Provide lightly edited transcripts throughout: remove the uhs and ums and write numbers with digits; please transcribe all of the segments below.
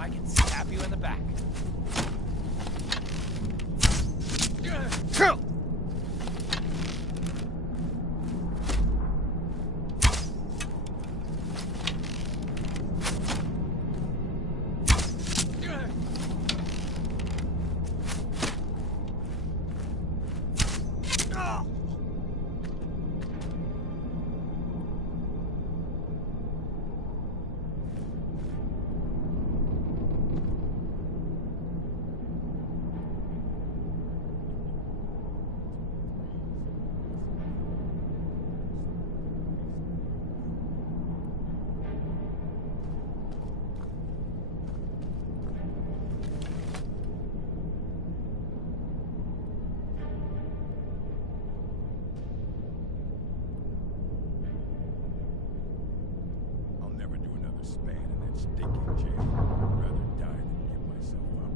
I can stab you in the back. Span in that stinking jail. I'd rather die than give myself up.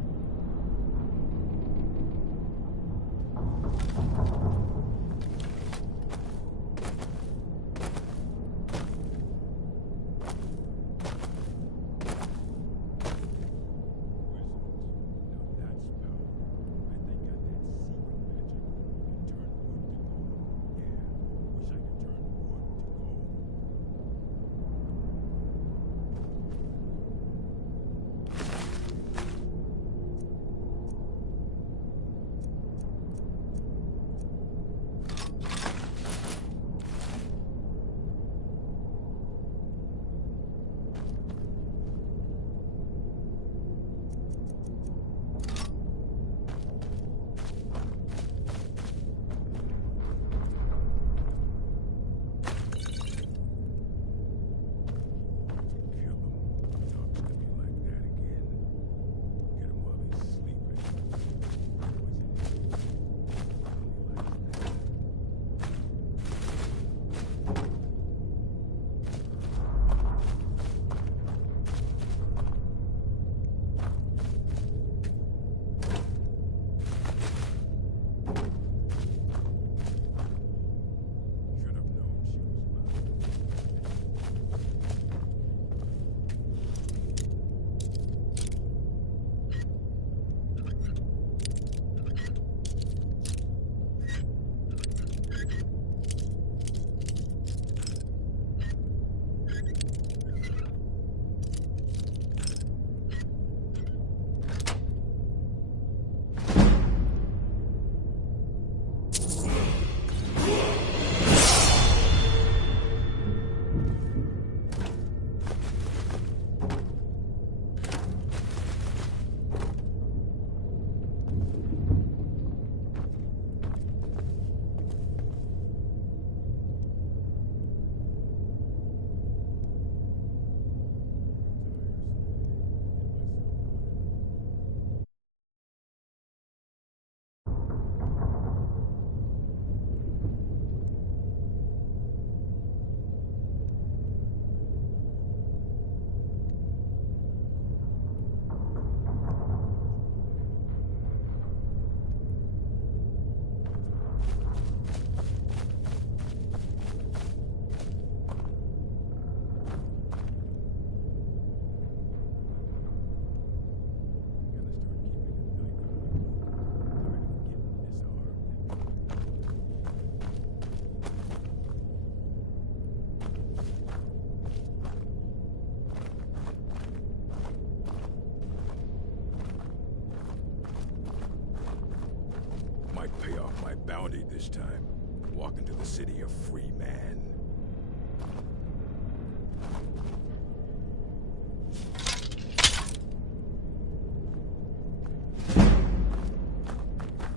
Pay off my bounty this time. Walk into the city a free man.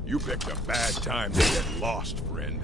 You picked a bad time to get lost, friend.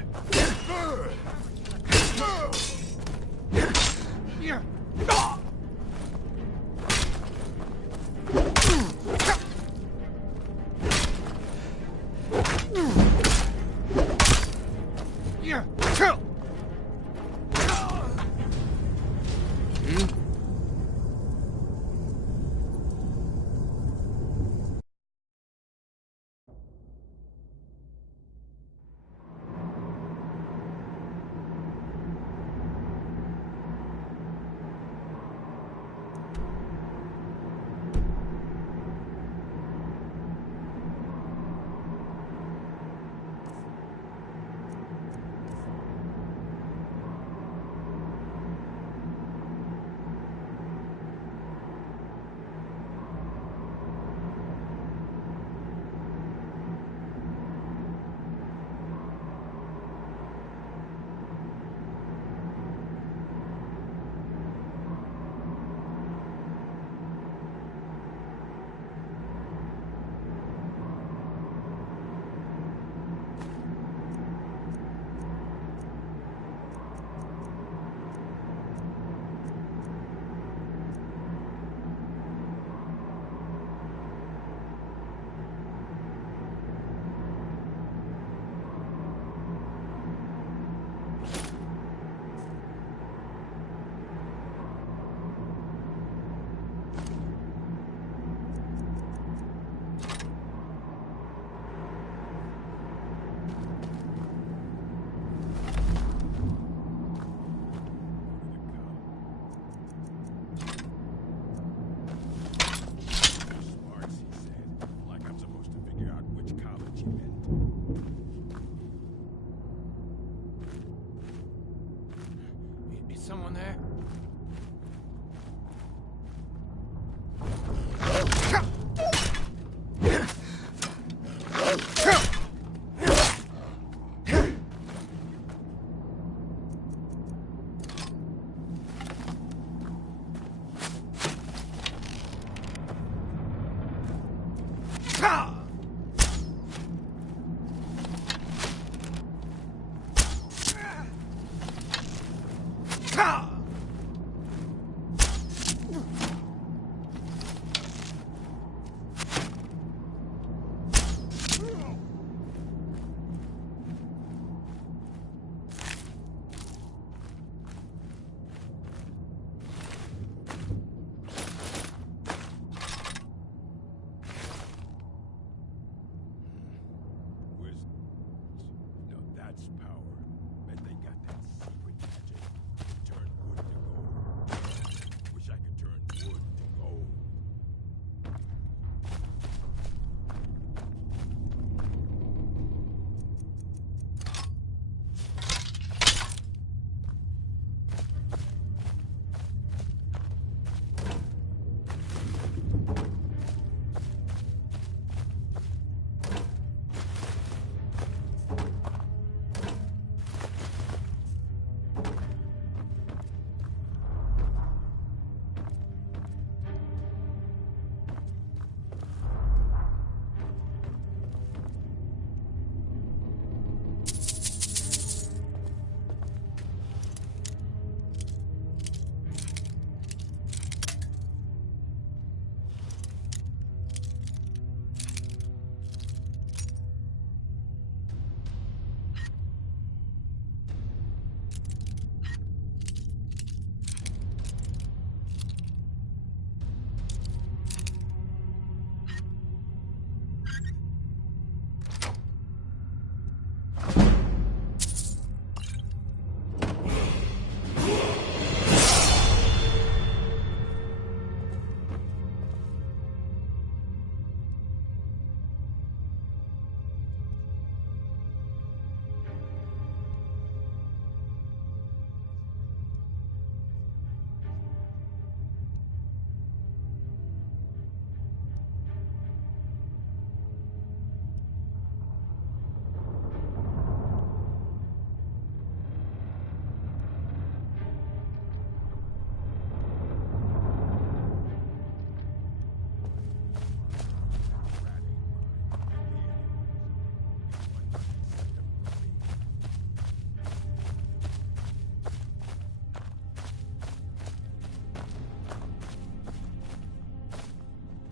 Someone there?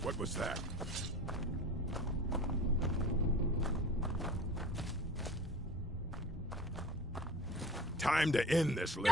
What was that? Time to end this living.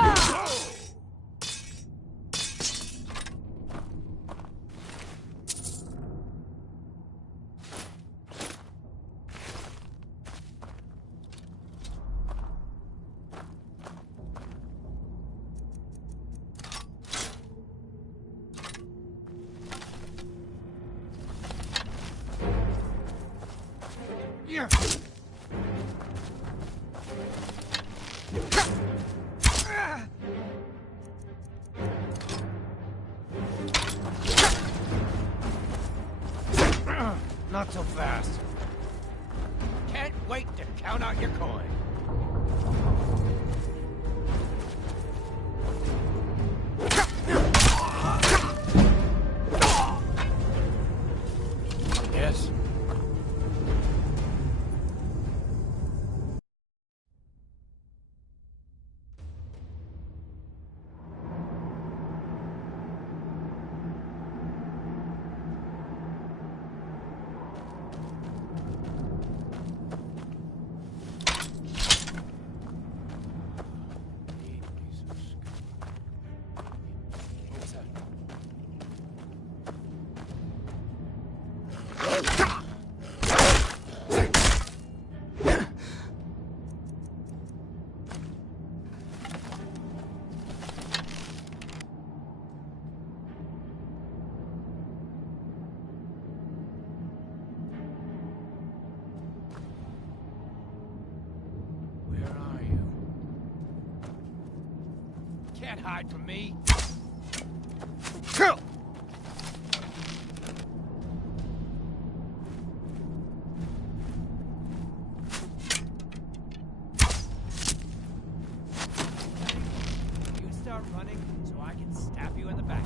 Not so fast. Can't wait to count out your coin. Yes. Can't hide from me. Kill! You start running so I can stab you in the back.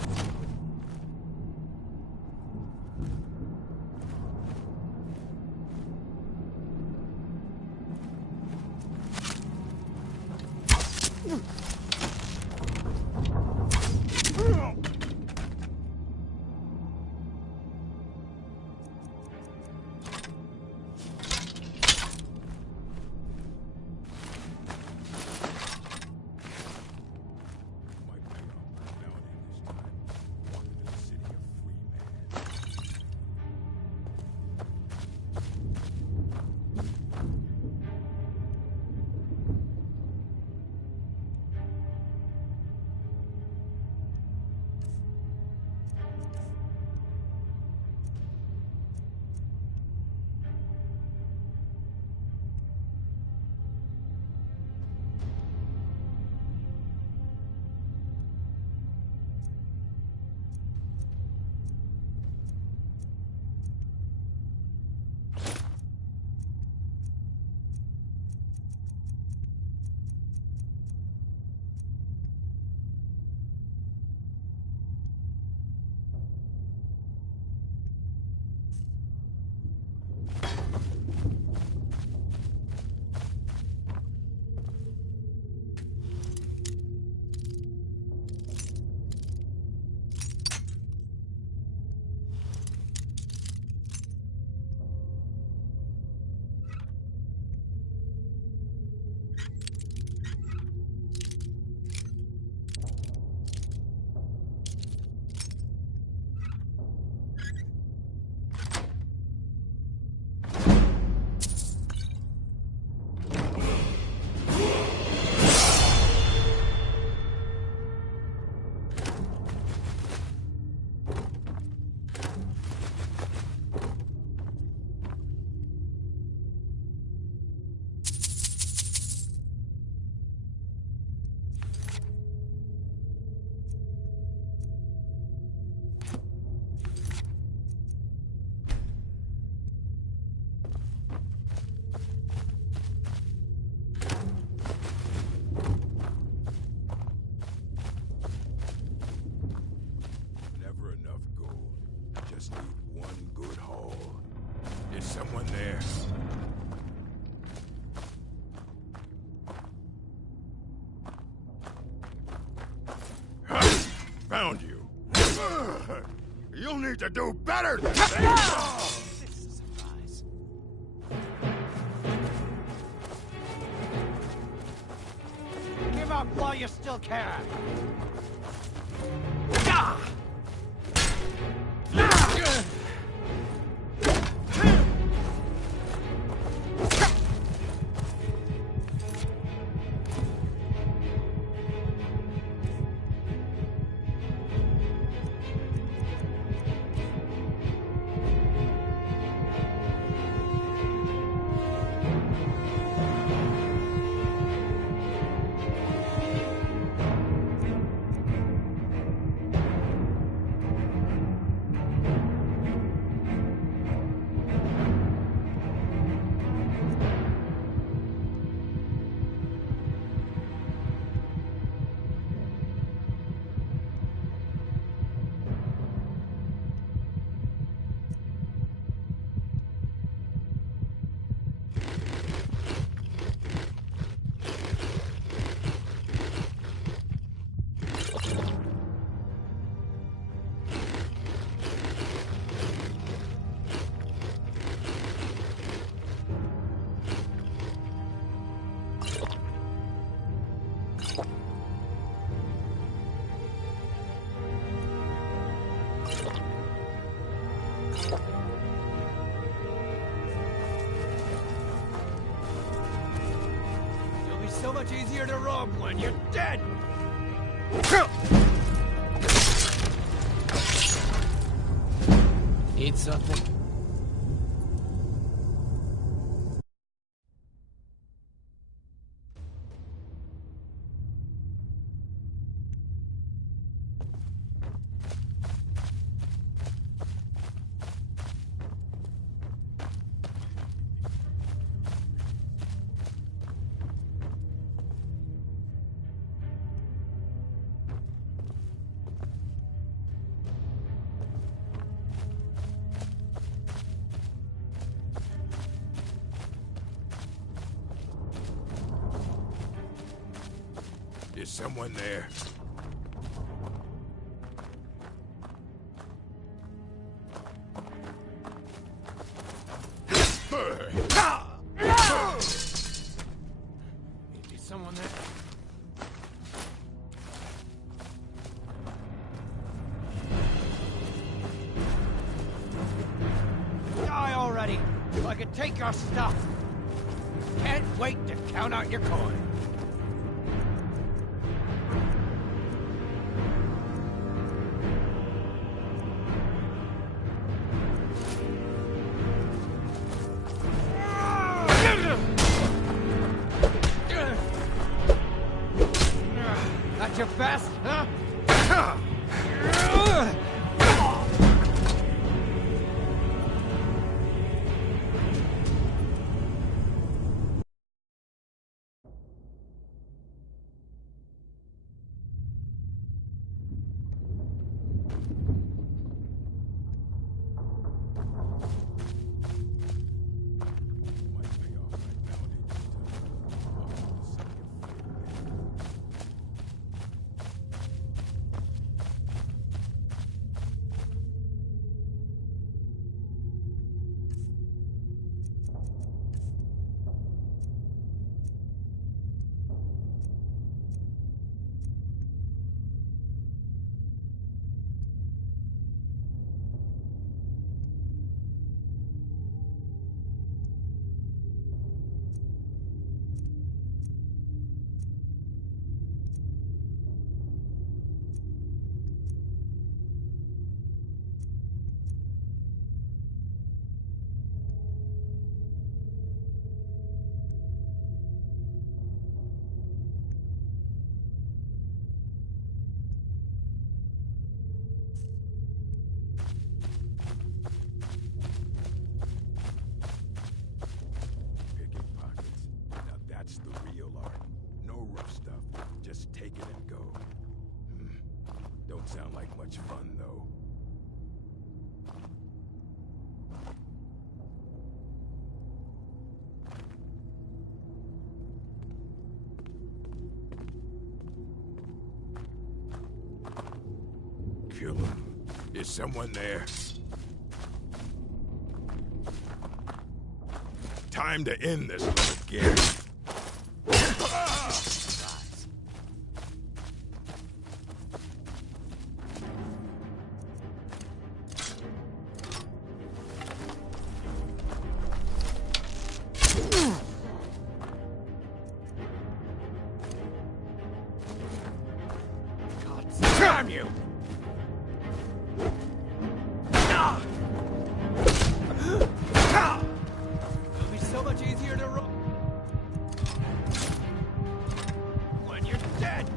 Someone there. Found you. You'll need to do better than that. This is a surprise. Give up while you still can. You'll be so much easier to rob when you're dead! Need something? Is someone there? Is someone there? Die already, so I can take your stuff. Can't wait to count out your coin. That's your best, huh? That's the real art. No rough stuff. Just take it and go. Don't sound like much fun, though. Kill him. Is someone there? Time to end this little game. God damn you! It'll be so much easier to run when you're dead.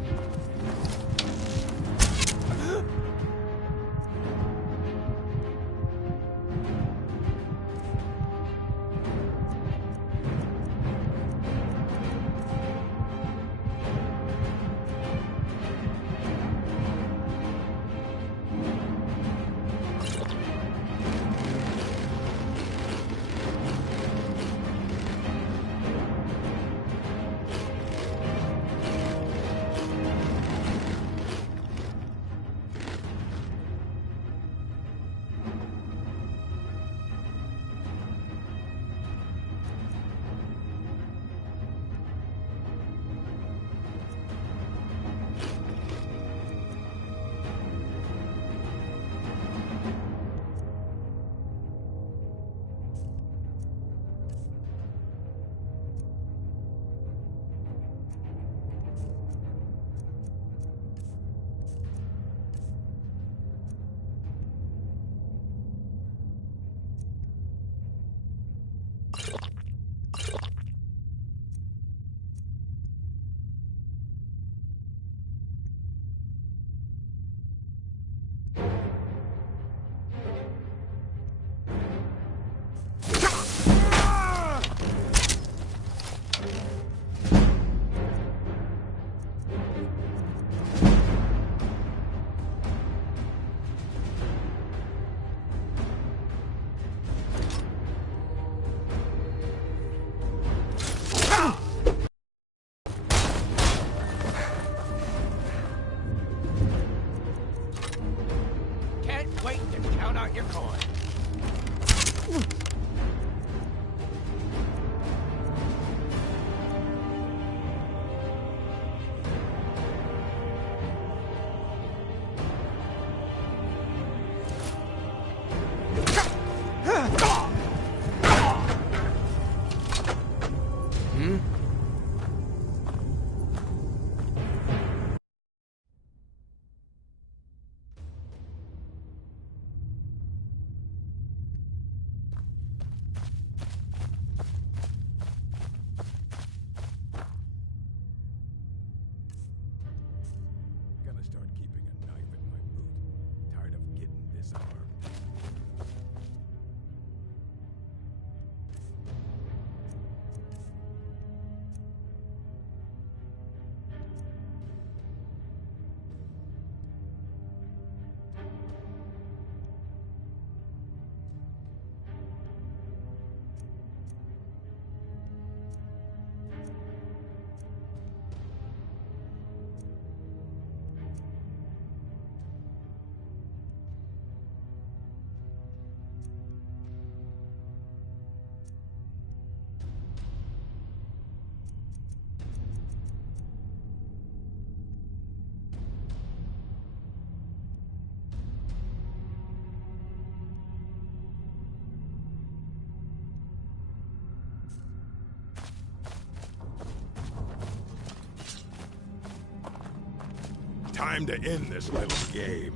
Time to end this little game.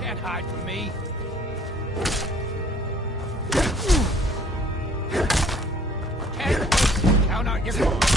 Can't hide from me. Can't wait to count out your coins.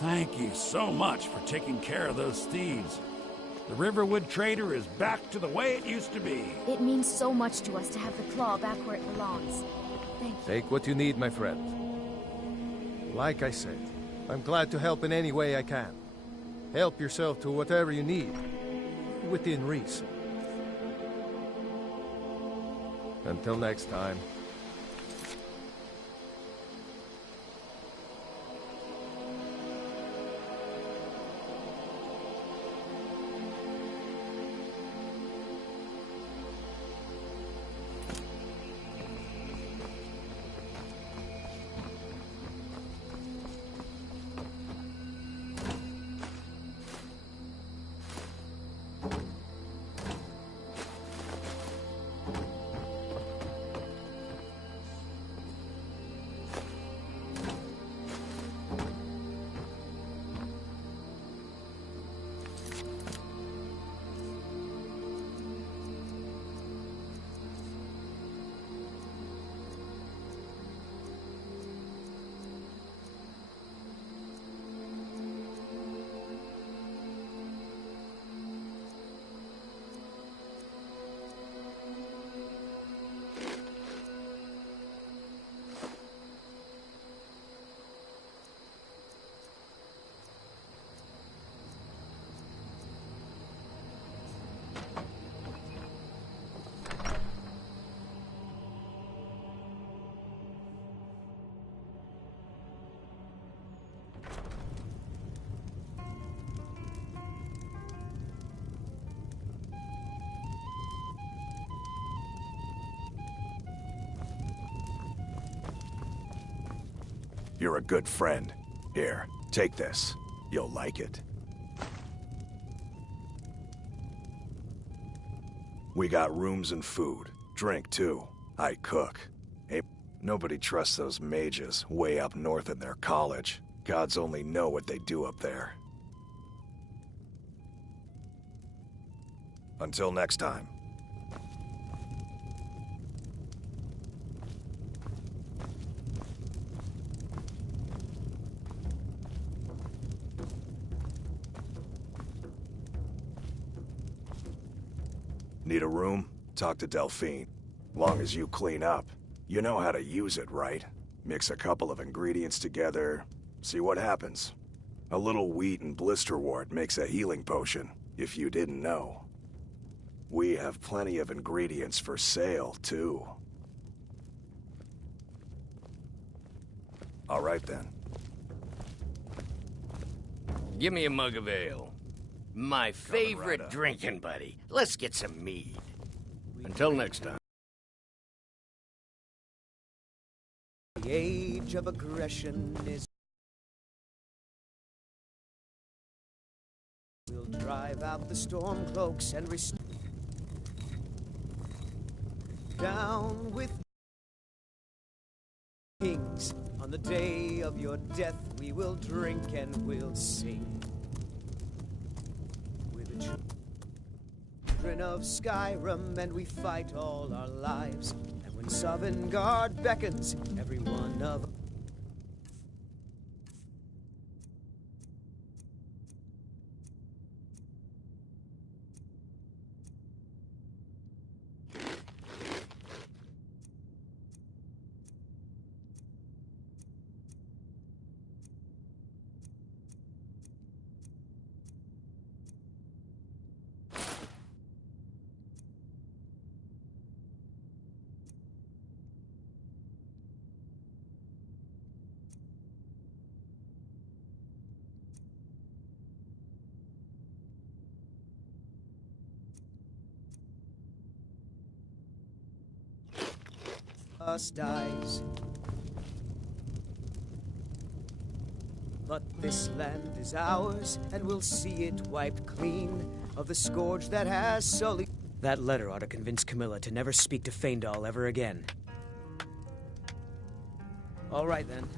Thank you so much for taking care of those thieves. The Riverwood Trader is back to the way it used to be. It means so much to us to have the claw back where it belongs. Thank you. Take what you need, my friend. Like I said, I'm glad to help in any way I can. Help yourself to whatever you need, within reason. Until next time. You're a good friend. Here, take this. You'll like it. We got rooms and food. Drink, too. I cook. Hey, nobody trusts those mages way up north in their college. Gods only know what they do up there. Until next time. Need a room? Talk to Delphine. Long as you clean up. You know how to use it, right? Mix a couple of ingredients together, see what happens. A little wheat and blisterwort makes a healing potion, if you didn't know. We have plenty of ingredients for sale, too. All right, then. Give me a mug of ale. My favorite drinking buddy. Let's get some mead. Until next time. The age of aggression is... We'll drive out the storm cloaks and down with kings. On the day of your death we will drink and we'll sing. Children of Skyrim, and we fight all our lives. And when Sovngarde beckons, every one of us dies. But this land is ours, and we'll see it wiped clean of the scourge that has sullied. That letter ought to convince Camilla to never speak to Faendal ever again. All right, then.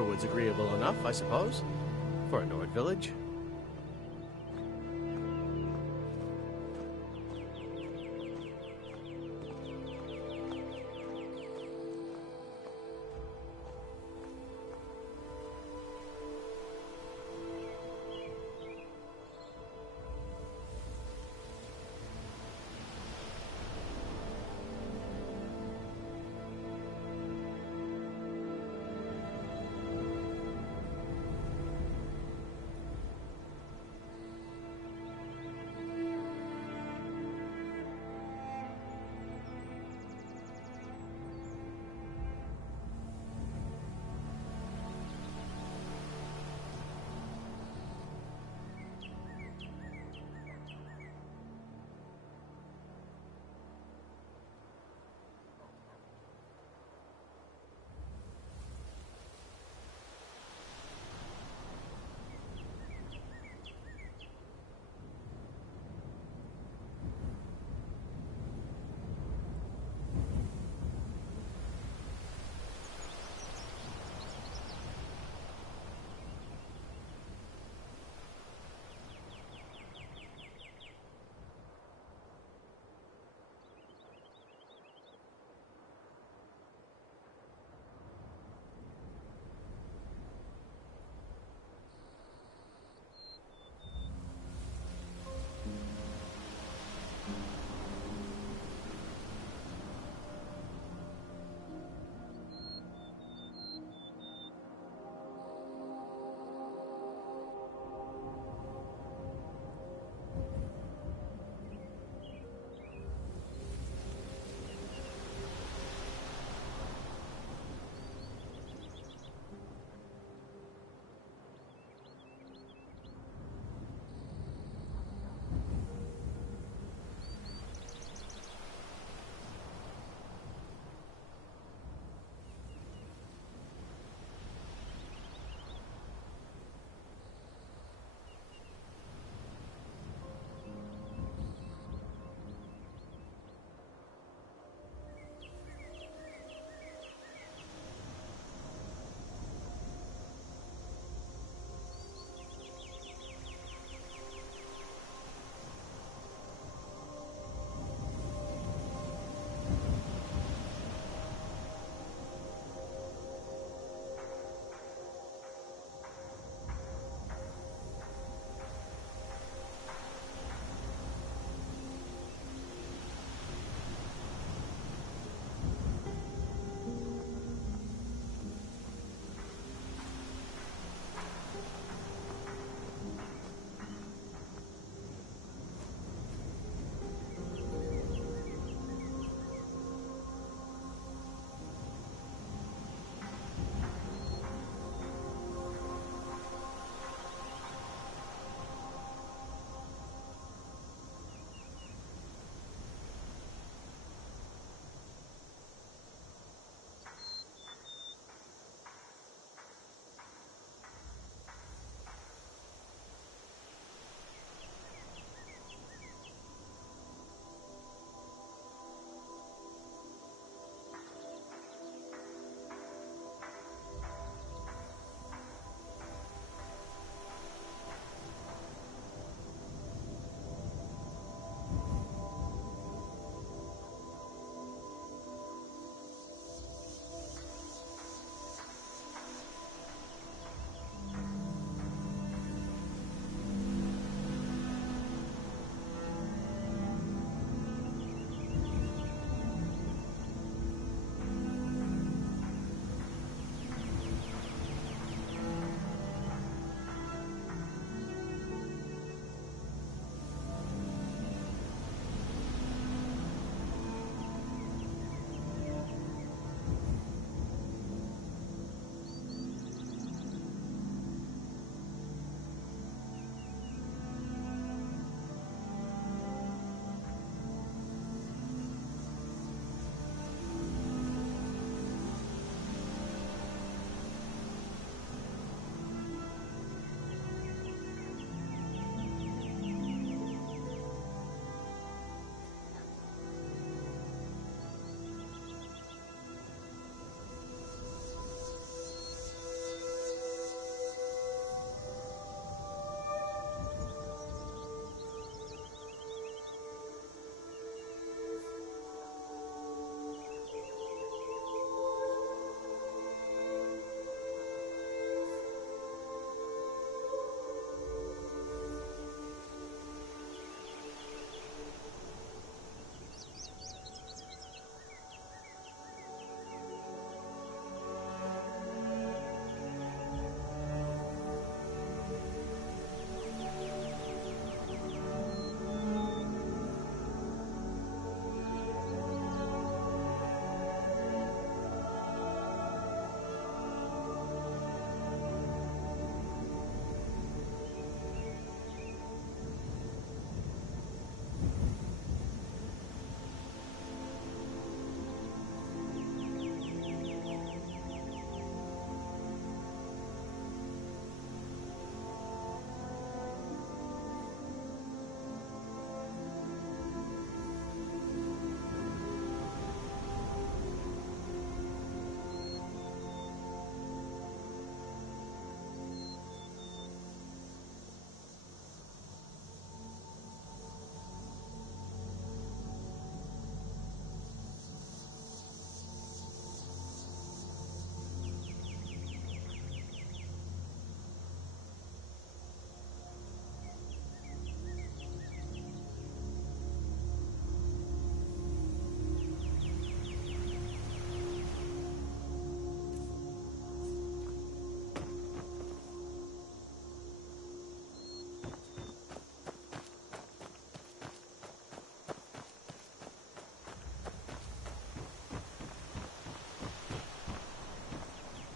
Riverwood's agreeable enough, I suppose, for a Nord village.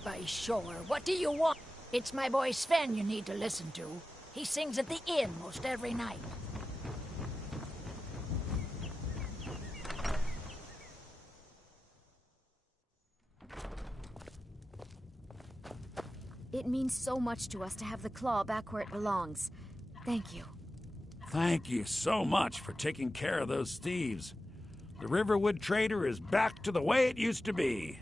By sure, what do you want? It's my boy Sven you need to listen to. He sings at the inn most every night. It means so much to us to have the claw back where it belongs. Thank you. Thank you so much for taking care of those thieves. The Riverwood Trader is back to the way it used to be.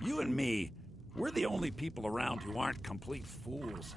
You and me, we're the only people around who aren't complete fools.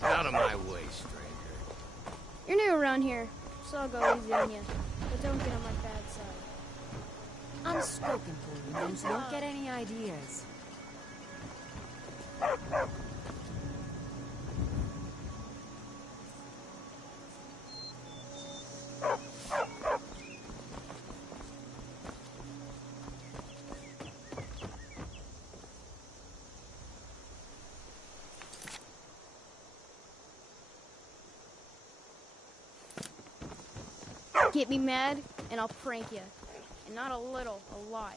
Out of my way, stranger. You're new around here, so I'll go easy on you. But don't get on my bad side. Unspoken for you, Gnome, so don't get any ideas. Get me mad, and I'll prank you. And not a little, a lot.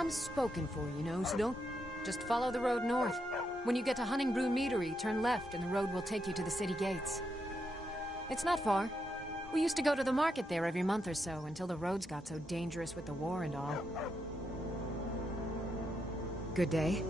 I'm spoken for, you know, so don't... Just follow the road north. When you get to Honningbrew Meadery, turn left and the road will take you to the city gates. It's not far. We used to go to the market there every month or so, until the roads got so dangerous with the war and all. Good day.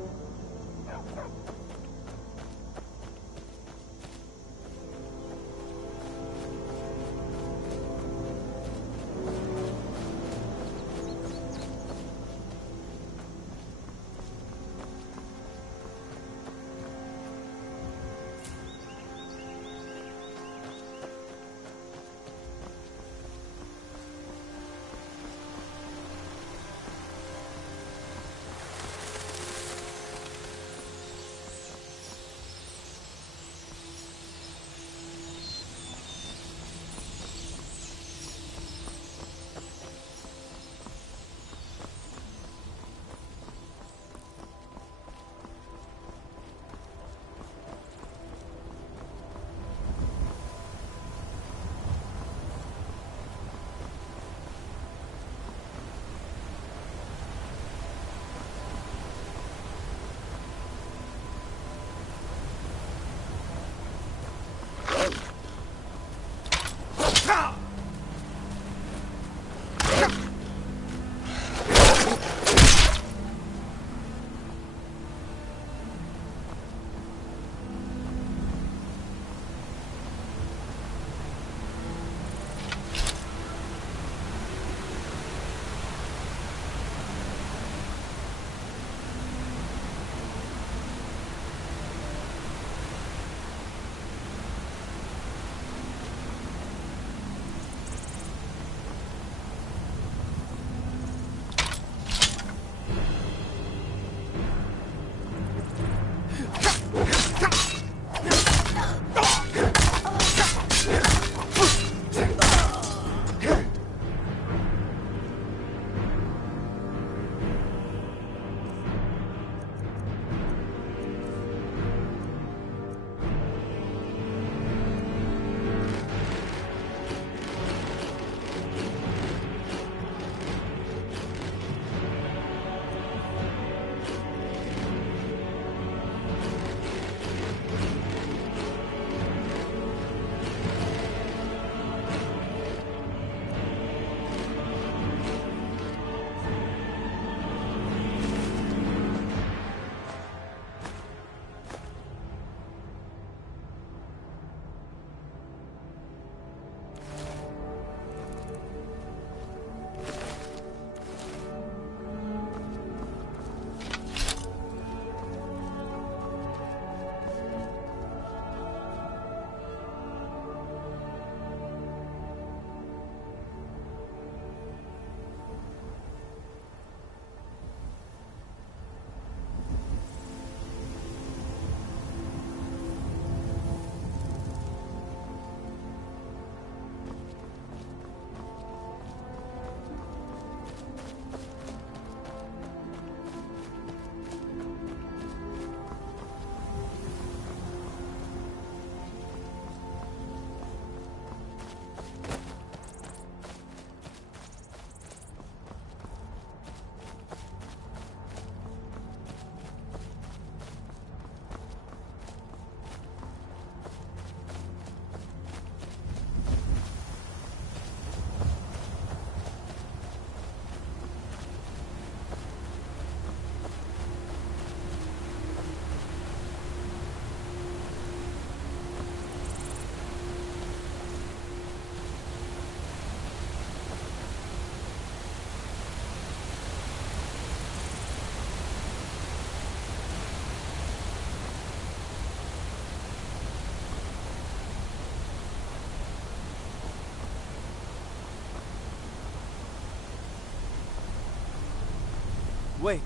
Wait.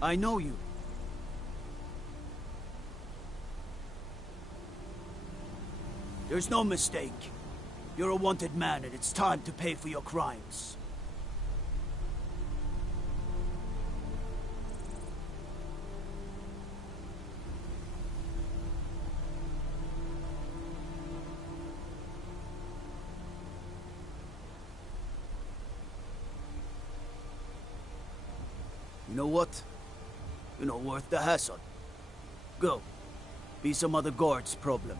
I know you. There's no mistake. You're a wanted man, and it's time to pay for your crimes. know what? You're not worth the hassle. Go. Be some other guard's problem.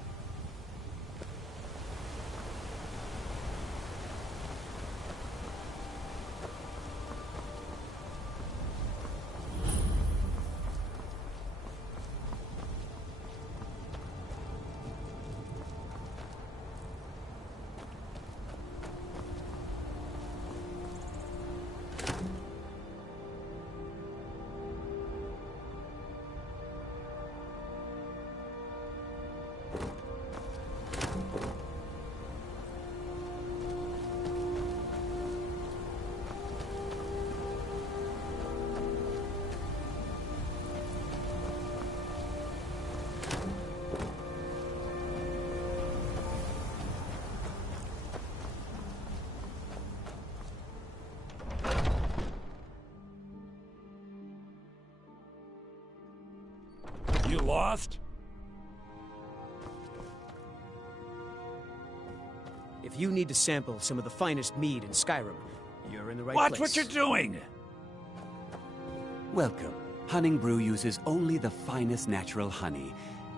You lost? If you need to sample some of the finest mead in Skyrim, you're in the right Watch place. what you're doing! Welcome. Hunning Brew uses only the finest natural honey,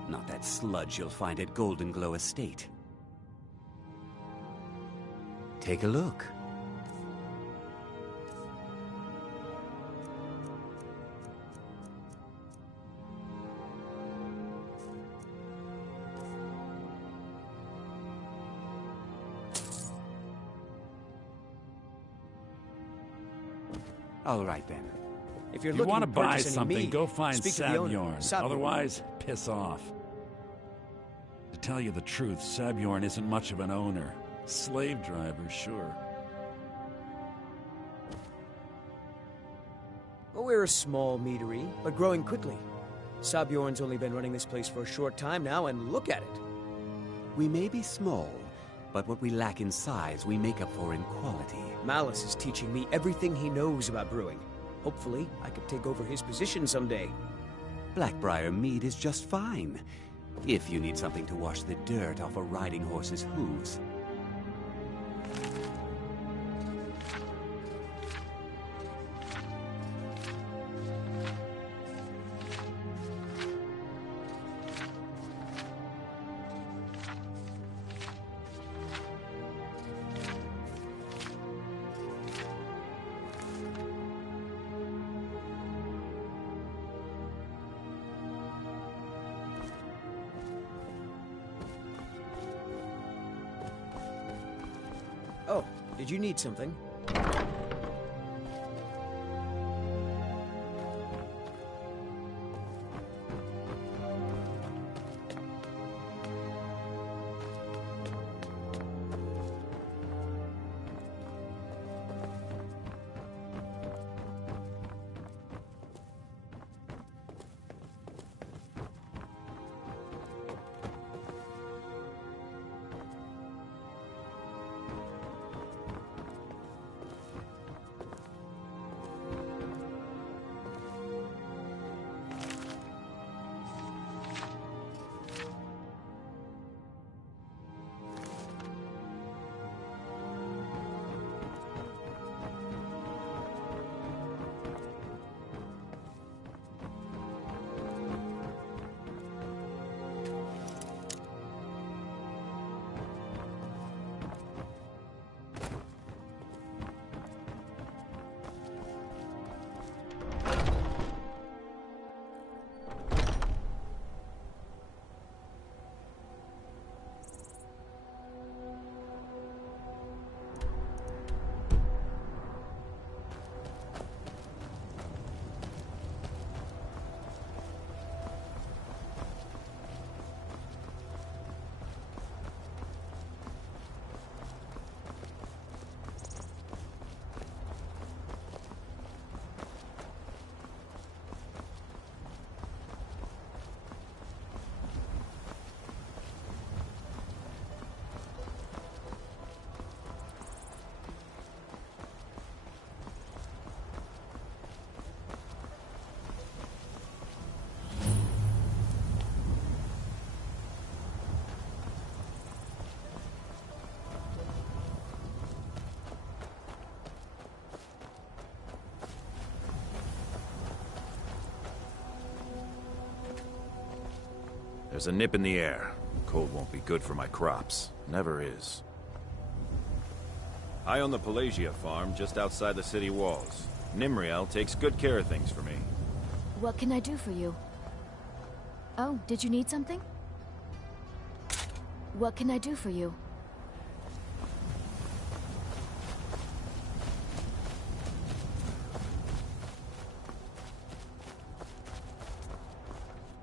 not that sludge you'll find at Golden Glow Estate. Take a look. All right, then. If you're You looking want to to buy purchase any something, mead, go find speak to the owner, Sabjorn. Sabjorn. Otherwise, piss off. To tell you the truth, Sabjorn isn't much of an owner. Slave driver, sure. Well, we're a small meadery, but growing quickly. Sabjorn's only been running this place for a short time now, and look at it. We may be small, but what we lack in size, we make up for in quality. Malice is teaching me everything he knows about brewing. Hopefully, I could take over his position someday. Blackbriar mead is just fine, if you need something to wash the dirt off a riding horse's hooves. Oh, did you need something? There's a nip in the air. Cold won't be good for my crops. Never is. I own the Pelagia farm just outside the city walls. Nimriel takes good care of things for me. What can I do for you? Oh, did you need something? What can I do for you?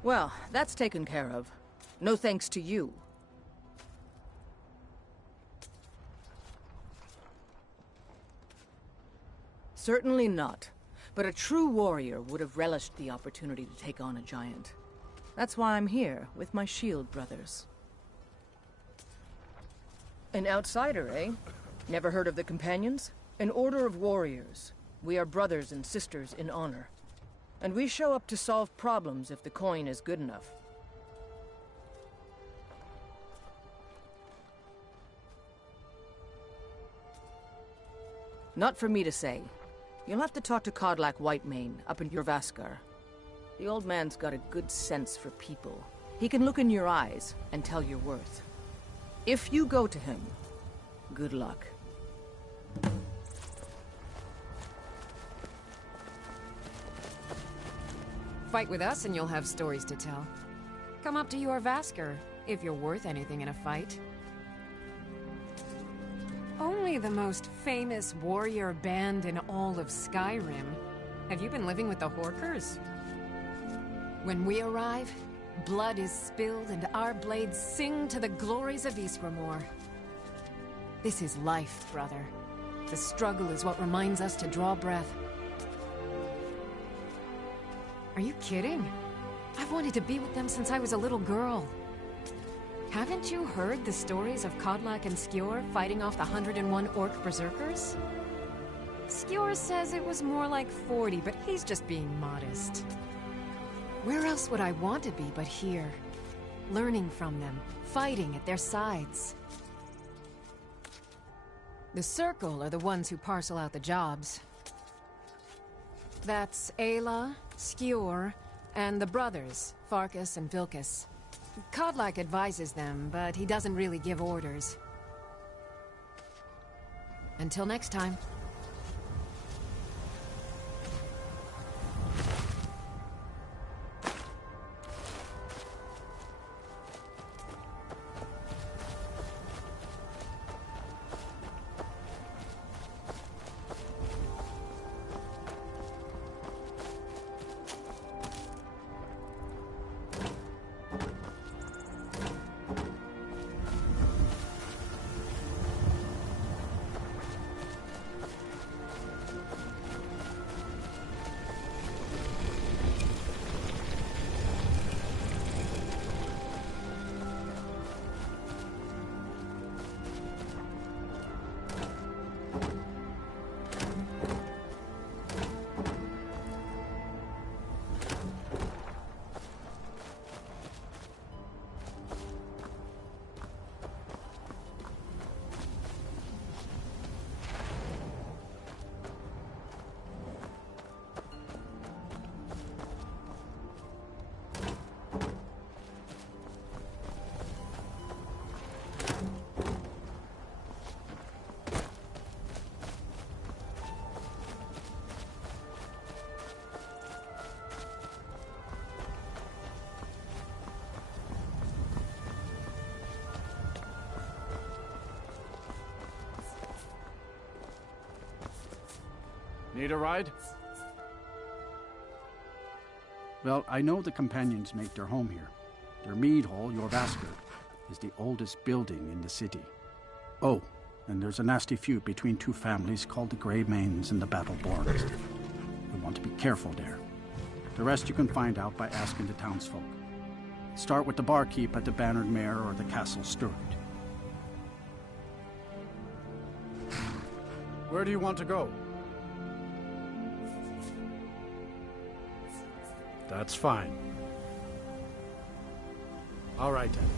Well, that's taken care of. No thanks to you. Certainly not. But a true warrior would have relished the opportunity to take on a giant. That's why I'm here, with my shield brothers. An outsider, eh? Never heard of the Companions? An order of warriors. We are brothers and sisters in honor. And we show up to solve problems if the coin is good enough. Not for me to say. You'll have to talk to Kodlak Whitemane up in Jorvaskar. The old man's got a good sense for people. He can look in your eyes and tell your worth. If you go to him, good luck. Fight with us and you'll have stories to tell. Come up to Jorvaskar, if you're worth anything in a fight. Only the most famous warrior band in all of Skyrim. Have you been living with the Horkers? When we arrive, blood is spilled and our blades sing to the glories of Ysgramor. This is life, brother. The struggle is what reminds us to draw breath. Are you kidding? I've wanted to be with them since I was a little girl. Haven't you heard the stories of Kodlak and Skjor fighting off the 101 orc berserkers? Skjor says it was more like 40, but he's just being modest. Where else would I want to be but here? Learning from them, fighting at their sides. The Circle are the ones who parcel out the jobs. That's Ayla, Skjor, and the brothers, Farkas and Vilkas. Kodlak advises them, but he doesn't really give orders. Until next time. Need a ride? Well, I know the Companions make their home here. Their mead hall, Jorvaskar, is the oldest building in the city. Oh, and there's a nasty feud between two families called the Greymanes and the Battleborns. You want to be careful there. The rest you can find out by asking the townsfolk. Start with the barkeep at the Bannered Mare or the Castle Sturd. Where do you want to go? That's fine. All right, then.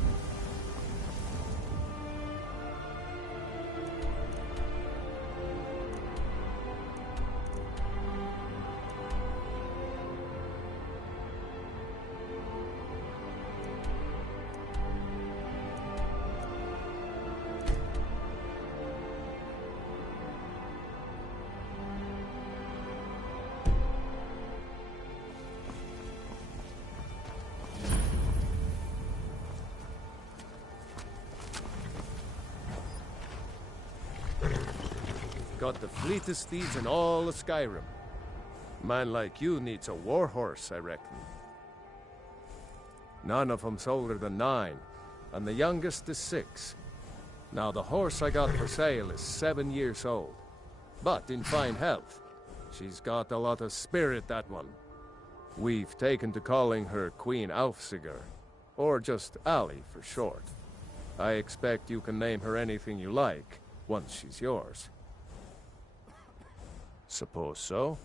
Got the fleetest steeds in all of Skyrim. Man like you needs a war horse, I reckon. None of 'em's older than 9, and the youngest is 6. Now, the horse I got for sale is 7 years old, but in fine health. She's got a lot of spirit, that one. We've taken to calling her Queen Aufsiger, or just Ali for short. I expect you can name her anything you like, once she's yours. Suppose so.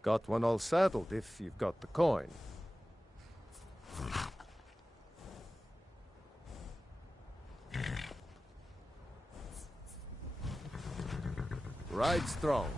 Got one all saddled if you've got the coin. Ride strong.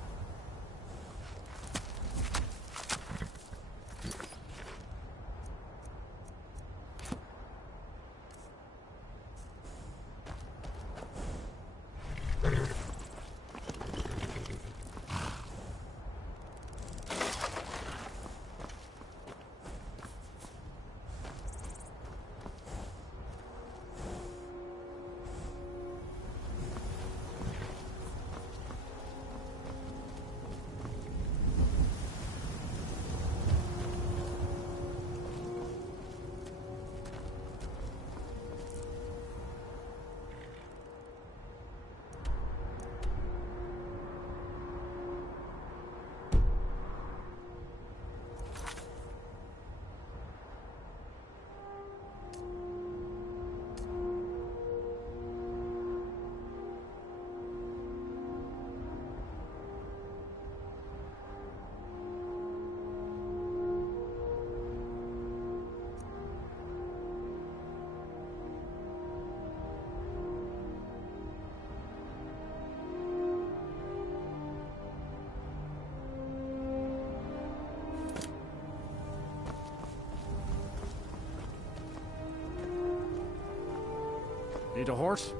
Need a horse?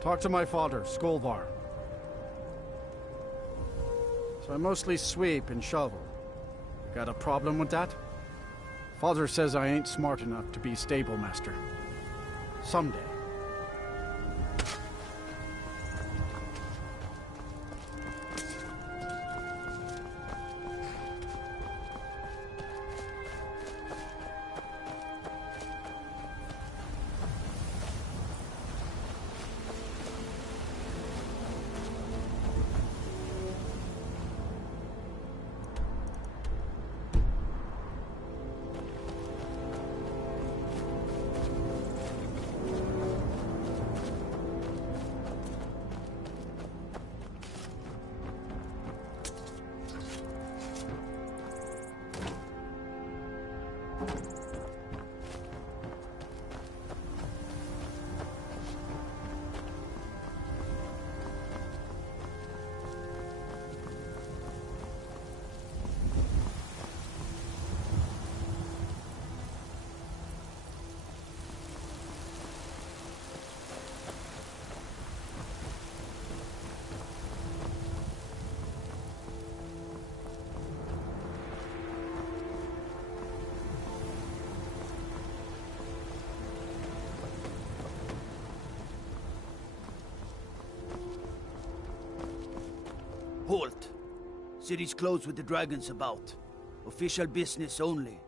Talk to my father, Skolvar. So I mostly sweep and shovel. You got a problem with that? Father says I ain't smart enough to be stable master. Someday. Halt! City's closed with the dragons about. Official business only.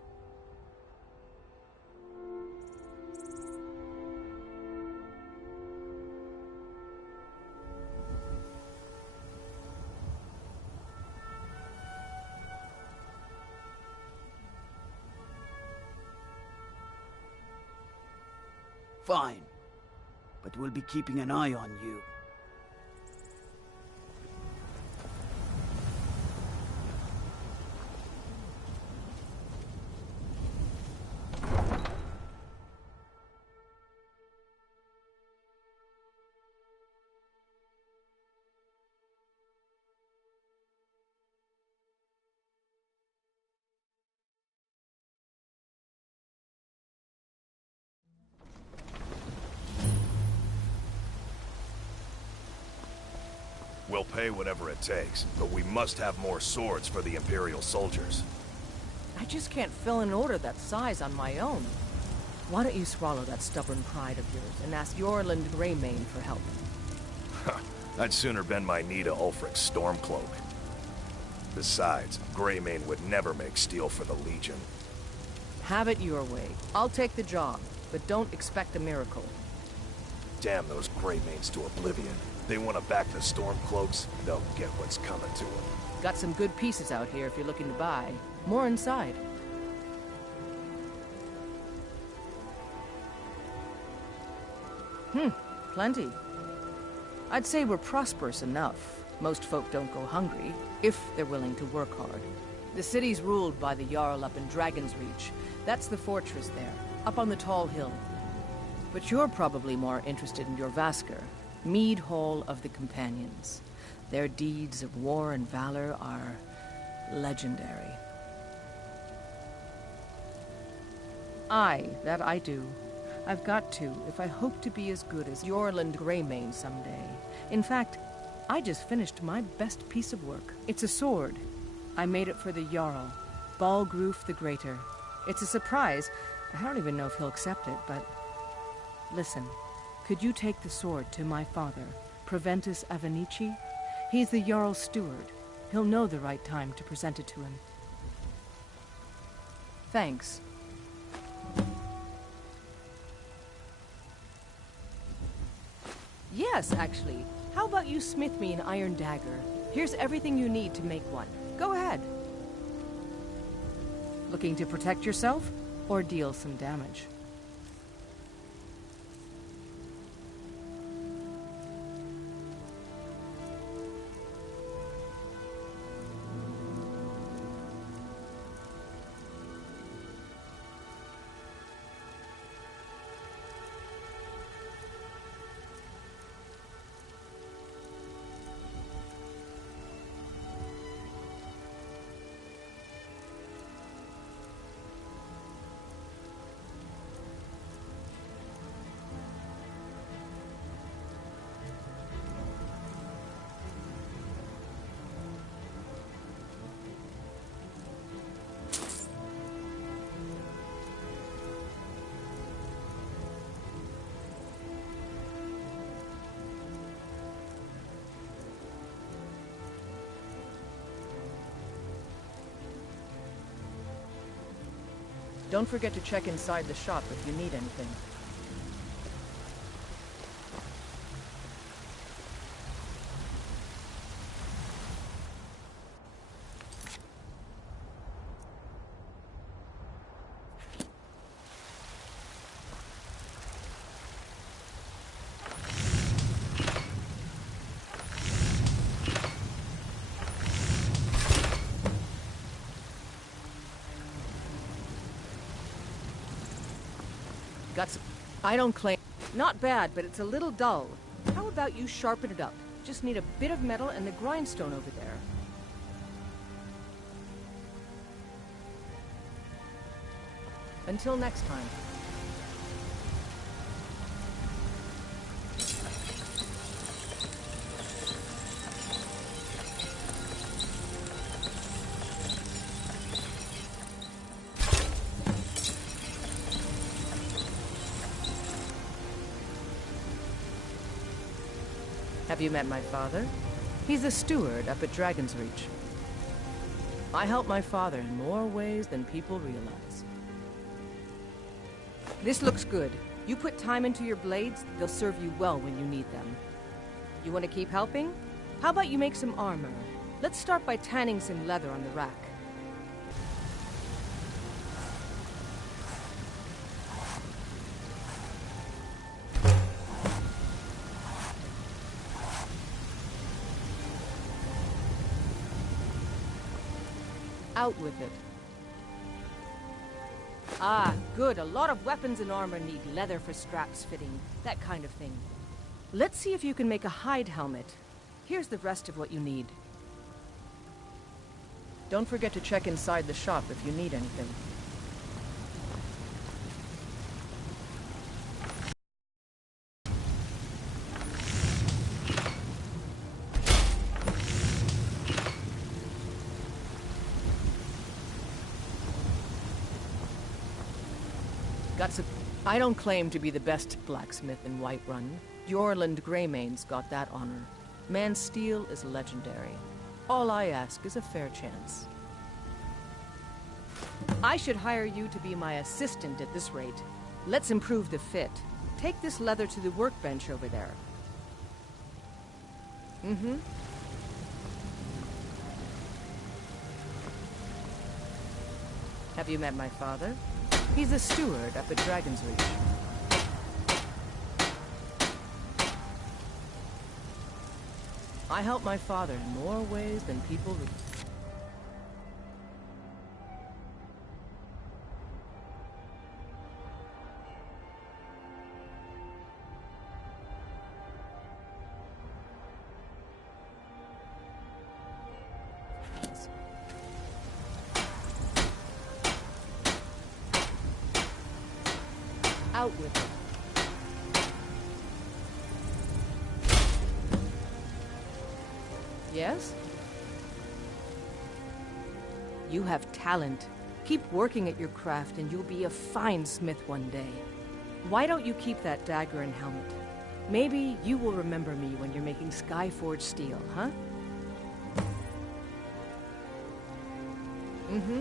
Fine. But we'll be keeping an eye on you. We'll pay whatever it takes, but we must have more swords for the Imperial soldiers. I just can't fill an order that size on my own. Why don't you swallow that stubborn pride of yours and ask Yorland Greymane for help? I'd sooner bend my knee to Ulfric's Stormcloak. Besides, Greymane would never make steel for the Legion. Have it your way. I'll take the job, but don't expect a miracle. Damn those Greymanes to oblivion. They want to back the Stormcloaks, they'll get what's coming to them. Got some good pieces out here if you're looking to buy. More inside. Plenty. I'd say we're prosperous enough. Most folk don't go hungry, if they're willing to work hard. The city's ruled by the Jarl up in Dragon's Reach. That's the fortress there, up on the tall hill. But you're probably more interested in Jorrvaskr, Mead Hall of the Companions. Their deeds of war and valor are legendary. Aye, that I do. I've got to, if I hope to be as good as Jorland Greymane someday. In fact, I just finished my best piece of work. It's a sword. I made it for the Jarl, Balgruf the Greater. It's a surprise. I don't even know if he'll accept it, but... Listen, could you take the sword to my father, Proventus Avenici? He's the Jarl's steward. He'll know the right time to present it to him. Thanks. Yes, actually. How about you smith me an iron dagger? Here's everything you need to make one. Go ahead. Looking to protect yourself, or deal some damage? Don't forget to check inside the shop if you need anything. Got some... I don't claim... Not bad, but it's a little dull. How about you sharpen it up? Just need a bit of metal and the grindstone over there. Until next time. Have you met my father? He's a steward up at Dragon's Reach. I help my father in more ways than people realize. This looks good. You put time into your blades, they'll serve you well when you need them. You want to keep helping? How about you make some armor? Let's start by tanning some leather on the rack. Out with it. Ah, good. A lot of weapons and armor need leather for straps fitting, that kind of thing. Let's see if you can make a hide helmet. Here's the rest of what you need. Don't forget to check inside the shop if you need anything. I don't claim to be the best blacksmith in Whiterun. Jorland Greymane's got that honor. Man's steel is legendary. All I ask is a fair chance. I should hire you to be my assistant at this rate. Let's improve the fit. Take this leather to the workbench over there. Mm-hmm. Have you met my father? He's a steward up at Dragon's Reach. I help my father in more ways than people... Out with it. Yes? You have talent. Keep working at your craft and you'll be a fine smith one day. Why don't you keep that dagger and helmet? Maybe you will remember me when you're making Skyforged steel, huh? Mm-hmm.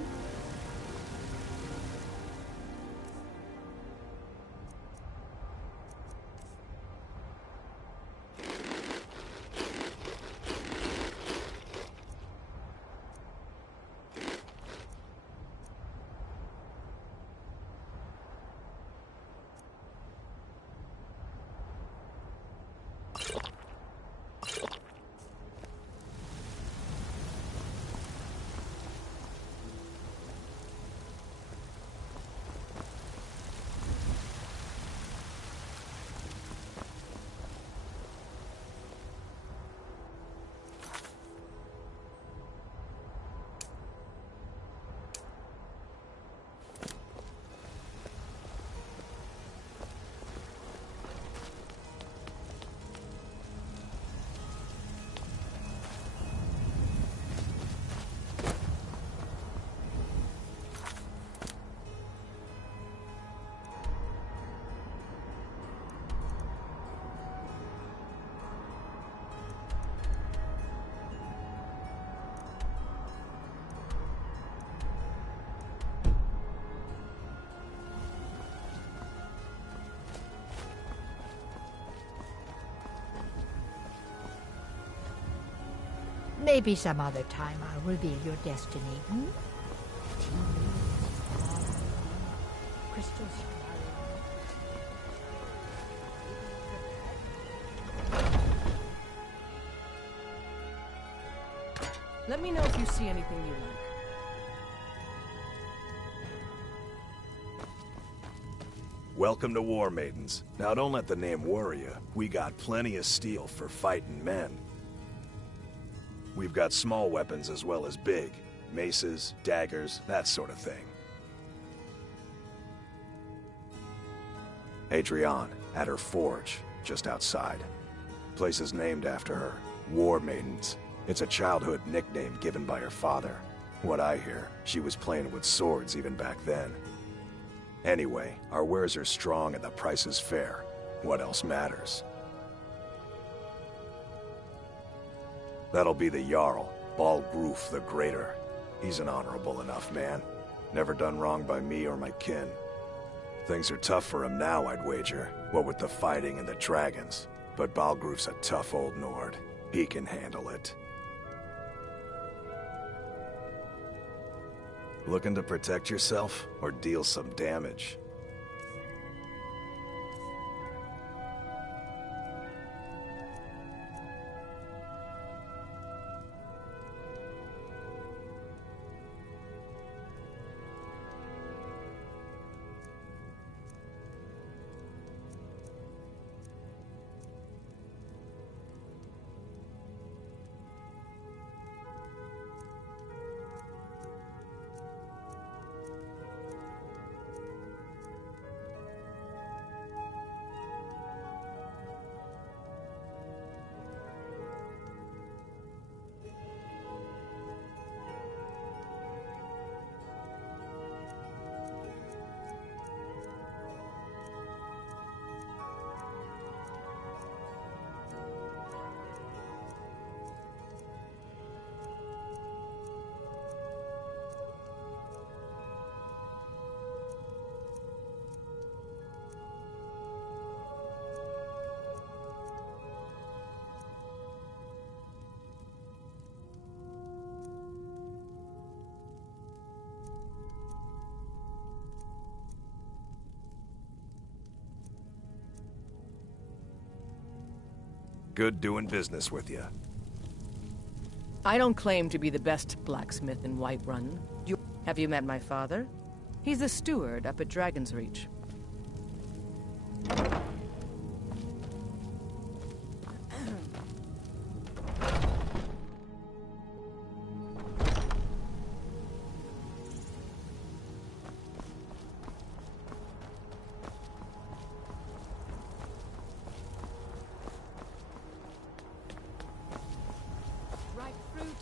Maybe some other time I'll reveal your destiny, hmm? Crystals. Let me know if you see anything you like. Welcome to War Maidens. Now don't let the name worry you. We got plenty of steel for fighting men. We've got small weapons as well as big. Maces, daggers, that sort of thing. Adrienne, at her forge, just outside. Place is named after her. War Maidens. It's a childhood nickname given by her father. What I hear, she was playing with swords even back then. Anyway, our wares are strong and the price is fair. What else matters? That'll be the Jarl, Balgruf the Greater. He's an honorable enough man. Never done wrong by me or my kin. Things are tough for him now, I'd wager, what with the fighting and the dragons. But Balgruf's a tough old Nord. He can handle it. Looking to protect yourself, or deal some damage? Good doing business with you. I don't claim to be the best blacksmith in Whiterun. Have you met my father? He's the steward up at Dragon's Reach.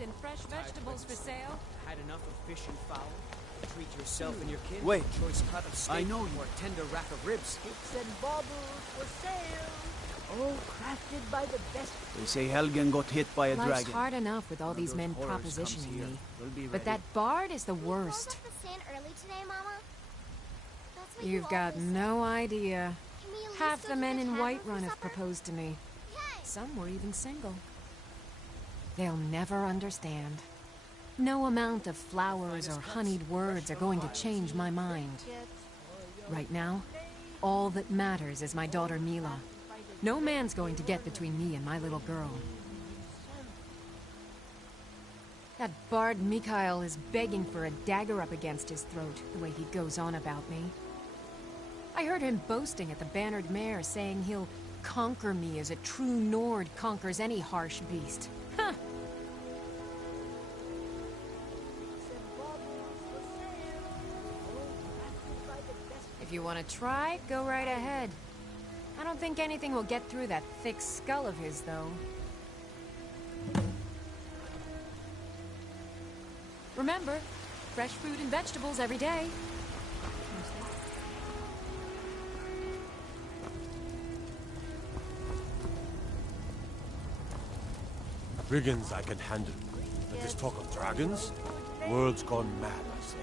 And fresh vegetables for sale. Had enough of fish and fowl? Treat yourself and your kids. Wait. To a choice cut of steak I know you. or a tender rack of ribs. Cakes and baubles for sale. All crafted by the best. They say Helgen got hit by a Life's dragon. hard enough with all these men propositioning me. But that bard is the worst. Early today, Mama? That's what You've got no idea. Half the men in Whiterun have proposed to me. Some were even single. They'll never understand. No amount of flowers or honeyed words are going to change my mind. Right now, all that matters is my daughter Mila. No man's going to get between me and my little girl. That bard Mikhail is begging for a dagger up against his throat, the way he goes on about me. I heard him boasting at the Bannered Mare, saying he'll conquer me as a true Nord conquers any harsh beast. Huh! If you want to try, go right ahead. I don't think anything will get through that thick skull of his, though. Remember, fresh fruit and vegetables every day. Brigands I can handle. But this talk of dragons? World's gone mad, I say.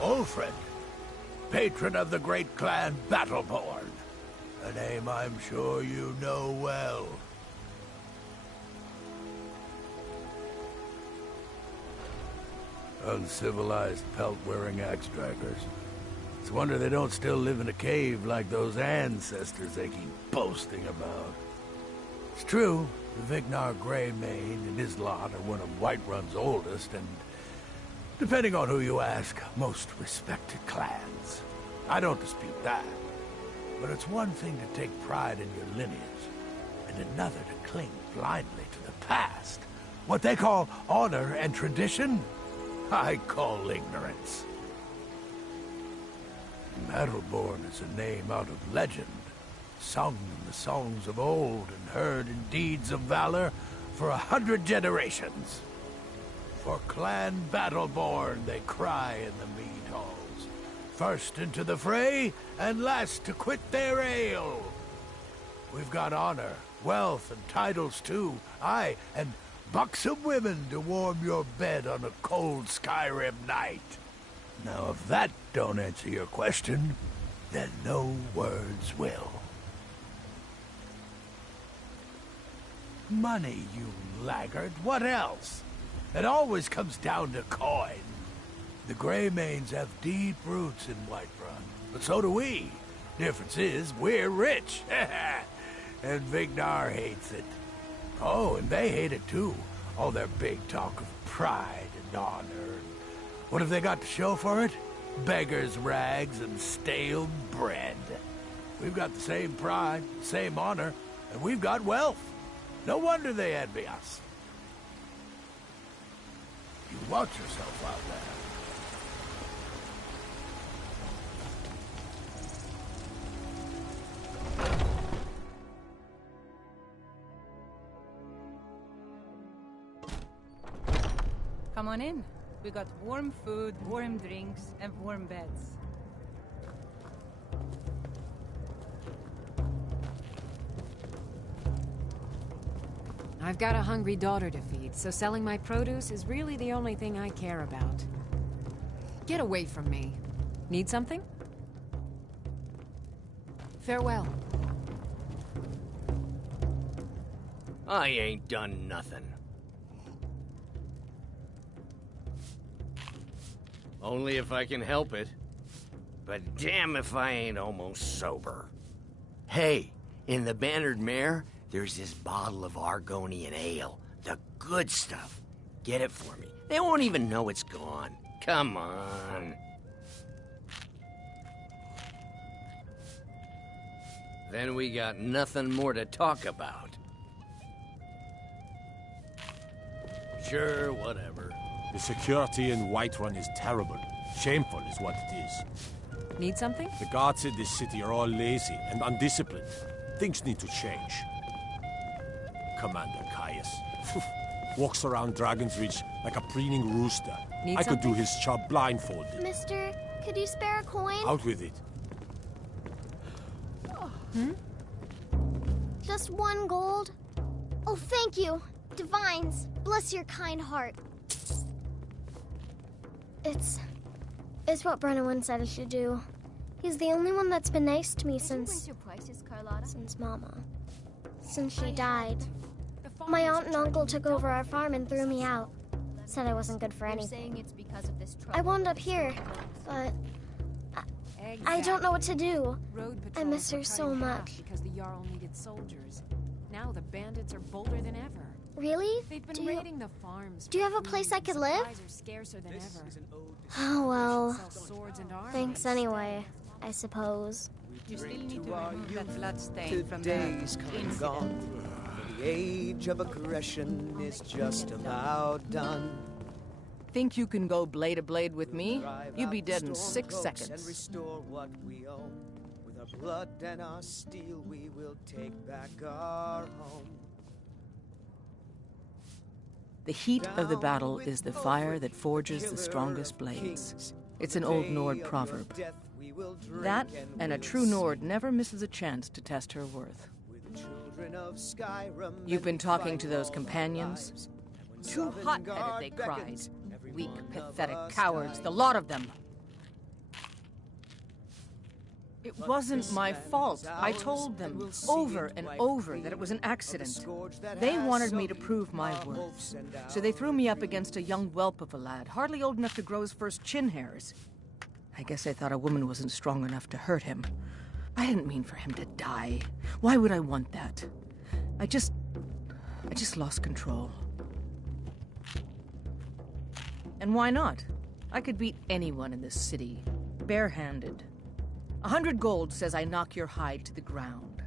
Ulfred, patron of the great clan Battleborn. A name I'm sure you know well. Uncivilized pelt-wearing axe-draggers. It's a wonder they don't still live in a cave like those ancestors they keep boasting about. It's true, the Vignar Greymane and his lot are one of Whiterun's oldest and, depending on who you ask, most respected clans. I don't dispute that. But it's one thing to take pride in your lineage, and another to cling blindly to the past. What they call honor and tradition, I call ignorance. Battleborn is a name out of legend, sung in the songs of old and heard in deeds of valor for 100 generations. For Clan Battleborn they cry in the mead halls, first into the fray and last to quit their ale. We've got honor, wealth, and titles too, aye, and buxom women to warm your bed on a cold Skyrim night. Now, if that don't answer your question, then no words will. Money, you laggard. What else? It always comes down to coin. The Greymanes have deep roots in Whiterun, but so do we. Difference is, we're rich. And Vignar hates it. Oh, and they hate it too. All their big talk of pride and honor. What have they got to show for it? Beggars' rags and stale bread. We've got the same pride, same honor, and we've got wealth. No wonder they envy us. You watch yourself out there. Come on in. We got warm food, warm drinks, and warm beds. I've got a hungry daughter to feed, so selling my produce is really the only thing I care about. Get away from me. Need something? Farewell. I ain't done nothing. Only if I can help it. But damn if I ain't almost sober. Hey, in the Bannered Mare, there's this bottle of Argonian ale. The good stuff. Get it for me. They won't even know it's gone. Come on. Then we got nothing more to talk about. Sure, whatever. The security in Whiterun is terrible. Shameful is what it is. Need something? The guards in this city are all lazy and undisciplined. Things need to change. Commander Caius. Walks around Dragon's Reach like a preening rooster. Need I could do something? his job blindfolded. Mister, could you spare a coin? Out with it. Just 1 gold? Oh, thank you. Divines, bless your kind heart. It's what Brennan said I should do. He's the only one that's been nice to me since Mama. Since she died. My aunt and uncle took over our farm and threw me out. Said I wasn't good for anything. I wound up here, but I don't know what to do. I miss her so much. Because the Jarl needed soldiers. Now the bandits are bolder than ever. Really? They've been raiding the farms. Do you have a place I could live? Supplies are scarcer than ever. Oh, well. Sell swords and armor. Thanks anyway, I suppose. You still need to remove that bloodstain from the Today's come and gone. The age of aggression is just about done. Think you can go blade to blade with me? You'd be dead in 6 And seconds. restore what we own. With our blood and our steel, we will take back our home. The heat of the battle is the fire that forges the strongest blades. It's an old Nord proverb. That, and a true Nord never misses a chance to test her worth. You've been talking to those companions? Too hot-headed, they cried. Weak, pathetic cowards, the lot of them. It wasn't my fault. I told them over and over that it was an accident. They wanted me to prove my worth. So they threw me up against a young whelp of a lad, hardly old enough to grow his first chin hairs. I guess I thought a woman wasn't strong enough to hurt him. I didn't mean for him to die. Why would I want that? I just lost control. And why not? I could beat anyone in this city, barehanded. 100 gold says I knock your hide to the ground.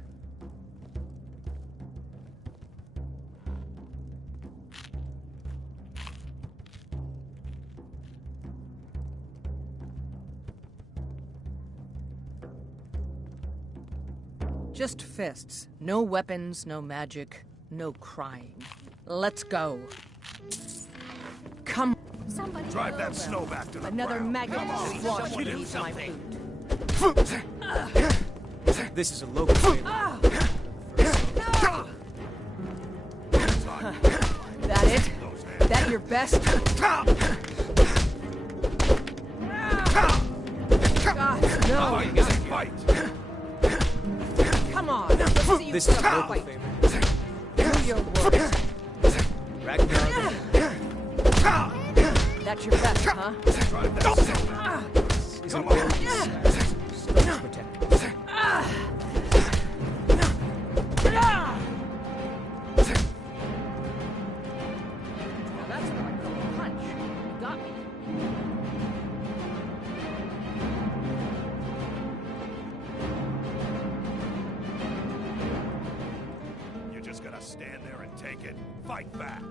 Just fists. No weapons, no magic, no crying. Let's go. Come. Somebody Drive that snow back to the Another ground. maggot Come on, in the water someone do needs my something. food. This is a local trader. That it? That your best? God, no. How are you gonna fight? Come on. Let's see you This put is up a a local fight. favorite. Do your worst. Ragnar. That's your best, huh? This isn't very Stones protected. Now that's what I call a punch. Got me. You're just gonna stand there and take it. Fight back.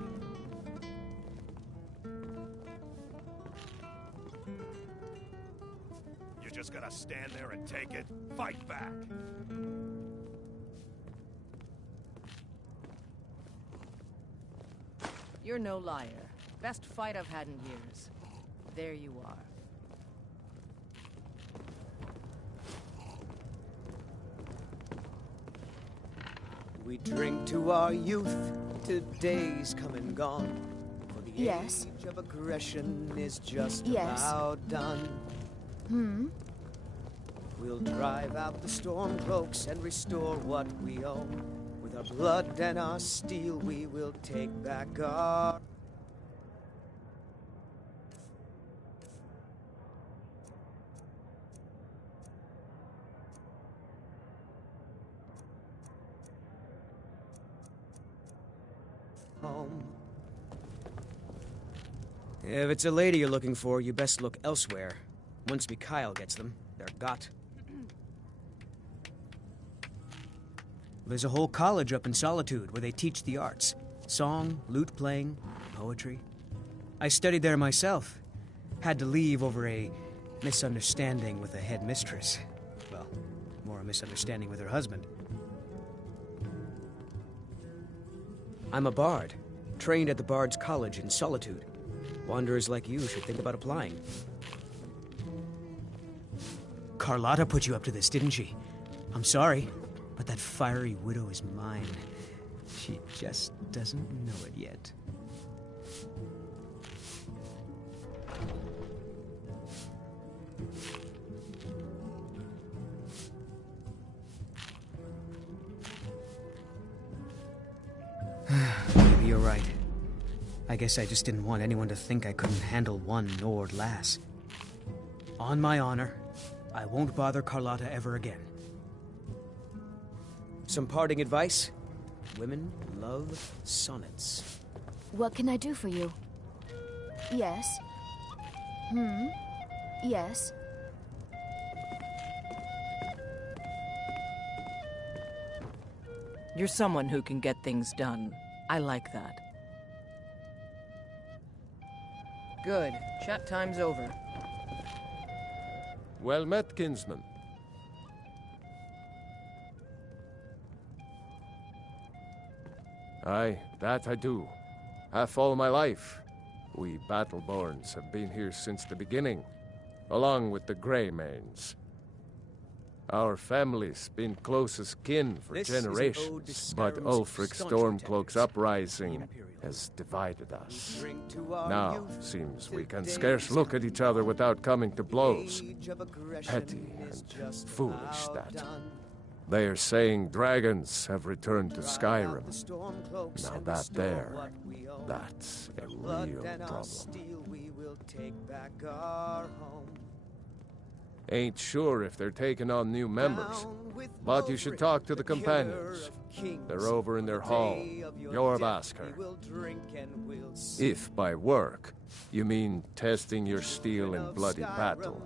You're just gonna stand there and take it. Fight back. You're no liar. Best fight I've had in years. There you are. We drink to our youth. Today's come and gone. For the Yes. age of aggression is just Yes. about done. We'll drive out the stormcloaks and restore what we own. With our blood and our steel, we will take back our... home. If it's a lady you're looking for, you best look elsewhere. Once Mikhail gets them, they're got. There's a whole college up in Solitude where they teach the arts. Song, lute playing, poetry. I studied there myself. Had to leave over a misunderstanding with the headmistress. Well, more a misunderstanding with her husband. I'm a bard, trained at the Bard's College in Solitude. Wanderers like you should think about applying. Carlotta put you up to this, didn't she? I'm sorry, but that fiery widow is mine. She just doesn't know it yet. Maybe you're right. I guess I just didn't want anyone to think I couldn't handle one Nord lass. On my honor, I won't bother Carlotta ever again. Some parting advice? Women love sonnets. What can I do for you? Yes. Yes. You're someone who can get things done. I like that. Good. Chat time's over. Well met, kinsman. Aye, that I do. Half all my life. We Battleborns have been here since the beginning, along with the Greymanes. Our family's been close as kin for generations, but Ulfric's Stormcloak's uprising has divided us. Now, seems we can scarce look at each other without coming to blows. Petty and foolish, that. They are saying dragons have returned to Skyrim. Now that there, that's a real problem. Ain't sure if they're taking on new members, but you should talk to the companions. They're over in their hall, Jorvaskr. If by work, you mean testing your steel in bloody battle.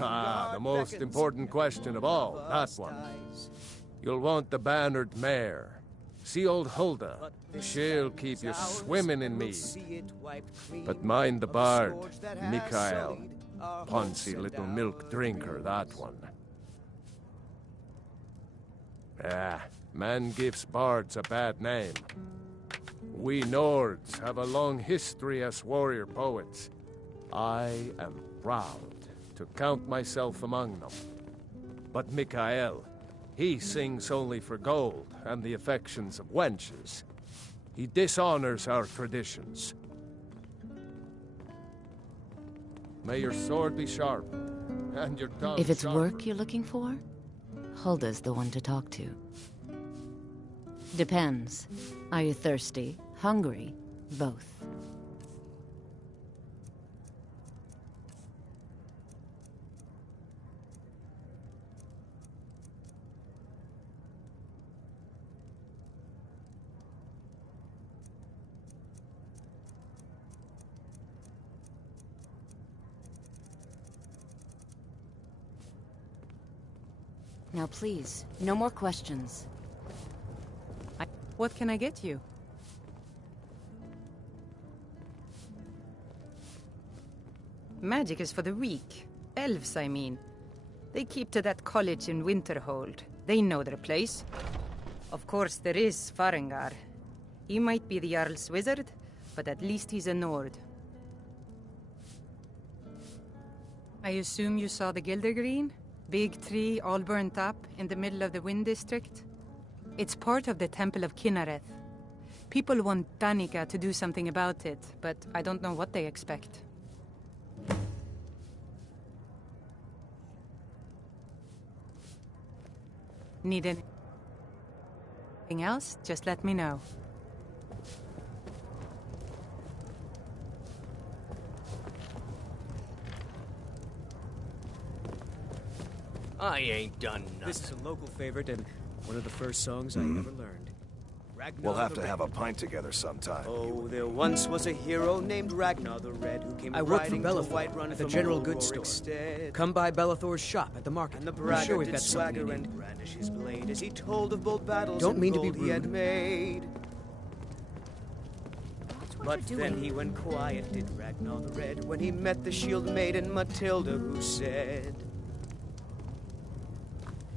Ah, the most important question of all, that one. You'll want the bannered mare. See old Hulda, she'll keep you swimming in mead. But mind the bard, Mikhail. Poncy little milk drinker, that one. Ah, man gives bards a bad name. We Nords have a long history as warrior poets. I am proud to count myself among them. But Mikhail, he sings only for gold and the affections of wenches. He dishonors our traditions. May your sword be sharp, and your tongue If it's sharper. work you're looking for, Hulda's the one to talk to. Depends. Are you thirsty, hungry, both? Now please, no more questions. What can I get you? Magic is for the weak. Elves, I mean. They keep to that college in Winterhold. They know their place. Of course, there is Farengar. He might be the Jarl's wizard, but at least he's a Nord. I assume you saw the Gildergreen? Big tree, all burnt up, in the middle of the Wind District? It's part of the Temple of Kinnareth. People want Danica to do something about it, but I don't know what they expect. Need anything else? Just let me know. I ain't done nothing. This is a local favorite and one of the first songs I ever learned. We'll have to have a pint together sometime. Oh, there once was a hero named Ragnar the Red who came I work for riding to Bellathor Whiterun at the from General old Goods Rorik's Store. stead. Come by Bellathor's shop at the market. And the I'm braggart sure we've did got something swagger you and need. brandish his blade as he told of bold battles Don't and mean to be gold he had rude. made. what But you're then doing. he went quiet, did Ragnar the Red, when he met the shield maiden Matilda, who said,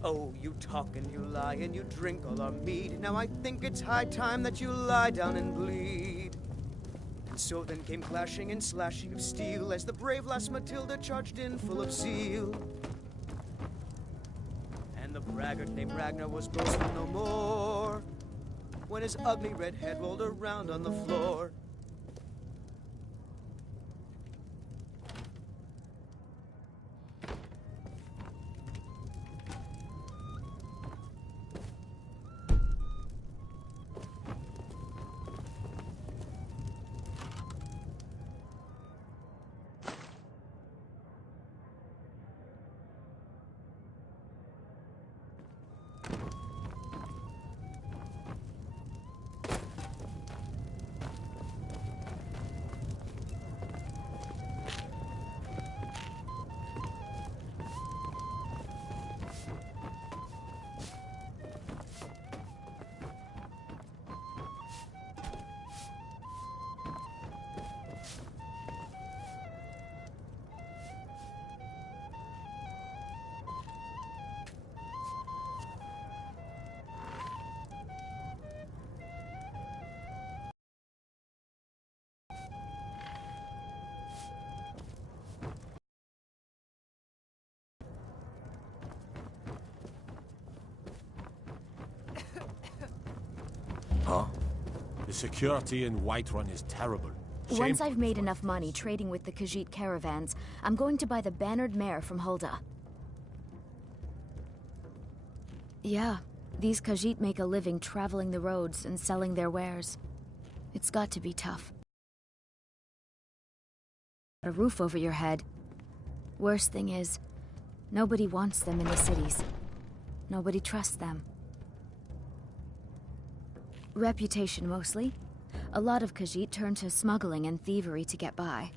"Oh, you talk and you lie and you drink all our mead. Now I think it's high time that you lie down and bleed." And so then came clashing and slashing of steel as the brave lass Matilda charged in full of zeal. And the braggart named Ragnar was boasting no more when his ugly red head rolled around on the floor. Huh? The security in Whiterun is terrible. Once I've made enough money trading with the Khajiit caravans, I'm going to buy the bannered mare from Hulda. Yeah, these Khajiit make a living traveling the roads and selling their wares. It's got to be tough. A roof over your head. Worst thing is, nobody wants them in the cities. Nobody trusts them. Reputation, mostly. A lot of Khajiit turn to smuggling and thievery to get by.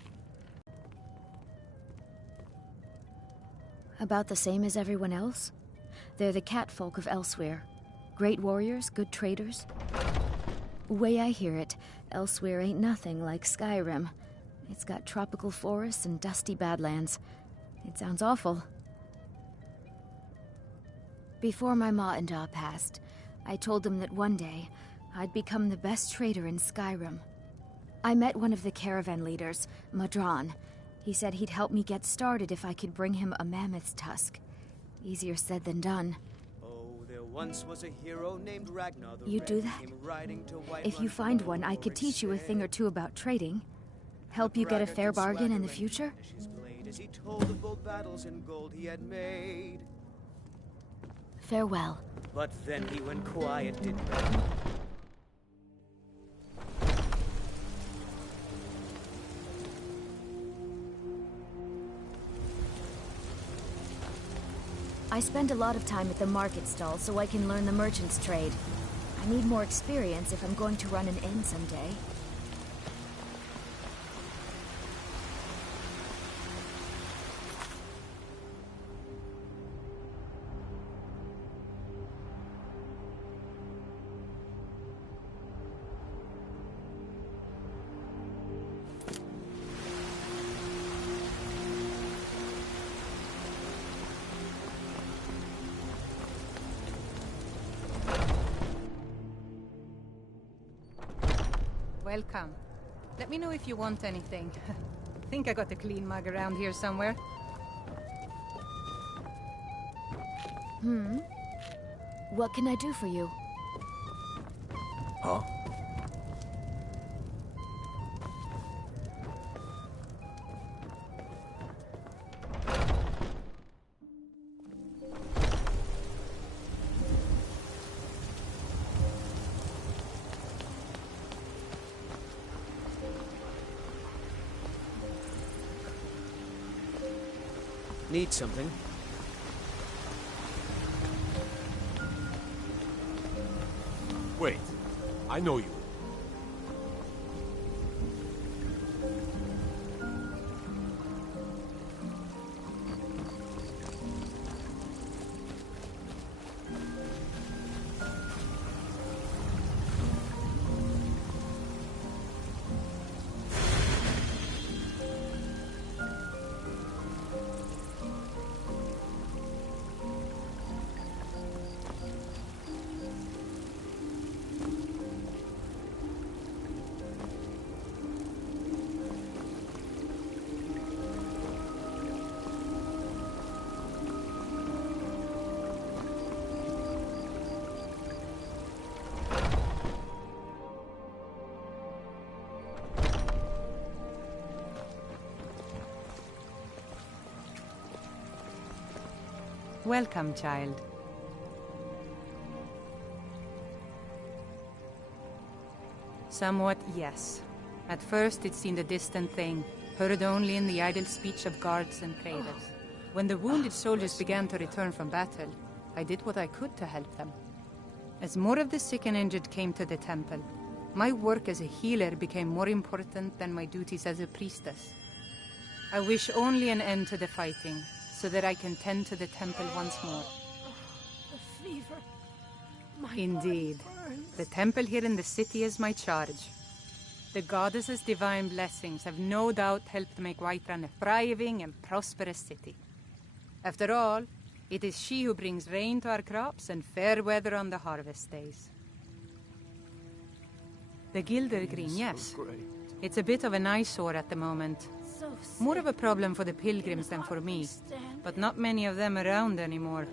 About the same as everyone else. They're the catfolk of Elsewhere. Great warriors, good traders. Way I hear it, Elsewhere ain't nothing like Skyrim. It's got tropical forests and dusty badlands. It sounds awful. Before my ma and Da passed, I told them that one day I'd become the best trader in Skyrim. I met one of the caravan leaders, Madran. He said he'd help me get started if I could bring him a mammoth's tusk. Easier said than done. Oh, there once was a hero named Ragnar the You Red do who that? came riding to If Whiterun you from find old one, I could Rorik's teach you a stead. thing or two about trading. Help you get a fair bargain in the future? His blade as he told of bold battles and gold he had made. Farewell. But then he went quiet, did Ragnar. I spend a lot of time at the market stall so I can learn the merchant's trade. I need more experience if I'm going to run an inn someday. Welcome. Let me know if you want anything. Think I got a clean mug around here somewhere. What can I do for you? Huh? Need something? Wait. I know you. Welcome, child. Somewhat, yes. At first it seemed a distant thing, heard only in the idle speech of guards and traders. When the wounded soldiers began to return from battle, I did what I could to help them. As more of the sick and injured came to the temple, my work as a healer became more important than my duties as a priestess. I wish only an end to the fighting, so that I can tend to the temple once more. The fever. Indeed. The temple here in the city is my charge. The goddess's divine blessings have no doubt helped make Whiterun a thriving and prosperous city. After all, it is she who brings rain to our crops and fair weather on the harvest days. The Gilder Green, yes. It's a bit of an eyesore at the moment. More of a problem for the pilgrims than for me, but not many of them around anymore.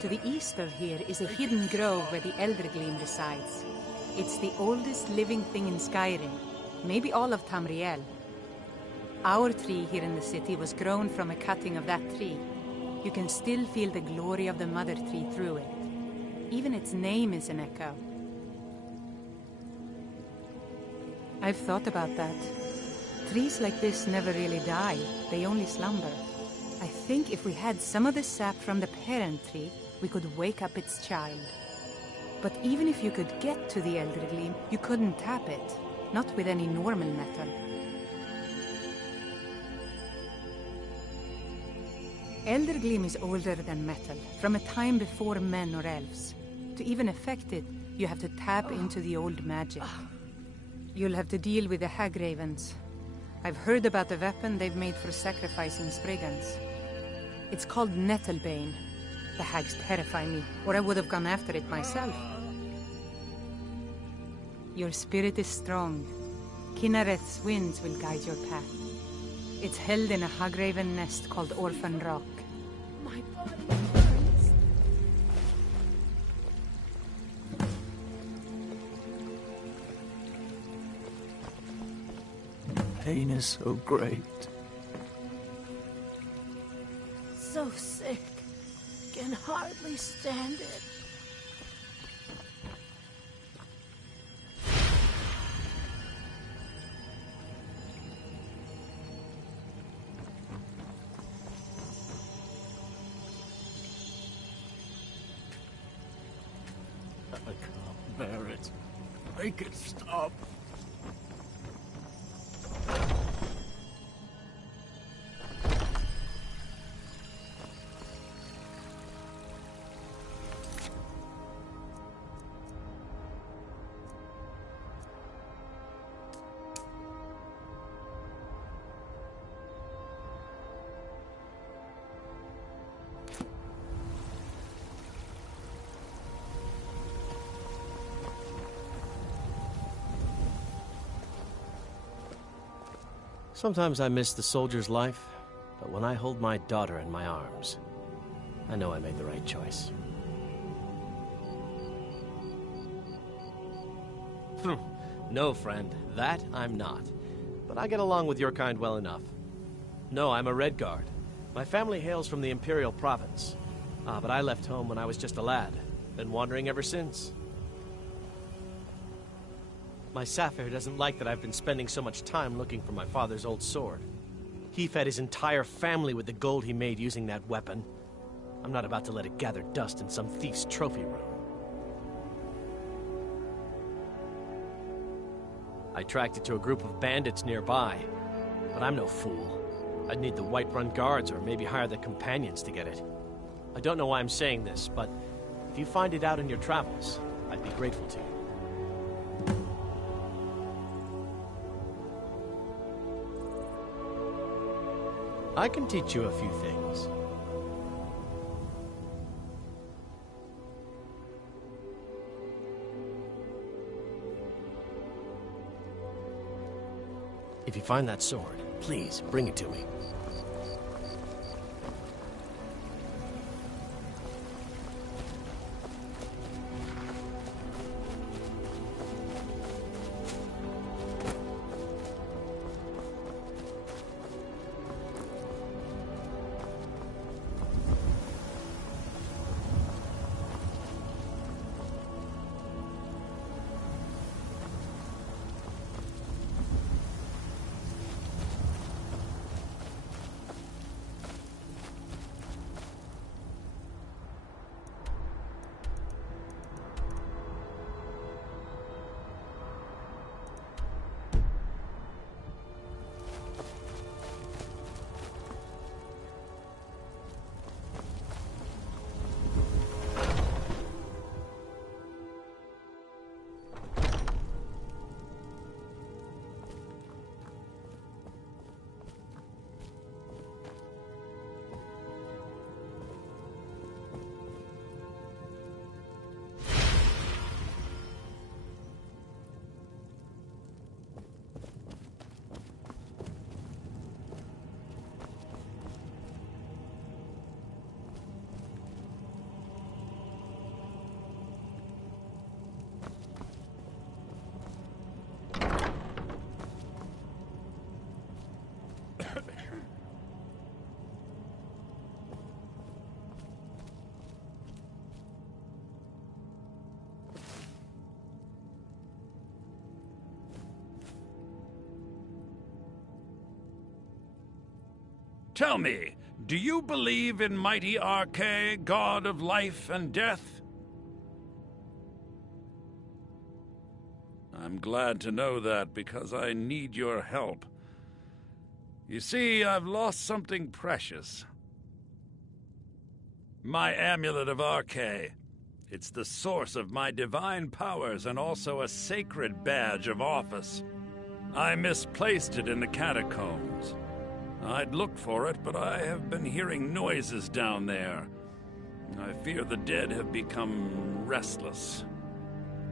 To the east of here is a hidden grove where the Eldergleam resides. It's the oldest living thing in Skyrim, maybe all of Tamriel. Our tree here in the city was grown from a cutting of that tree. You can still feel the glory of the mother tree through it. Even its name is an echo. I've thought about that. Trees like this never really die, they only slumber. I think if we had some of the sap from the parent tree, we could wake up its child. But even if you could get to the Eldergleam, you couldn't tap it, not with any normal metal. Eldergleam is older than metal, from a time before men or elves. To even affect it, you have to tap into the old magic. You'll have to deal with the Hagravens. I've heard about the weapon they've made for sacrificing Spriggans. It's called Nettlebane. The hags terrify me, or I would have gone after it myself. Your spirit is strong. Kinareth's winds will guide your path. It's held in a Hagraven nest called Orphan Rock. My body burns. Pain is so great. So sick. Can hardly stand it. I can't bear it. Make it stop. Sometimes I miss the soldier's life, but when I hold my daughter in my arms, I know I made the right choice. No, friend, that I'm not. But I get along with your kind well enough. No, I'm a Redguard. My family hails from the Imperial Province. But I left home when I was just a lad. Been wandering ever since. My Sapphire doesn't like that I've been spending so much time looking for my father's old sword. He fed his entire family with the gold he made using that weapon. I'm not about to let it gather dust in some thief's trophy room. I tracked it to a group of bandits nearby, but I'm no fool. I'd need the Whiterun guards or maybe hire the companions to get it. I don't know why I'm saying this, but if you find it out in your travels, I'd be grateful to you. I can teach you a few things. If you find that sword, please bring it to me. Tell me, do you believe in mighty Arche, god of life and death? I'm glad to know that because I need your help. You see, I've lost something precious. My amulet of Arche. It's the source of my divine powers and also a sacred badge of office. I misplaced it in the catacombs. I'd looked for it, but I have been hearing noises down there. I fear the dead have become restless.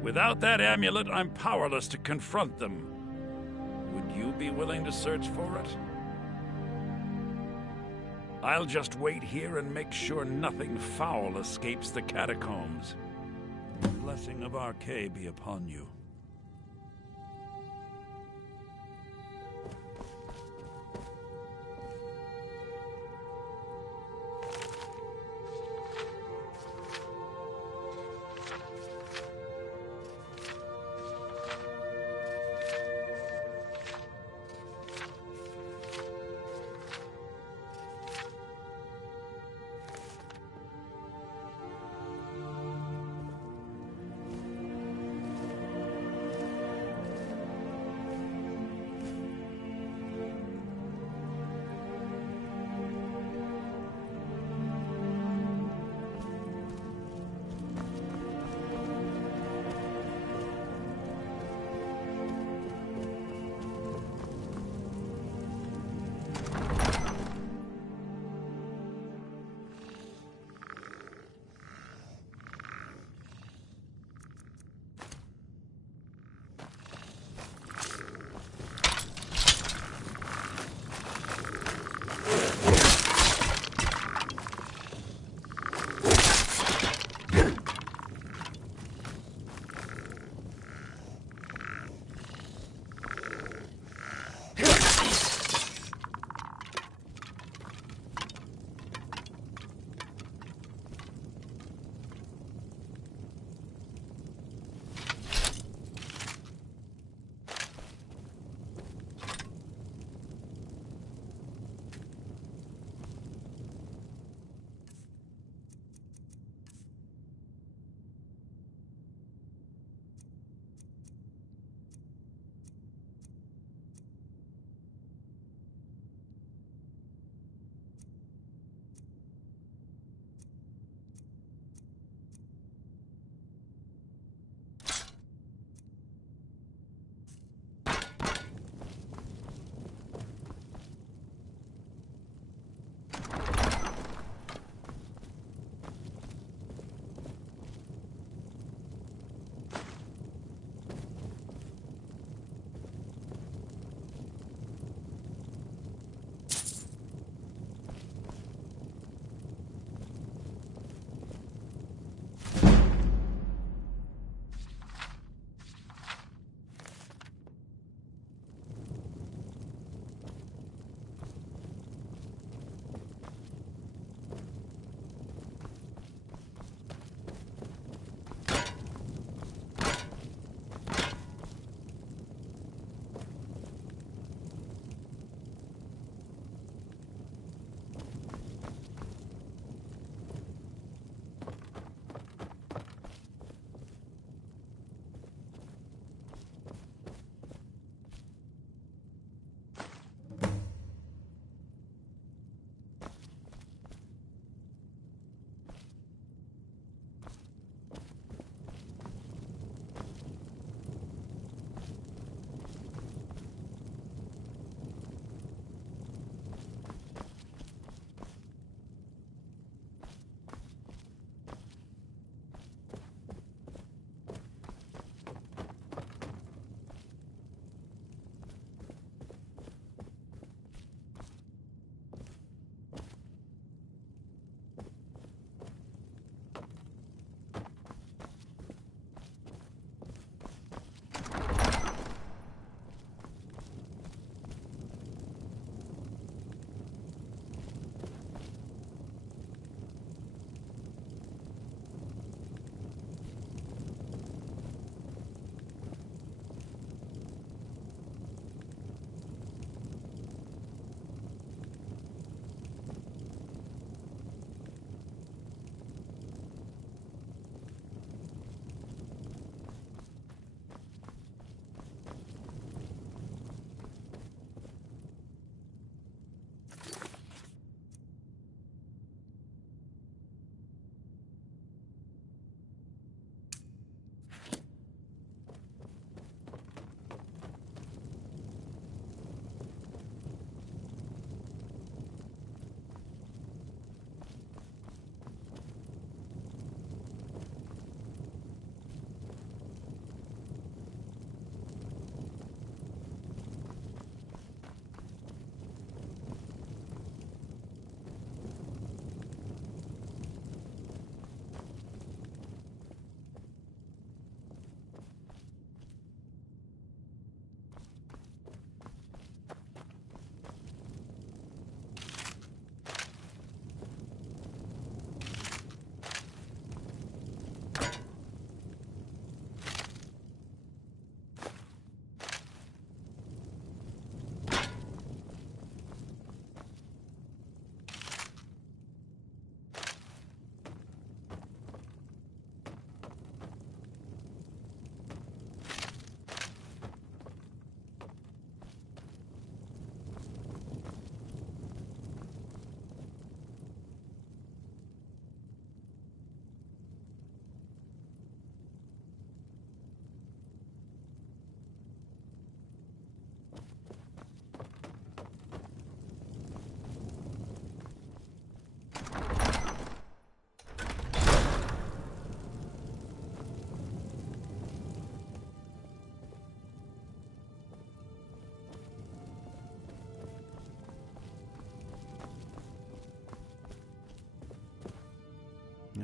Without that amulet, I'm powerless to confront them. Would you be willing to search for it? I'll just wait here and make sure nothing foul escapes the catacombs. The blessing of Arche be upon you.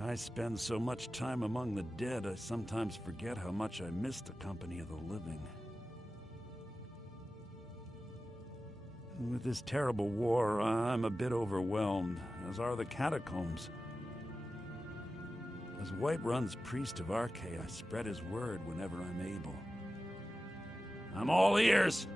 I spend so much time among the dead, I sometimes forget how much I miss the company of the living. With this terrible war, I'm a bit overwhelmed, as are the catacombs. As Whiterun's priest of Arkay, I spread his word whenever I'm able. I'm all ears!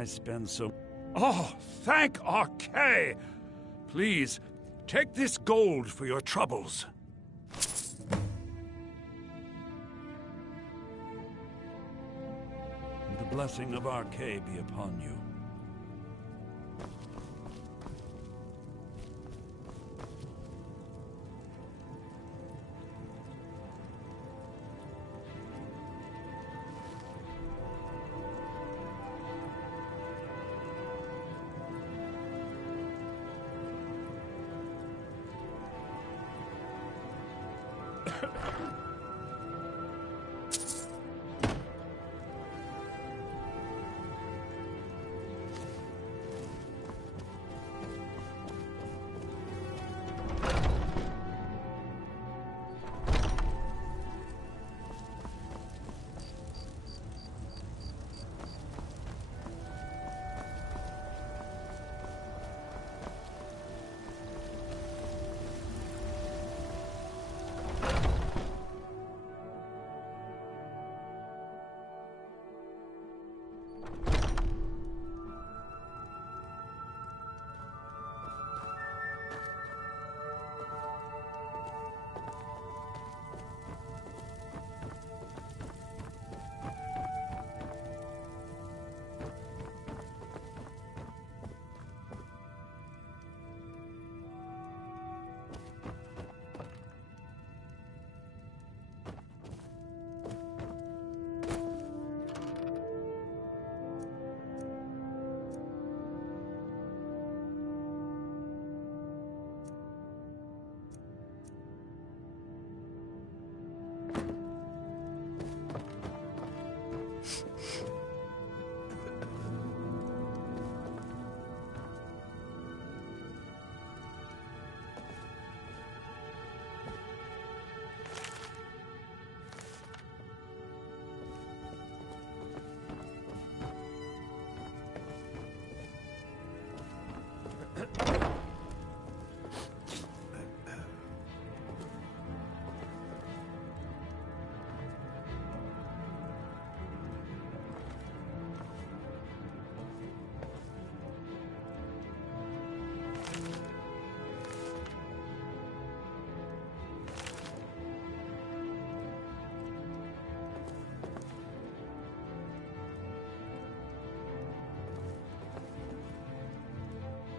I spend so... Oh, thank Arkay! Please, take this gold for your troubles. The blessing of Arkay be upon you.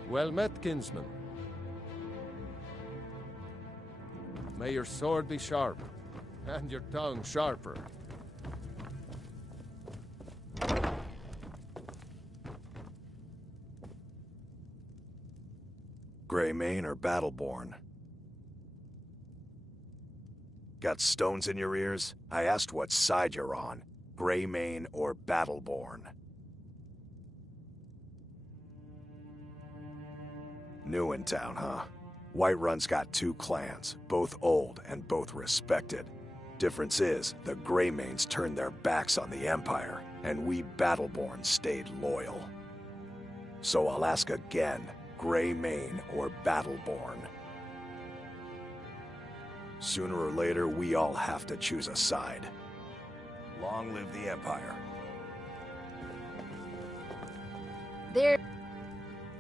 Well met, kinsman. May your sword be sharp, and your tongue sharper. Greymane or Battleborn? Got stones in your ears? I asked what side you're on. Greymane or Battleborn? New in town, huh? Whiterun's got 2 clans, both old and both respected. Difference is, the Greymanes turned their backs on the Empire, and we Battleborn stayed loyal. So I'll ask again, Greymane or Battleborn? Sooner or later, we all have to choose a side. Long live the Empire. There...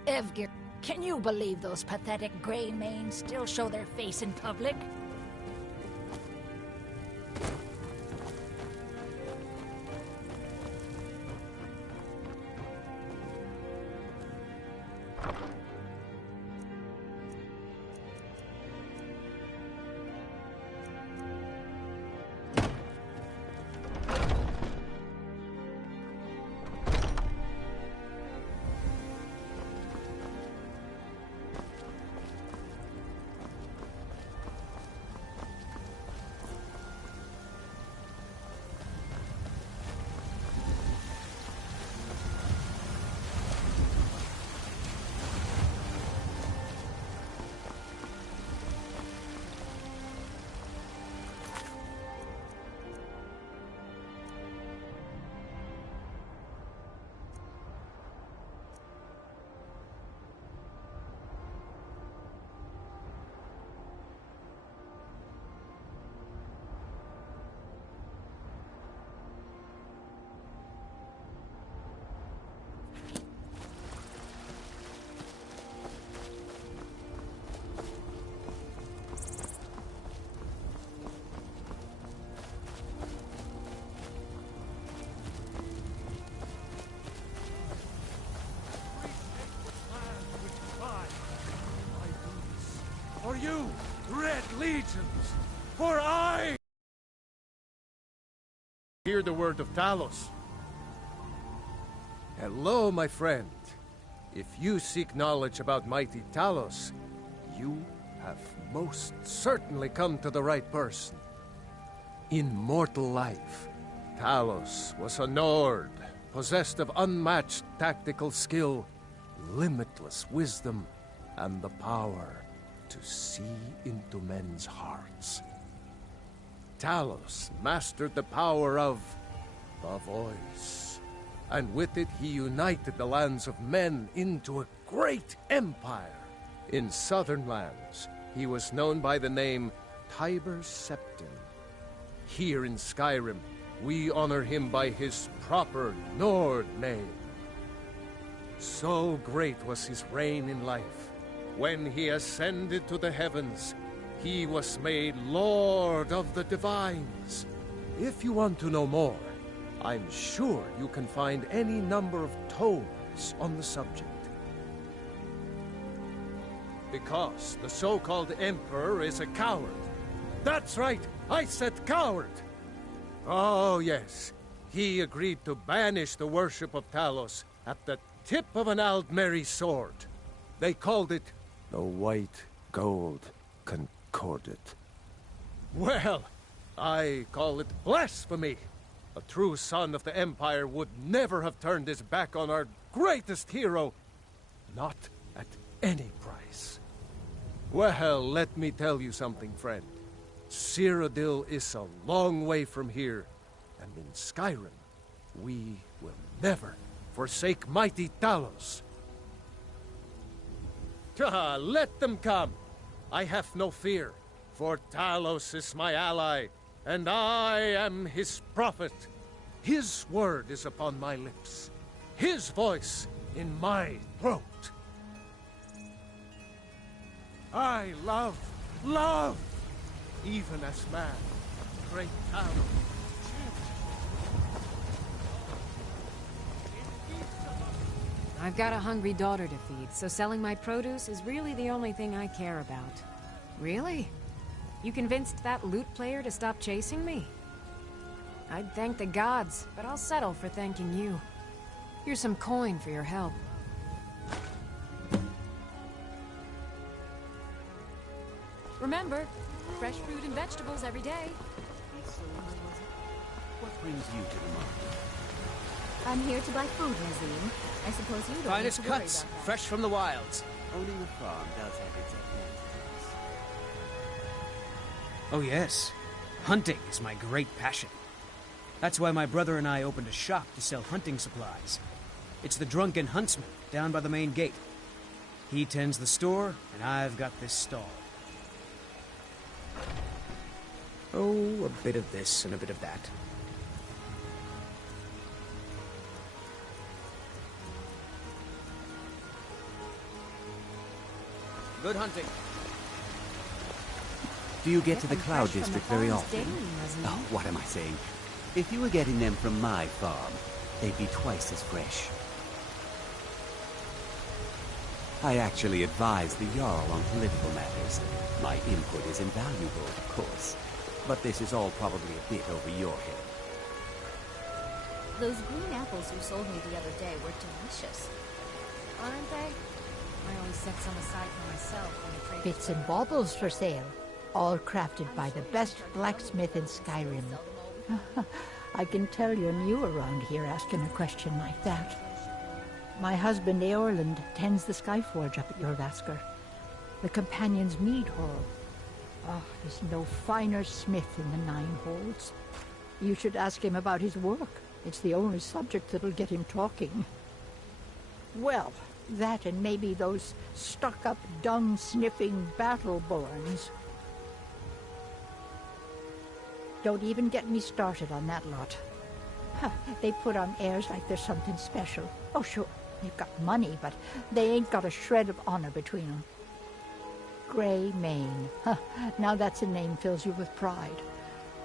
Evgir, can you believe those pathetic Greymanes still show their face in public? For you, Red Legions, for I hear the word of Talos. Hello, my friend. If you seek knowledge about mighty Talos, you have most certainly come to the right person. In mortal life, Talos was a Nord, possessed of unmatched tactical skill, limitless wisdom, and the power to see into men's hearts. Talos mastered the power of the voice, and with it he united the lands of men into a great empire. In southern lands, he was known by the name Tiber Septim. Here in Skyrim, we honor him by his proper Nord name. So great was his reign in life. When he ascended to the heavens, he was made Lord of the Divines. If you want to know more, I'm sure you can find any number of tomes on the subject. Because the so-called Emperor is a coward. That's right, I said coward! Oh yes, he agreed to banish the worship of Talos at the tip of an Aldmeri sword. They called it the White Gold Concordat. Well, I call it blasphemy. A true son of the Empire would never have turned his back on our greatest hero. Not at any price. Well, let me tell you something, friend. Cyrodiil is a long way from here, and in Skyrim, we will never forsake mighty Talos. Let them come. I have no fear, for Talos is my ally, and I am his prophet. His word is upon my lips, his voice in my throat. I love, even as man, great Talos. I've got a hungry daughter to feed, so selling my produce is really the only thing I care about. Really? You convinced that lute player to stop chasing me? I'd thank the gods, but I'll settle for thanking you. Here's some coin for your help. Remember, fresh fruit and vegetables every day. What brings you to the market? I'm here to buy food, Nazim. I suppose you don't Finest need to worry cuts, about that. fresh from the wilds. Owning a farm does have its advantages. Oh yes, hunting is my great passion. That's why my brother and I opened a shop to sell hunting supplies. It's the Drunken Huntsman down by the main gate. He tends the store, and I've got this stall. Oh, a bit of this and a bit of that. Good hunting. Do you get to the Cloud fresh from District the very farms often? daily, Nazim. Oh, what am I saying? If you were getting them from my farm, they'd be twice as fresh. I actually advise the Jarl on political matters. My input is invaluable, of course. But this is all probably a bit over your head. Those green apples you sold me the other day were delicious. Aren't they? I always set some aside for myself when the trade. Bits and baubles for sale, all crafted by the best blacksmith in Skyrim. I can tell you're new around here asking a question like that. My husband Eorland tends the Skyforge up at Jorvaskr, the Companion's Mead Hall. Oh, there's no finer smith in the Nine Holds. You should ask him about his work. It's the only subject that'll get him talking. Well, that and maybe those stuck-up, dung-sniffing battle-borns. Don't even get me started on that lot. They put on airs like there's something special. Oh, sure, they've got money, but they ain't got a shred of honor between them. Grey Mane. Now that's a name fills you with pride.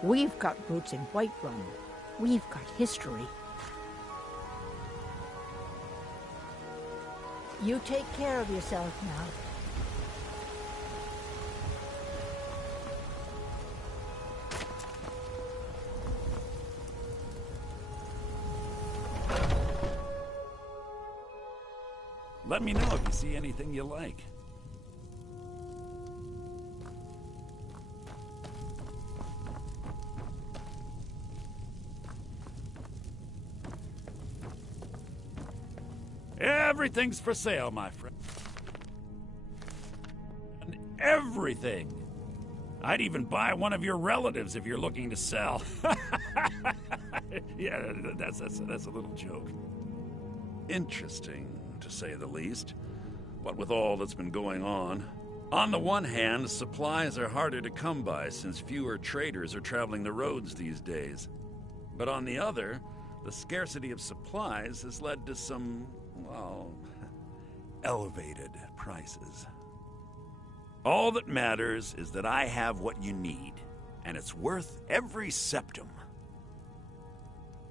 We've got roots in Whiterun. We've got history. You take care of yourself now. Let me know if you see anything you like. Everything's for sale, my friend. And everything. I'd even buy one of your relatives if you're looking to sell. Yeah, that's a little joke. Interesting, to say the least. What with all that's been going on. On the one hand, supplies are harder to come by since fewer traders are traveling the roads these days. But on the other, the scarcity of supplies has led to some, well, elevated prices. All that matters is that I have what you need, and it's worth every septum.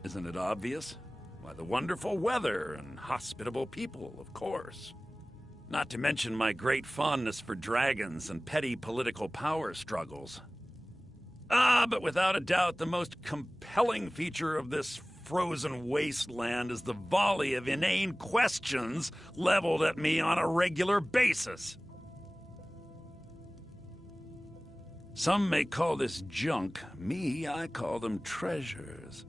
Isn't it obvious? Why, the wonderful weather and hospitable people, of course. Not to mention my great fondness for dragons and petty political power struggles. But without a doubt, the most compelling feature of this frozen wasteland is the volley of inane questions leveled at me on a regular basis. Some may call this junk. Me, I call them treasures.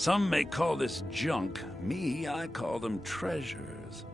Some may call this junk. Me, I call them treasures.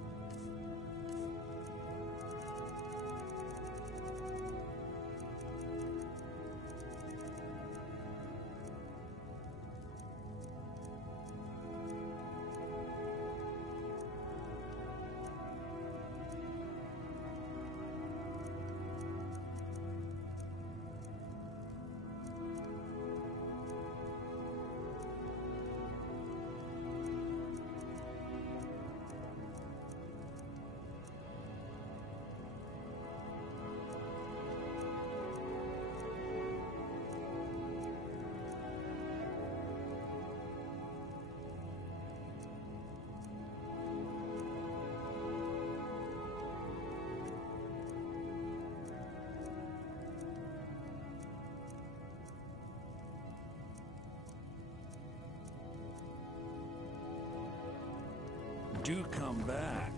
Do come back.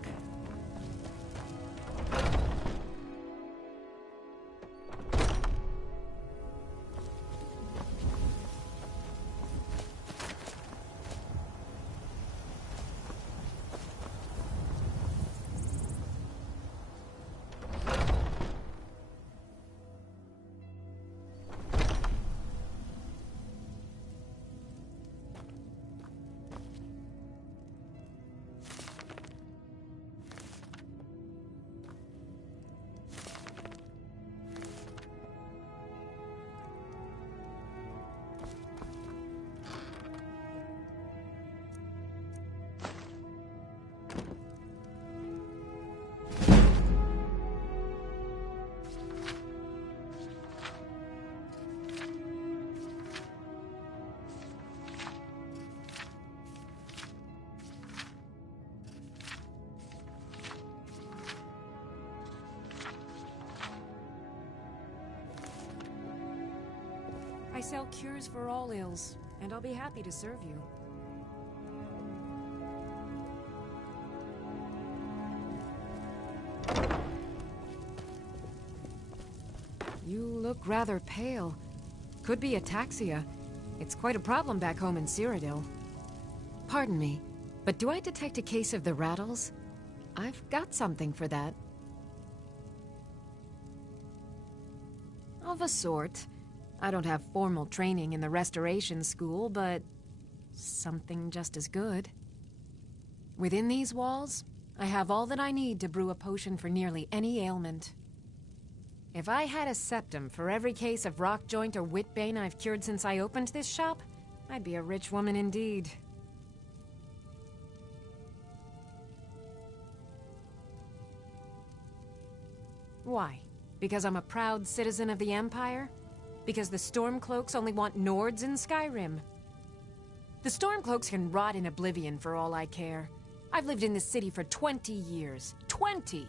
I sell cures for all ills, and I'll be happy to serve you. You look rather pale. Could be ataxia. It's quite a problem back home in Cyrodiil. Pardon me, but do I detect a case of the rattles? I've got something for that. Of a sort. I don't have formal training in the restoration school, but something just as good. Within these walls, I have all that I need to brew a potion for nearly any ailment. If I had a septum for every case of rock joint or whitbane I've cured since I opened this shop, I'd be a rich woman indeed. Why? Because I'm a proud citizen of the Empire? Because the Stormcloaks only want Nords in Skyrim? The Stormcloaks can rot in oblivion for all I care. I've lived in this city for 20 years. 20!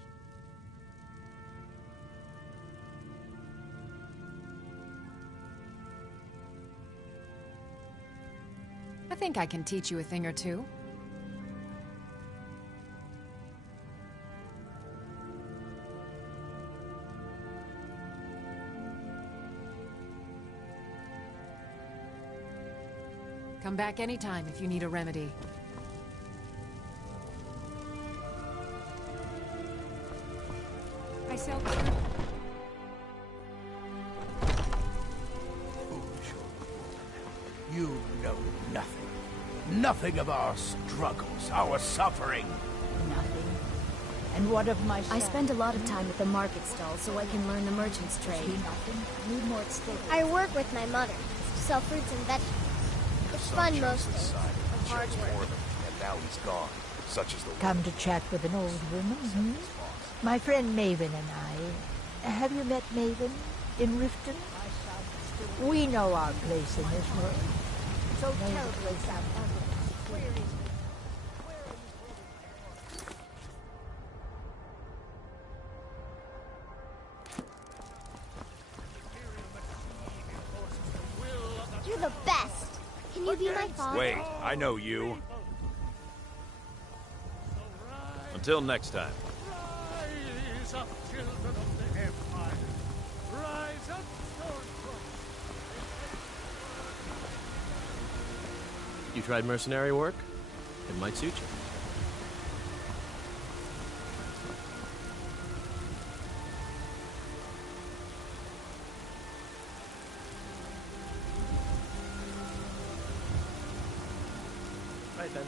I think I can teach you a thing or two. Come back anytime if you need a remedy. I sell cure. Foolish old woman. You know nothing. Nothing of our struggles, our suffering. Nothing. And what of my son? I spend a lot of time at the market stall so I can learn the merchant's trade. Nothing. Need more staples. I work with my mother to sell fruits and vegetables. It's fun most days. Hard work. And now he's gone. Such is the Come to chat with an old woman, hmm? My friend Maven and I. Have you met Maven in Riften? We know our place in this world. So tell us about others. Where is it? You're the best. Can you be my father? Wait, I know you. Until next time. Rise up, children of the Empire. Rise up, Stormcloaks. You tried mercenary work? It might suit you. Right then.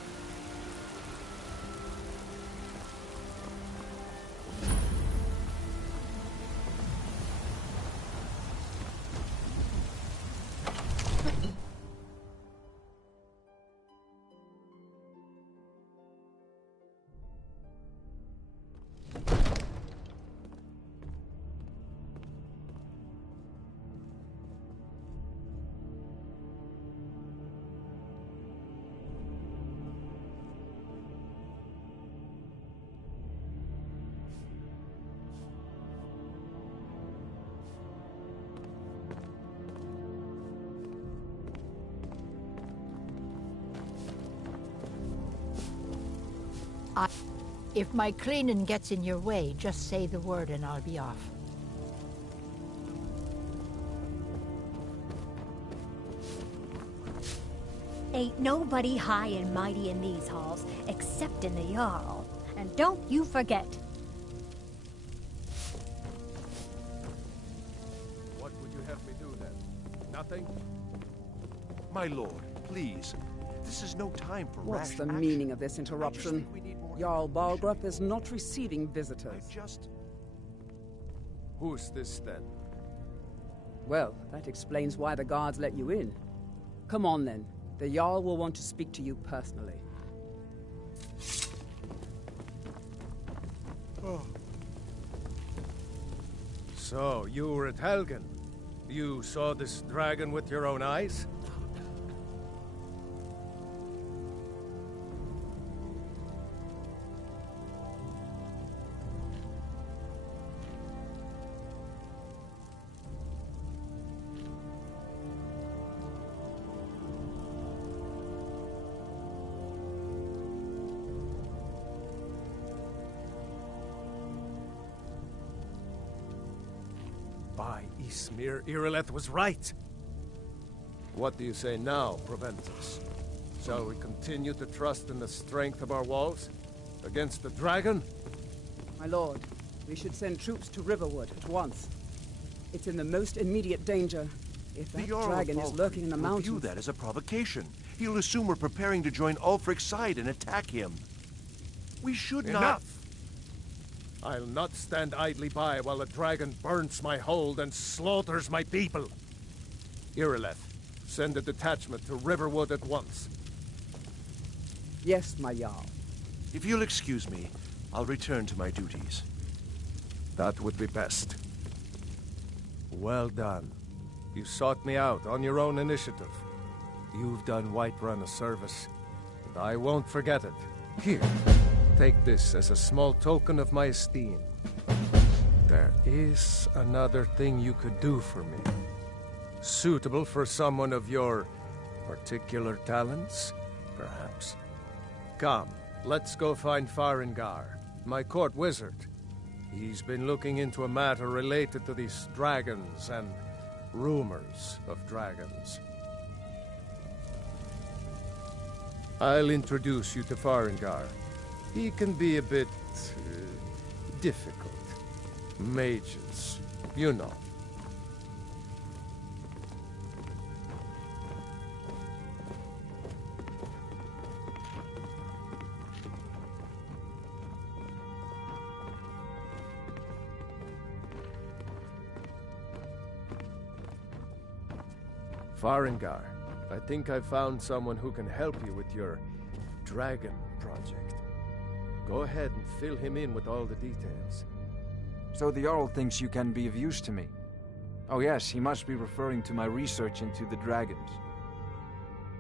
If my cleaning gets in your way, just say the word and I'll be off. Ain't nobody high and mighty in these halls, except in the Jarl. And don't you forget. What would you have me do then? Nothing? My lord, please. This is no time for What's rash the action. meaning of this interruption? Jarl Balgrup is not receiving visitors. Who's this then? Well, that explains why the guards let you in. Come on then. The Jarl will want to speak to you personally. So, you were at Helgen. You saw this dragon with your own eyes? By Ysmir, Irileth was right. What do you say now, Proventus? Shall we continue to trust in the strength of our walls? Against the dragon? My lord, we should send troops to Riverwood at once. It's in the most immediate danger. If that dragon is lurking in the mountains... View that as a provocation. He'll assume we're preparing to join Ulfric's side and attack him. We should not... Enough! I'll not stand idly by while the dragon burns my hold and slaughters my people. Irileth, send a detachment to Riverwood at once. Yes, my Jarl. If you'll excuse me, I'll return to my duties. That would be best. Well done. You sought me out on your own initiative. You've done Whiterun a service, and I won't forget it. Here. Take this as a small token of my esteem. There is another thing you could do for me. Suitable for someone of your particular talents, perhaps. Come, let's go find Farengar, my court wizard. He's been looking into a matter related to these dragons and rumors of dragons. I'll introduce you to Farengar. He can be a bit difficult. Mages, you know. Farengar, I think I've found someone who can help you with your dragon project. Go ahead and fill him in with all the details. So the Jarl thinks you can be of use to me. Oh yes, he must be referring to my research into the dragons.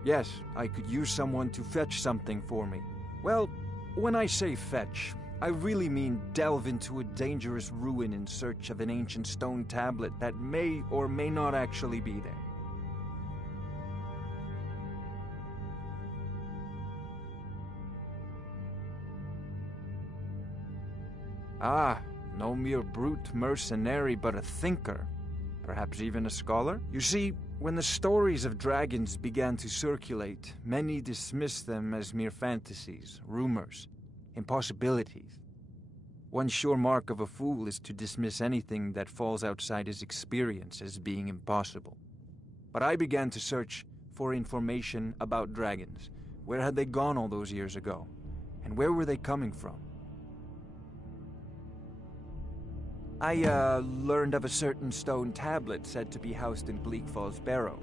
Yes, I could use someone to fetch something for me. Well, when I say fetch, I really mean delve into a dangerous ruin in search of an ancient stone tablet that may or may not actually be there. Ah, no mere brute mercenary, but a thinker. Perhaps even a scholar? You see, When the stories of dragons began to circulate, many dismissed them as mere fantasies, rumors, impossibilities. One sure mark of a fool is to dismiss anything that falls outside his experience as being impossible. But I began to search for information about dragons. Where had they gone all those years ago? And where were they coming from? I learned of a certain stone tablet said to be housed in Bleak Falls Barrow.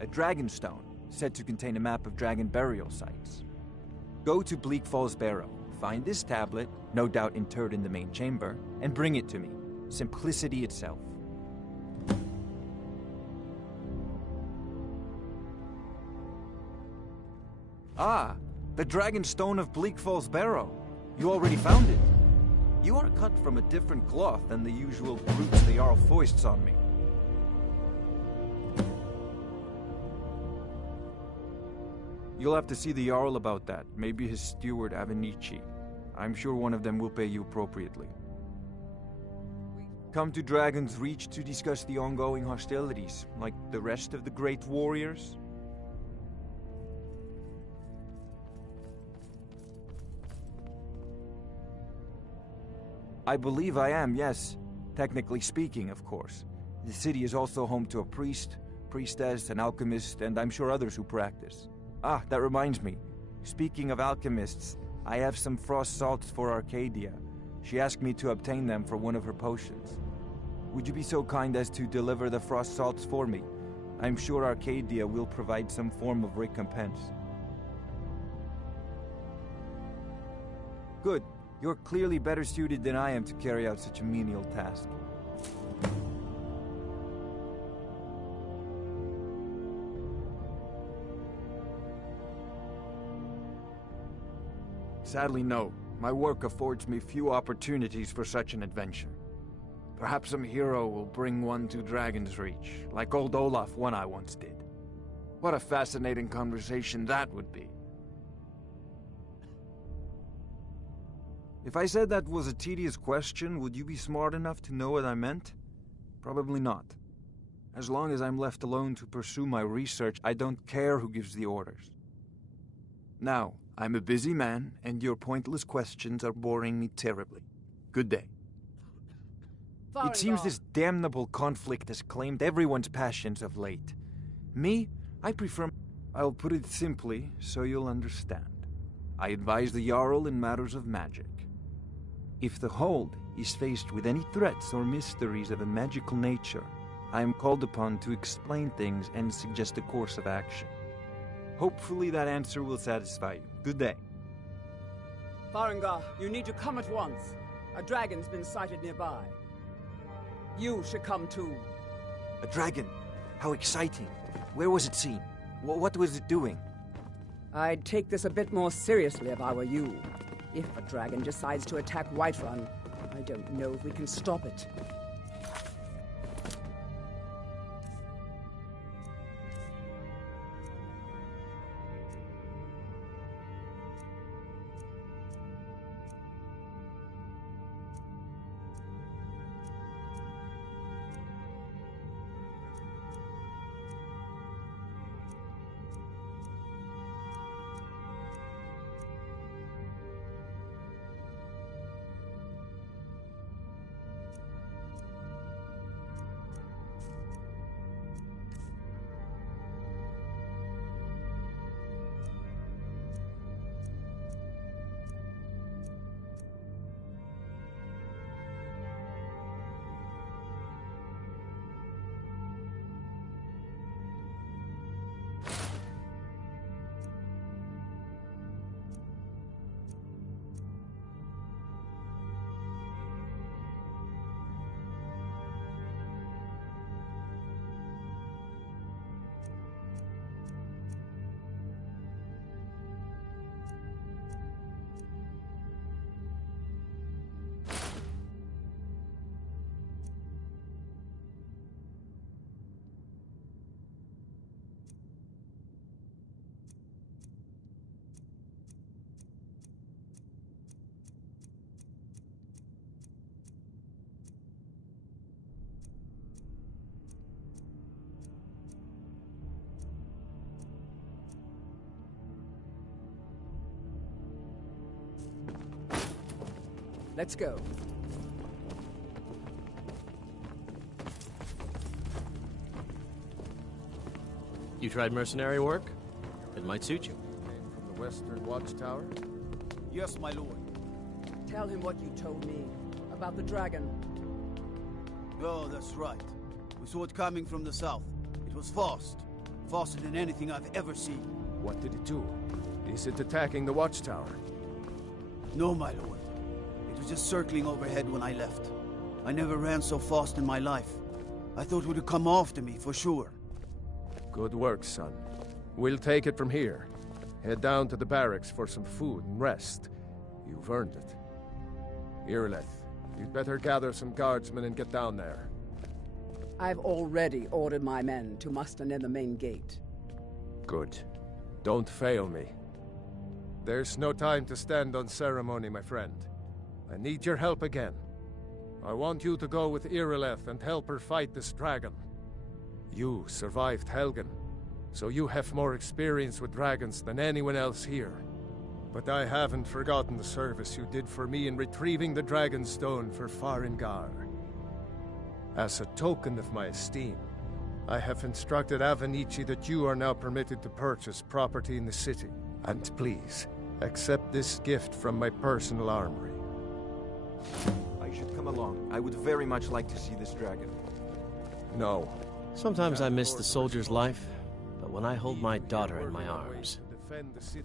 A dragon stone, said to contain a map of dragon burial sites. Go to Bleak Falls Barrow, find this tablet, no doubt interred in the main chamber, and bring it to me. Simplicity itself. Ah, the Dragon Stone of Bleak Falls Barrow. You already found it. You are cut from a different cloth than the usual brutes the Jarl foists on me. You'll have to see the Jarl about that. Maybe his steward Avenici. I'm sure one of them will pay you appropriately. Come to Dragon's Reach to discuss the ongoing hostilities, like the rest of the great warriors. I believe I am, yes. Technically speaking, of course. The city is also home to a priest, priestess, an alchemist, and I'm sure others who practice. Ah, that reminds me. Speaking of alchemists, I have some frost salts for Arcadia. She asked me to obtain them for one of her potions. Would you be so kind as to deliver the frost salts for me? I'm sure Arcadia will provide some form of recompense. Good. You're clearly better suited than I am to carry out such a menial task. Sadly, no. My work affords me few opportunities for such an adventure. Perhaps some hero will bring one to Dragon's Reach, like old Olaf one I once did. What a fascinating conversation that would be. If I said that was a tedious question, would you be smart enough to know what I meant? Probably not. As long as I'm left alone to pursue my research, I don't care who gives the orders. Now, I'm a busy man, and your pointless questions are boring me terribly. Good day. It seems this damnable conflict has claimed everyone's passions of late. Me, I prefer... I'll put it simply, so you'll understand. I advise the Jarl in matters of magic. If the Hold is faced with any threats or mysteries of a magical nature, I am called upon to explain things and suggest a course of action. Hopefully that answer will satisfy you. Good day. Farengar, you need to come at once. A dragon's been sighted nearby. You should come too. A dragon? How exciting. Where was it seen? What was it doing? I'd take this a bit more seriously if I were you. If a dragon decides to attack Whiterun, I don't know if we can stop it. Let's go. You tried mercenary work? It might suit you. From the Western Watchtower? Yes, my lord. Tell him what you told me about the dragon. Oh, that's right. We saw it coming from the south. It was fast. Faster than anything I've ever seen. What did it do? Is it attacking the Watchtower? No, my lord. It was just circling overhead when I left. I never ran so fast in my life. I thought it would come after me, for sure. Good work, son. We'll take it from here. Head down to the barracks for some food and rest. You've earned it. Irileth, you'd better gather some guardsmen and get down there. I've already ordered my men to muster near the main gate. Good. Don't fail me. There's no time to stand on ceremony, my friend. I need your help again. I want you to go with Irileth and help her fight this dragon. You survived Helgen, so you have more experience with dragons than anyone else here. But I haven't forgotten the service you did for me in retrieving the Dragon Stone for Farengar. As a token of my esteem, I have instructed Avenici that you are now permitted to purchase property in the city. And please, accept this gift from my personal armory. I should come along. I would very much like to see this dragon. No. Sometimes I miss the soldier's life, but when I hold my daughter in my arms,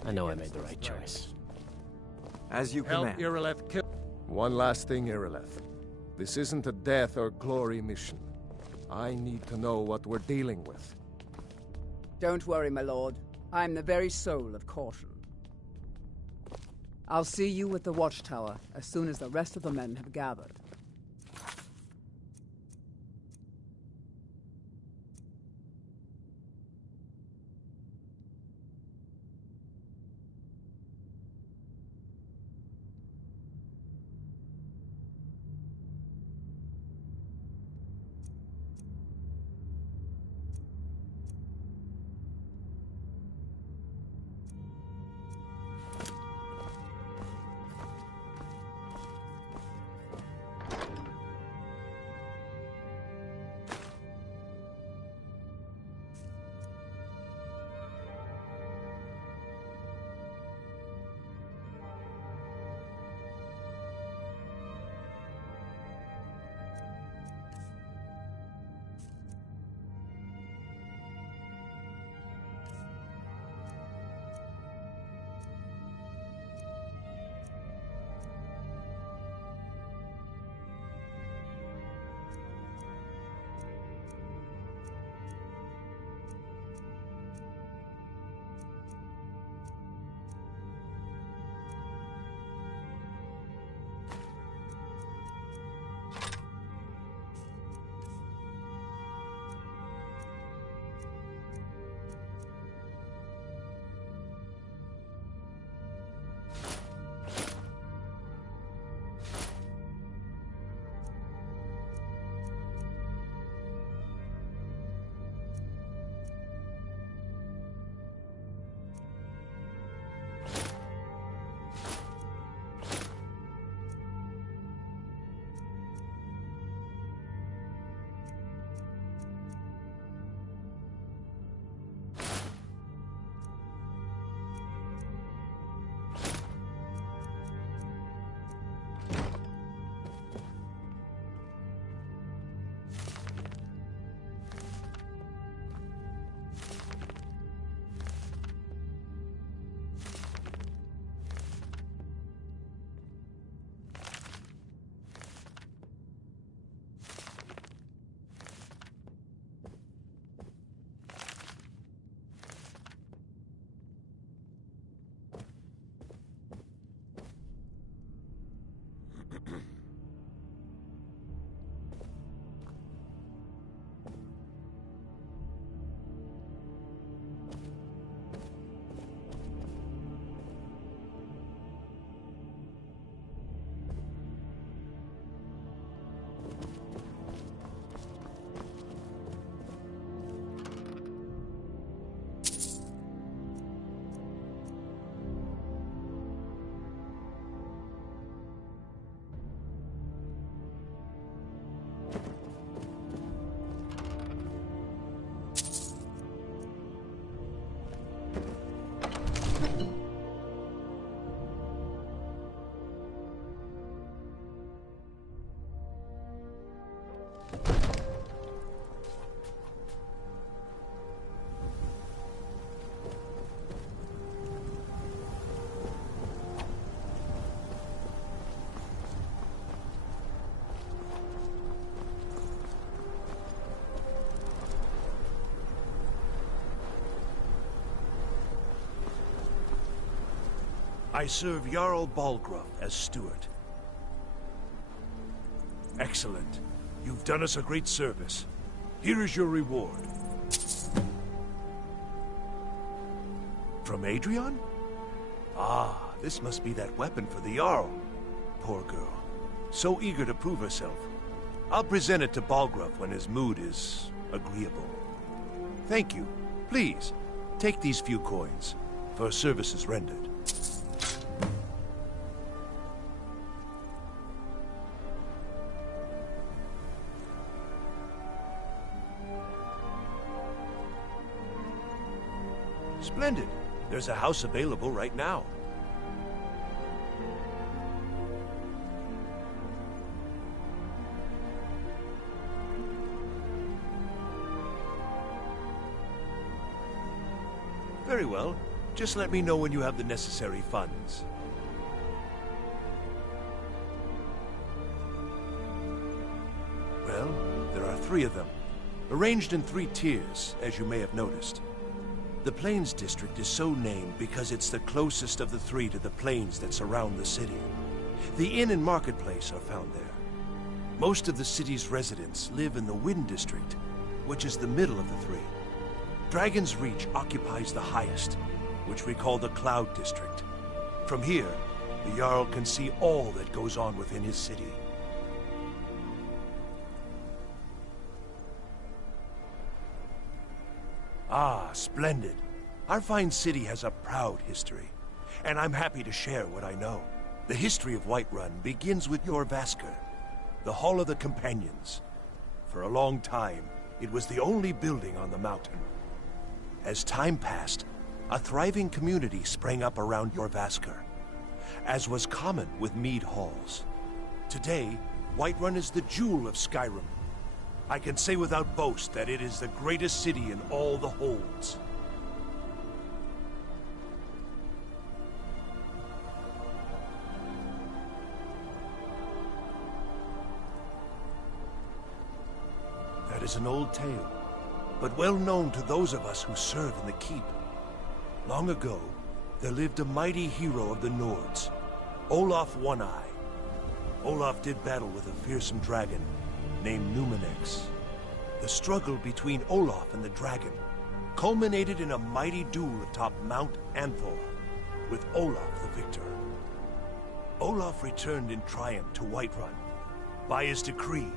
I know I made the right choice. As you command. Help Irileth kill. One last thing, Irileth. This isn't a death or glory mission. I need to know what we're dealing with. Don't worry, my lord. I'm the very soul of caution. I'll see you at the Watchtower as soon as the rest of the men have gathered. I serve Jarl Balgruuf as steward. Excellent. You've done us a great service. Here is your reward. From Adrian? Ah, this must be that weapon for the Jarl. Poor girl. So eager to prove herself. I'll present it to Balgruuf when his mood is agreeable. Thank you. Please, take these few coins for services rendered. Splendid. There's a house available right now. Very well. Just let me know when you have the necessary funds. Well, there are 3 of them, arranged in 3 tiers, as you may have noticed. The Plains District is so named because it's the closest of the 3 to the plains that surround the city. The inn and marketplace are found there. Most of the city's residents live in the Wind District, which is the middle of the 3. Dragon's Reach occupies the highest, which we call the Cloud District. From here, the Jarl can see all that goes on within his city. Ah, splendid. Our fine city has a proud history, and I'm happy to share what I know. The history of Whiterun begins with Jorrvaskr, the Hall of the Companions. For a long time, it was the only building on the mountain. As time passed, a thriving community sprang up around Jorrvaskr, as was common with mead halls. Today, Whiterun is the jewel of Skyrim. I can say without boast that it is the greatest city in all the holds. That is an old tale, but well known to those of us who serve in the keep. Long ago, there lived a mighty hero of the Nords, Olaf One-Eye. Olaf did battle with a fearsome dragon named Numenex. The struggle between Olaf and the dragon culminated in a mighty duel atop Mount Anthor, with Olaf the victor. Olaf returned in triumph to Whiterun. By his decree,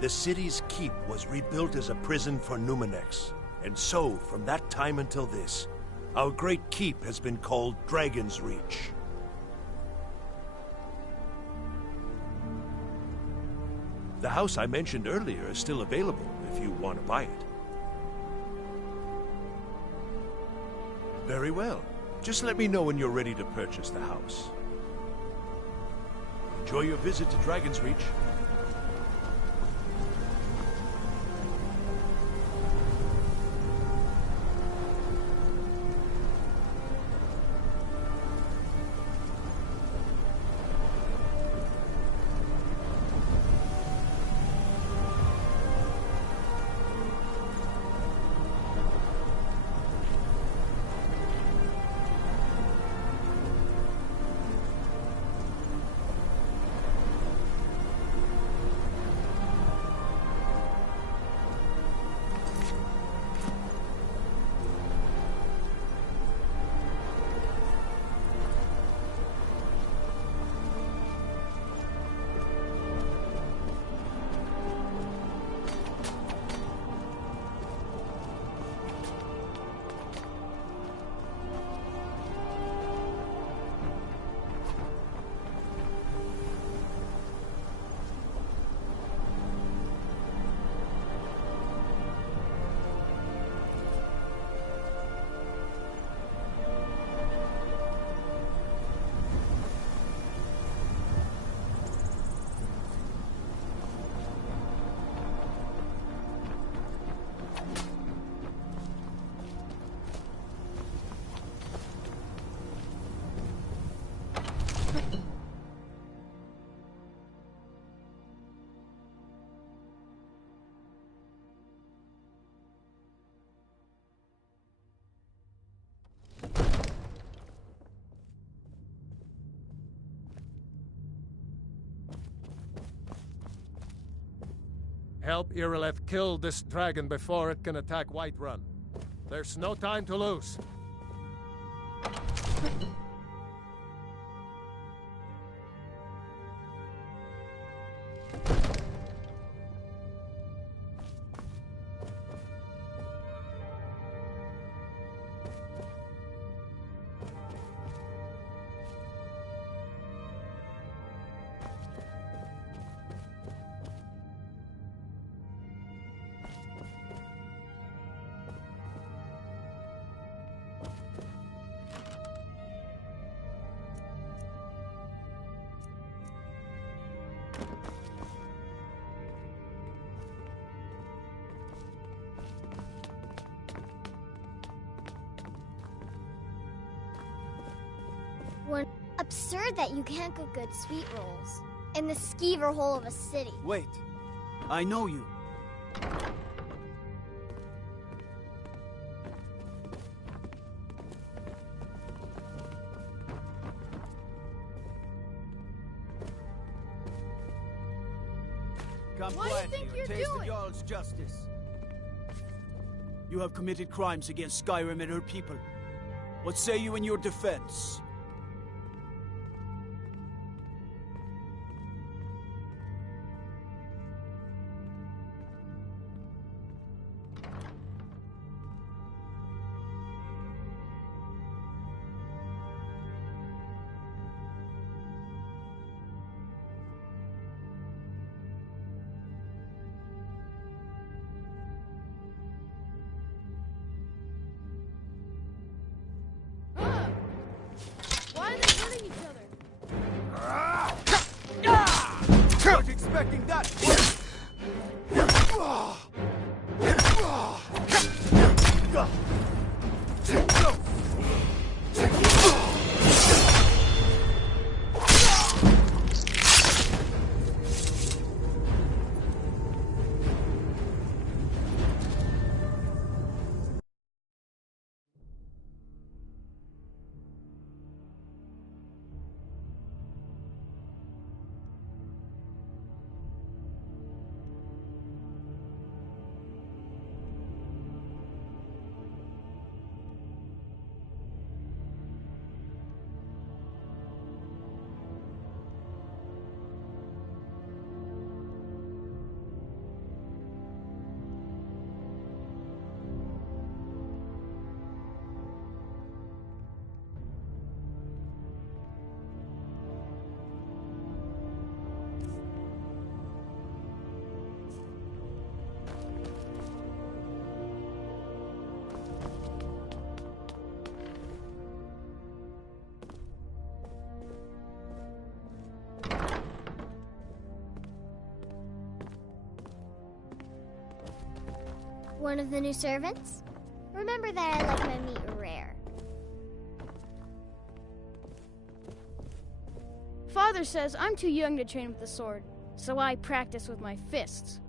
the city's keep was rebuilt as a prison for Numenex. And so, from that time until this, our great keep has been called Dragon's Reach. The house I mentioned earlier is still available if you want to buy it. Very well. Just let me know when you're ready to purchase the house. Enjoy your visit to Dragon's Reach. Help Irileth kill this dragon before it can attack Whiterun. There's no time to lose. Absurd that you can't cook good sweet rolls in the skeever hole of a city. Wait. I know you. Come quietly and taste the Jarl's justice. You have committed crimes against Skyrim and her people. What say you in your defense? Not expecting that. One of the new servants? Remember that I like my meat rare. Father says I'm too young to train with the sword, so I practice with my fists.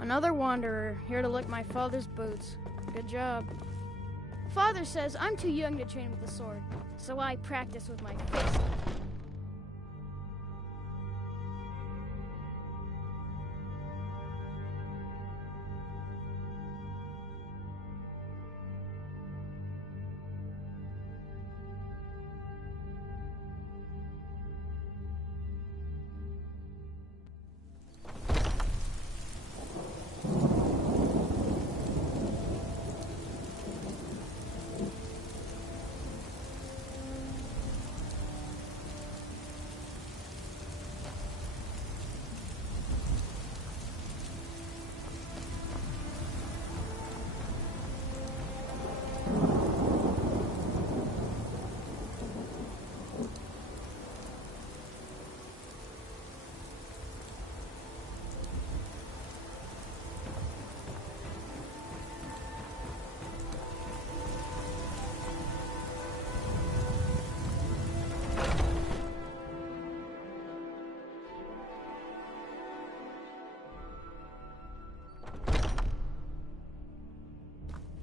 Another wanderer, here to lick my father's boots. Good job. Father says I'm too young to train with the sword, so I practice with my fist.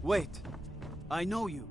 Wait, I know you.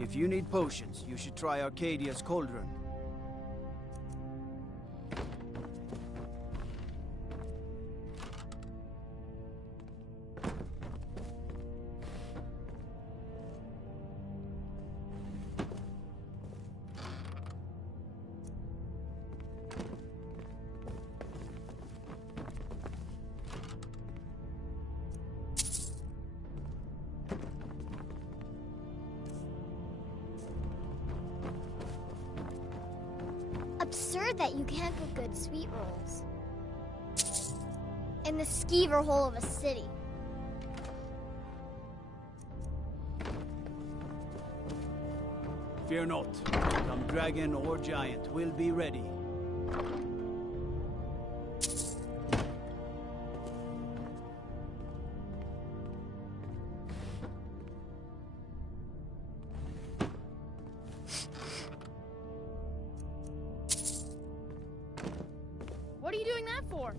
If you need potions, you should try Arcadia's cauldron. Absurd that you can't cook good sweet rolls in the skeever hole of a city. Fear not. Come dragon or giant, we'll be ready. What are you doing that for?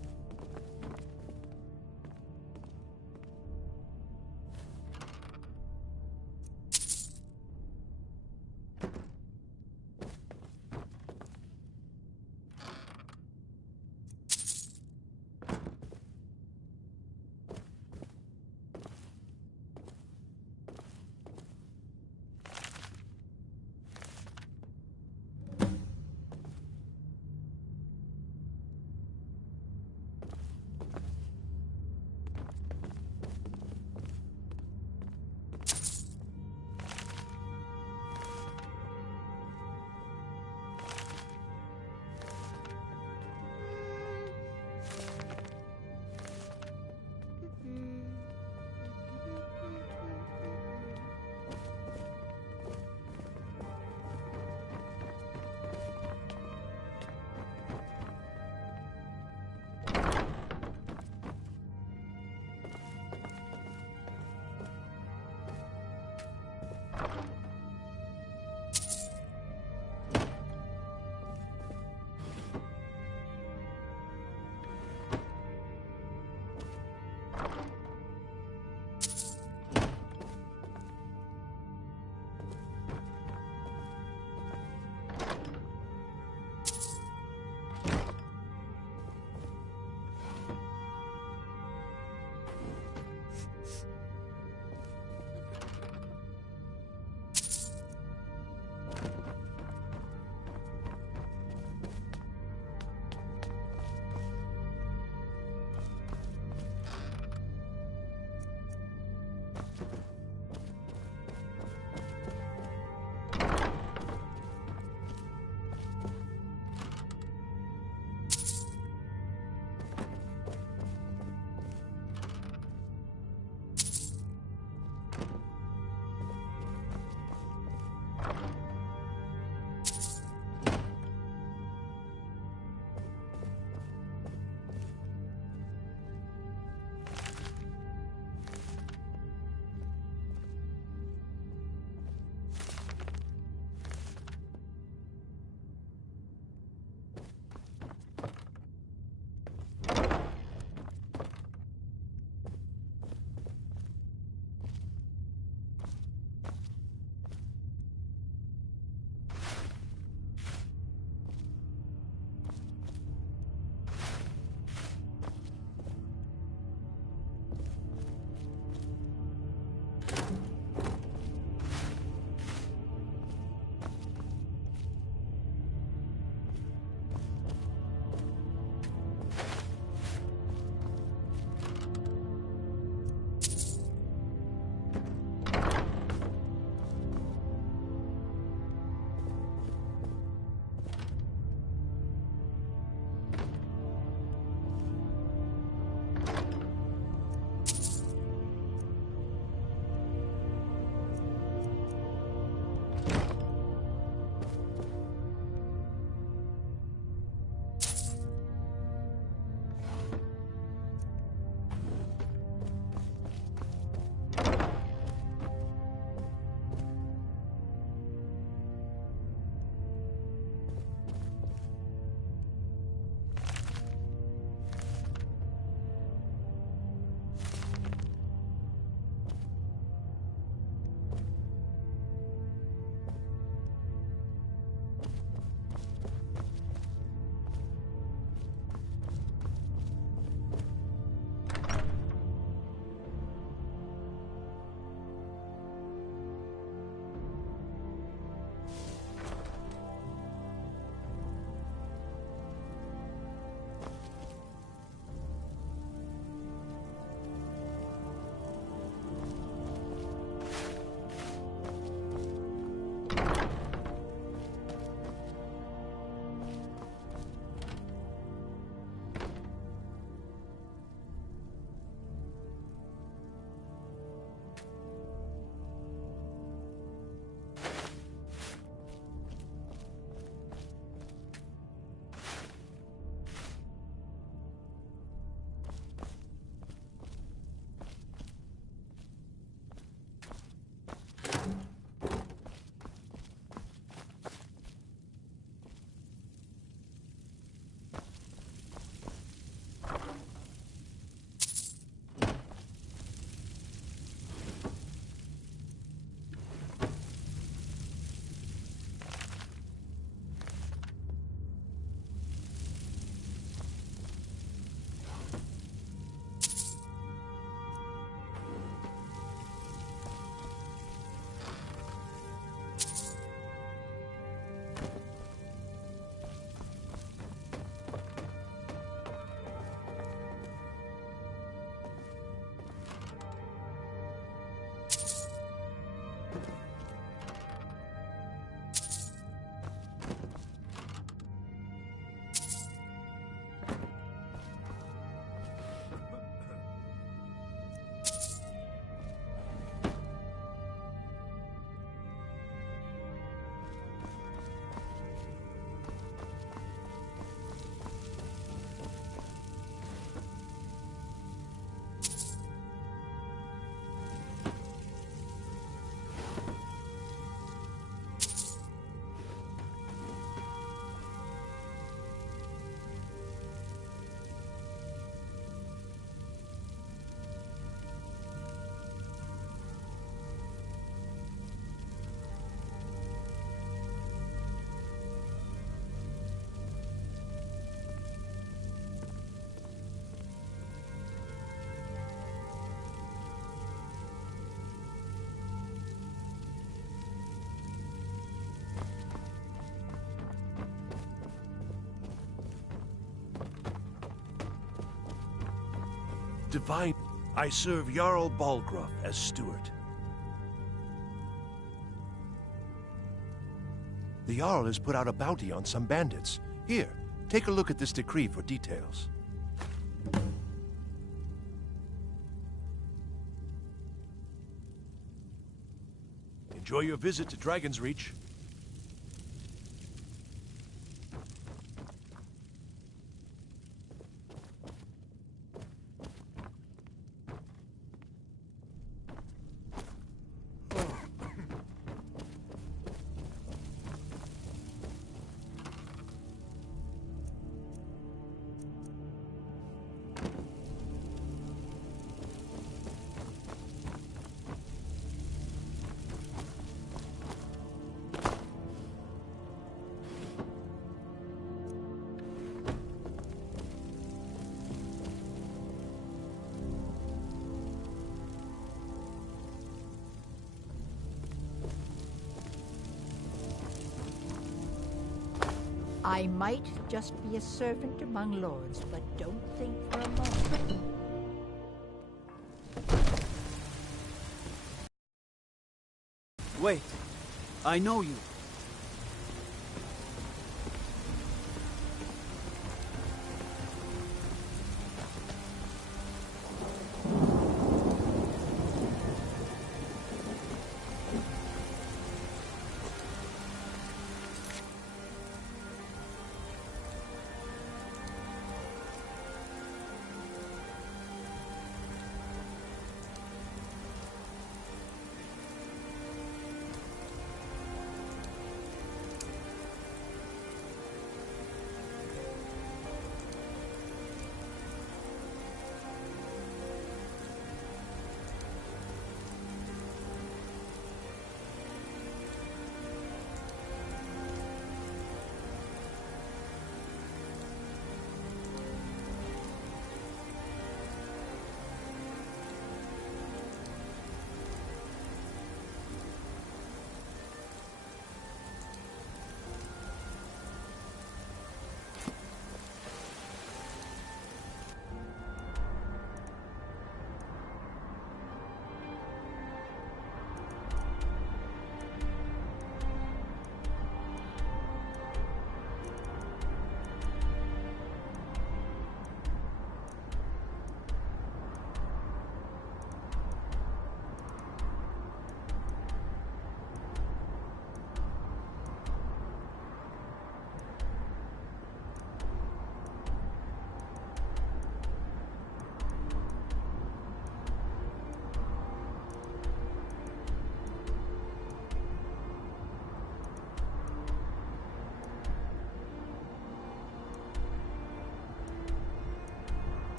Divine, I serve Jarl Balgruuf as steward. The Jarl has put out a bounty on some bandits. Here, take a look at this decree for details. Enjoy your visit to Dragon's Reach. I might just be a servant among lords, but don't think for a moment. Wait, I know you.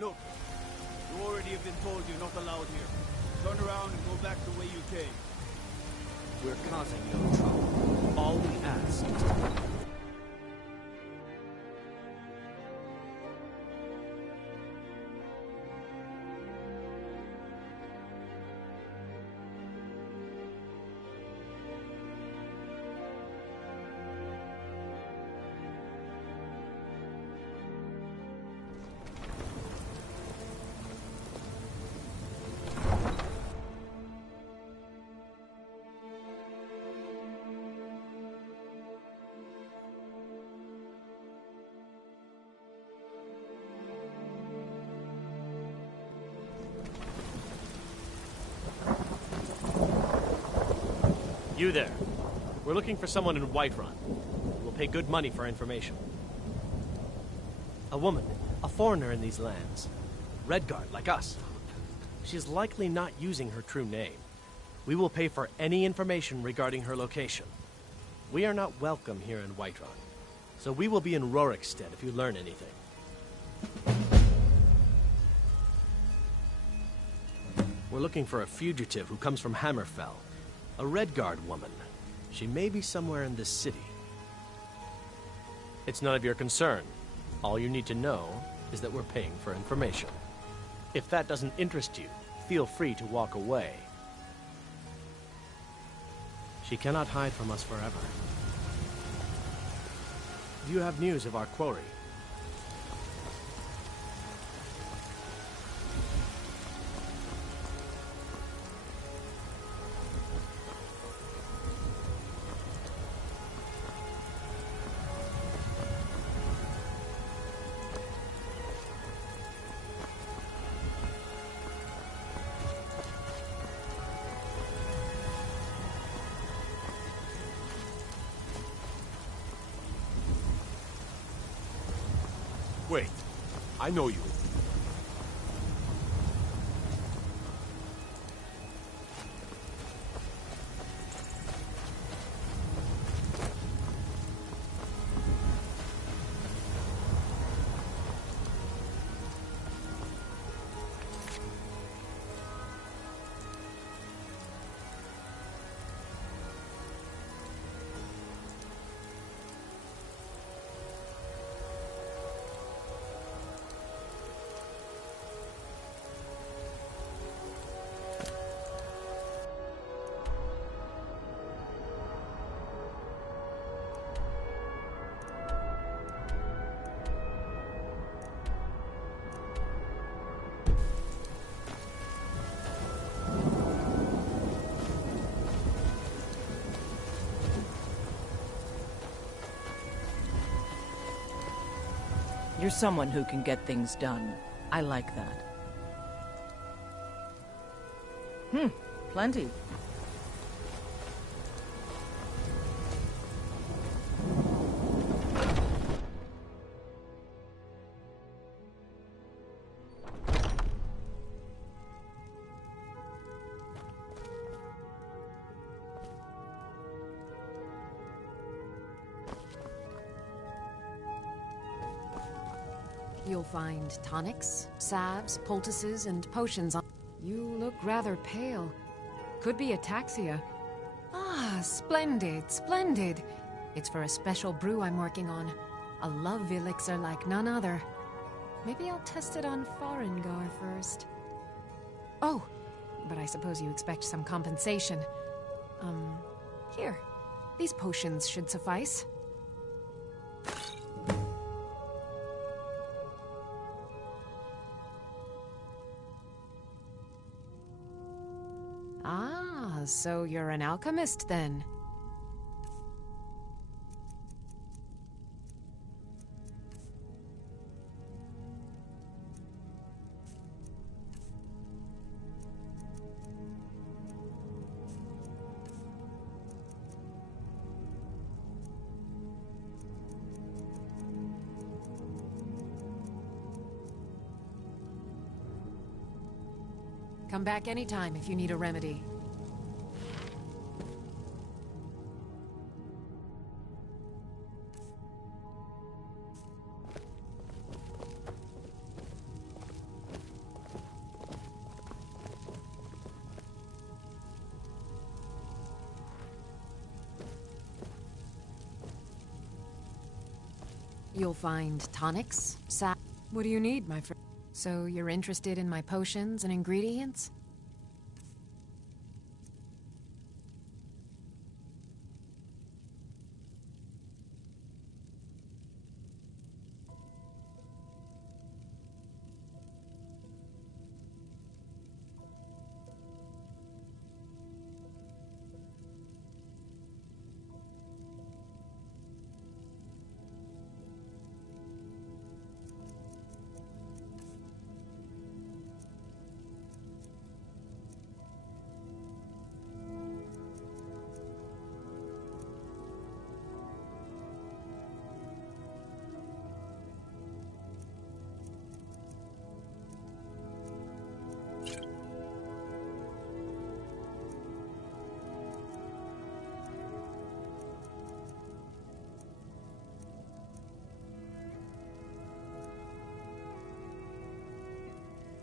Look, you already have been told you're not allowed here. Turn around and go back the way you came. We're causing no trouble. All we ask is to... You there. We're looking for someone in Whiterun. We'll pay good money for information. A woman, a foreigner in these lands. Redguard, like us. She is likely not using her true name. We will pay for any information regarding her location. We are not welcome here in Whiterun, so we will be in Rorikstead if you learn anything. We're looking for a fugitive who comes from Hammerfell. A Redguard woman. She may be somewhere in this city. It's none of your concern. All you need to know is that we're paying for information. If that doesn't interest you, feel free to walk away. She cannot hide from us forever. Do you have news of our quarry? Wait, I know you. You're someone who can get things done. I like that. Plenty. You'll find tonics, salves, poultices, and potions on... You look rather pale. Could be ataxia. Ah, splendid, splendid. It's for a special brew I'm working on. A love elixir like none other. Maybe I'll test it on Farengar first. Oh, but I suppose you expect some compensation. Here. These potions should suffice. Ah, so you're an alchemist then? Come back anytime if you need a remedy. You'll find tonics, What do you need, my friend? So you're interested in my potions and ingredients?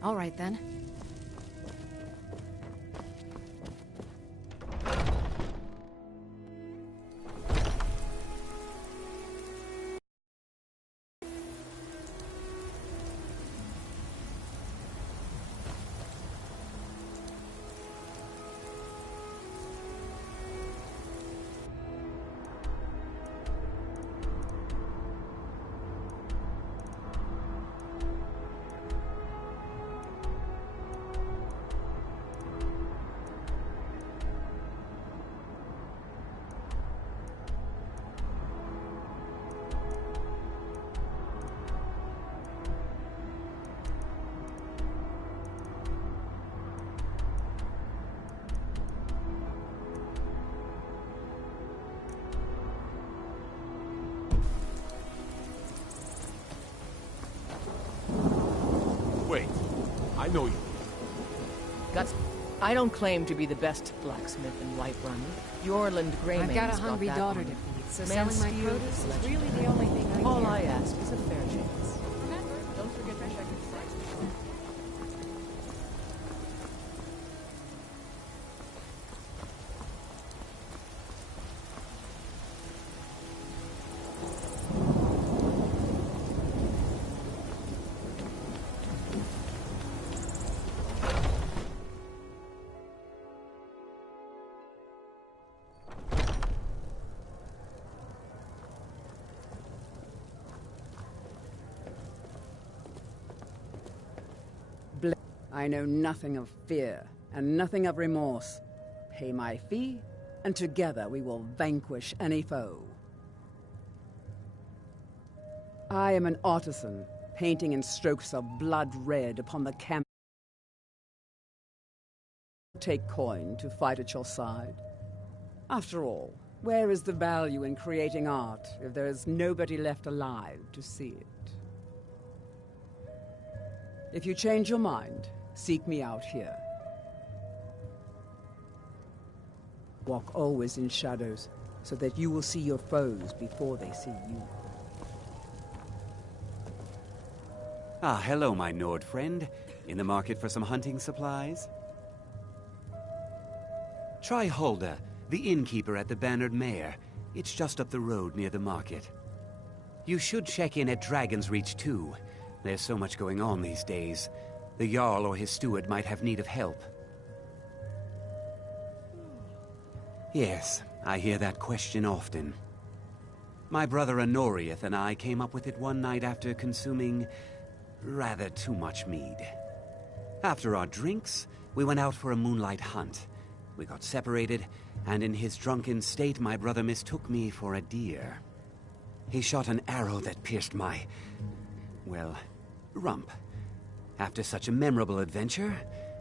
All right, then. Wait, I know you. Guts, I don't claim to be the best blacksmith in Whiterun. Yorland Greymane. I've got a hungry daughter to feed, so selling my Mansfield produce is legend. really the only thing I All do. I ask is a fair chance. Remember, don't forget to check your price. I know nothing of fear, and nothing of remorse. Pay my fee, and together we will vanquish any foe. I am an artisan, painting in strokes of blood red upon the canvas. Take coin to fight at your side. After all, where is the value in creating art if there is nobody left alive to see it? If you change your mind, seek me out here. Walk always in shadows, so that you will see your foes before they see you. Ah, hello, my Nord friend. In the market for some hunting supplies? Try Hulda, the innkeeper at the Bannered Mare. It's just up the road near the market. You should check in at Dragon's Reach, too. There's so much going on these days. The Jarl or his steward might have need of help. Yes, I hear that question often. My brother Honoriath and I came up with it one night after consuming rather too much mead. After our drinks, we went out for a moonlight hunt. We got separated, and in his drunken state, my brother mistook me for a deer. He shot an arrow that pierced my, well, rump. After such a memorable adventure,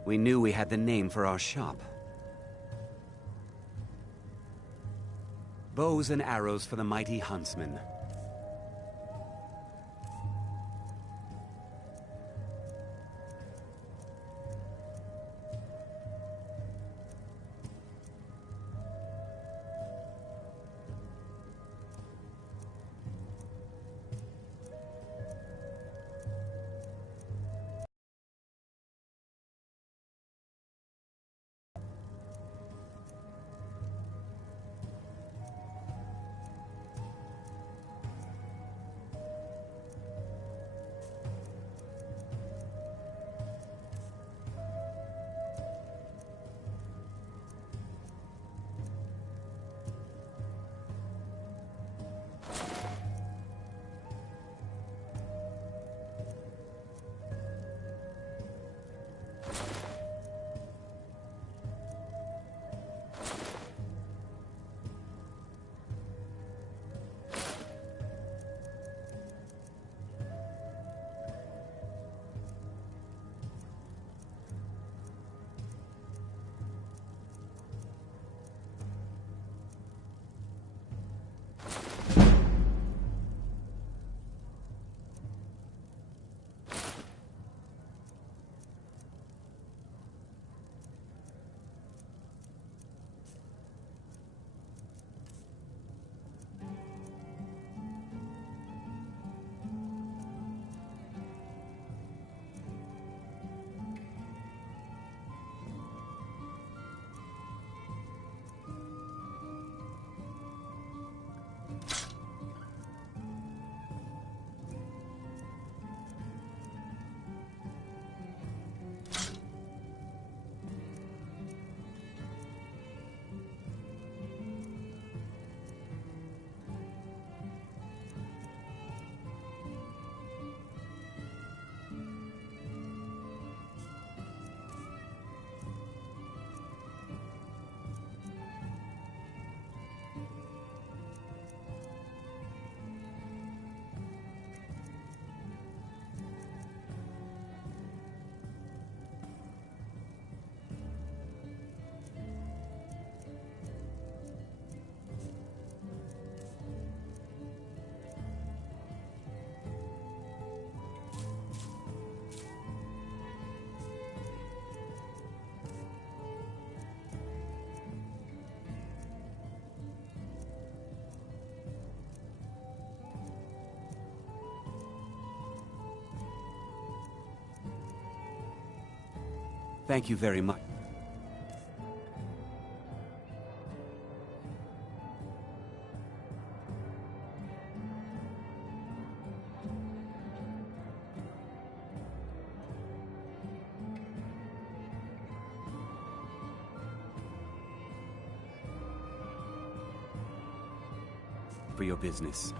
we knew we had the name for our shop. Bows and arrows for the mighty huntsman. Thank you very much. For your business.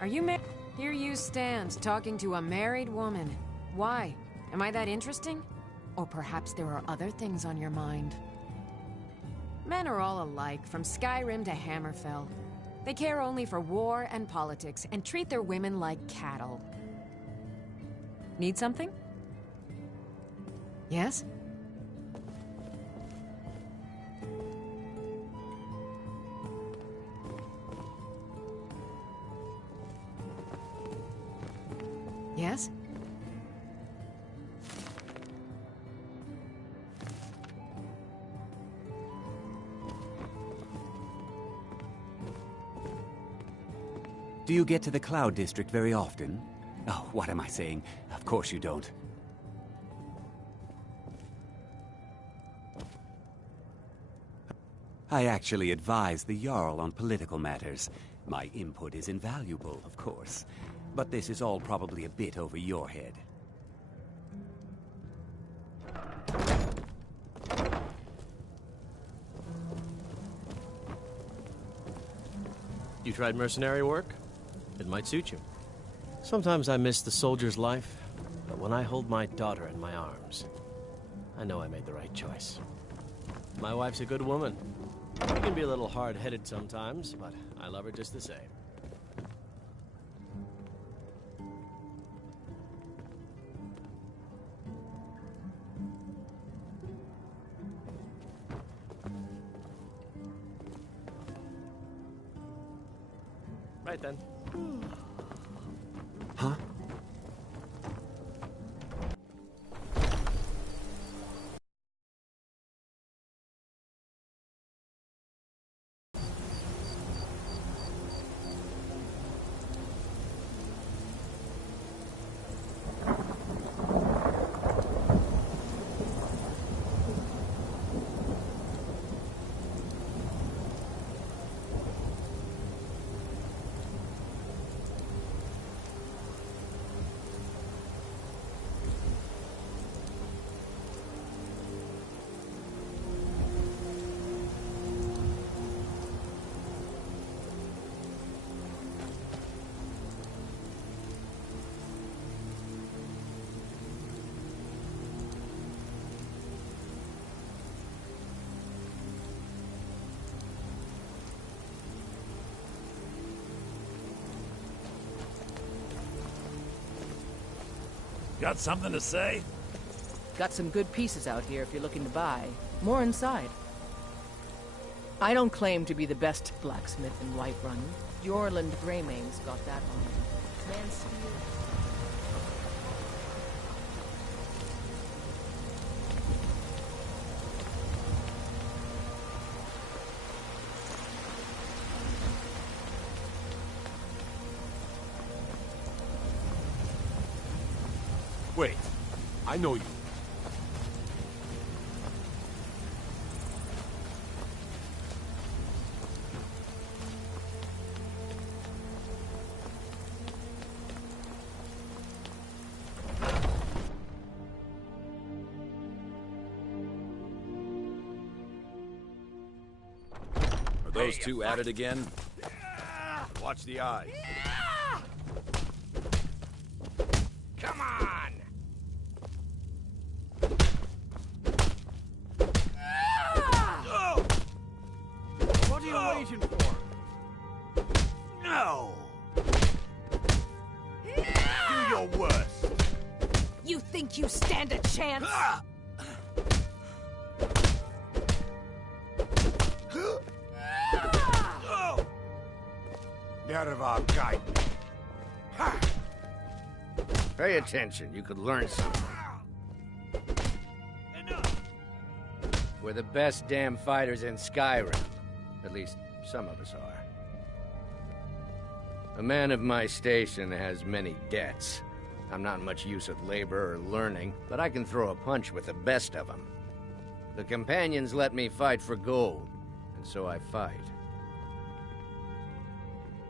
Are you married? Here you stand, talking to a married woman. Why? Am I that interesting? Or perhaps there are other things on your mind. Men are all alike, from Skyrim to Hammerfell. They care only for war and politics, and treat their women like cattle. Need something? Yes? Yes? Do you get to the Cloud District very often? Oh, what am I saying? Of course you don't. I actually advise the Jarl on political matters. My input is invaluable, of course. But this is all probably a bit over your head. You tried mercenary work? It might suit you. Sometimes I miss the soldier's life, but when I hold my daughter in my arms, I know I made the right choice. My wife's a good woman. She can be a little hard-headed sometimes, but I love her just the same. Right then. Huh? Got something to say? Got some good pieces out here if you're looking to buy. More inside. I don't claim to be the best blacksmith in Whiterun. Jorland Greymang's got that on. Mansfield. Wait, I know you. Are those two at it again? Watch the eyes. Come on! What are you waiting for? No! Do your worst! You think you stand a chance? Derva guide me. Ha! Pay attention, you could learn something. We're the best damn fighters in Skyrim. At least, some of us are. A man of my station has many debts. I'm not much use at labor or learning, but I can throw a punch with the best of them. The companions let me fight for gold, and so I fight.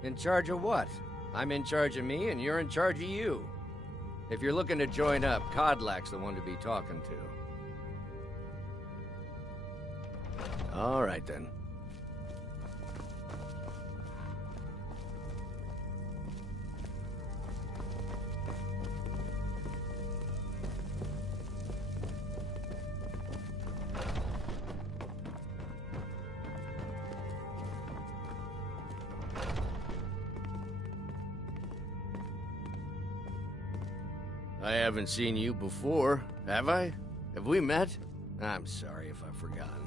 In charge of what? I'm in charge of me, and you're in charge of you. If you're looking to join up, Codlack's the one to be talking to. All right, then. I haven't seen you before, have I? Have we met? I'm sorry if I've forgotten.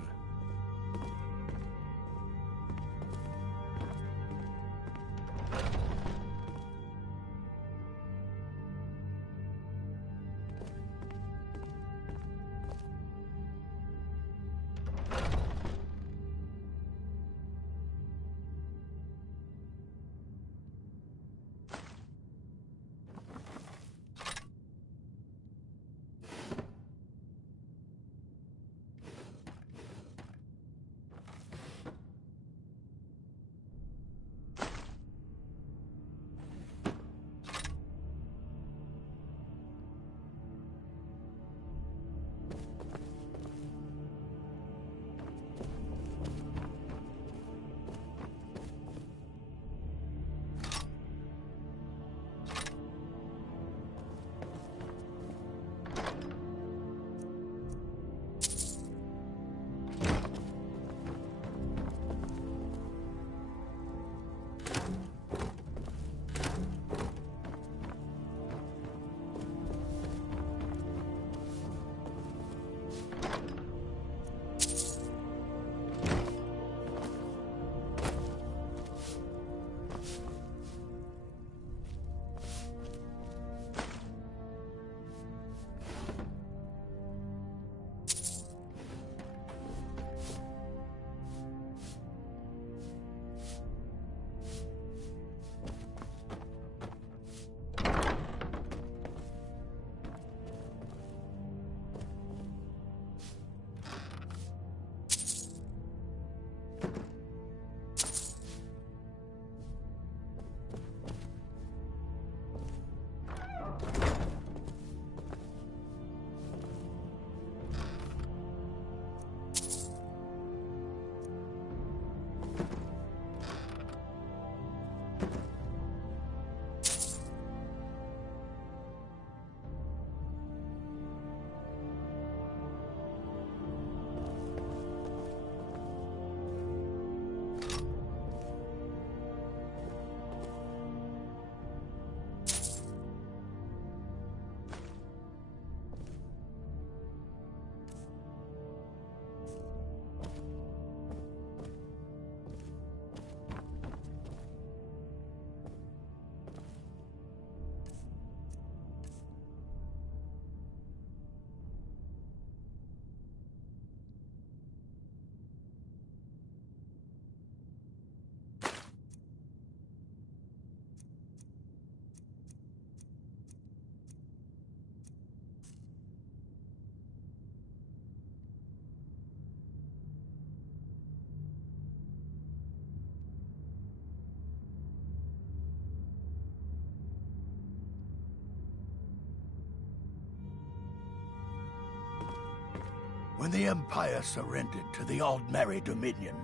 When the Empire surrendered to the Aldmeri Dominion,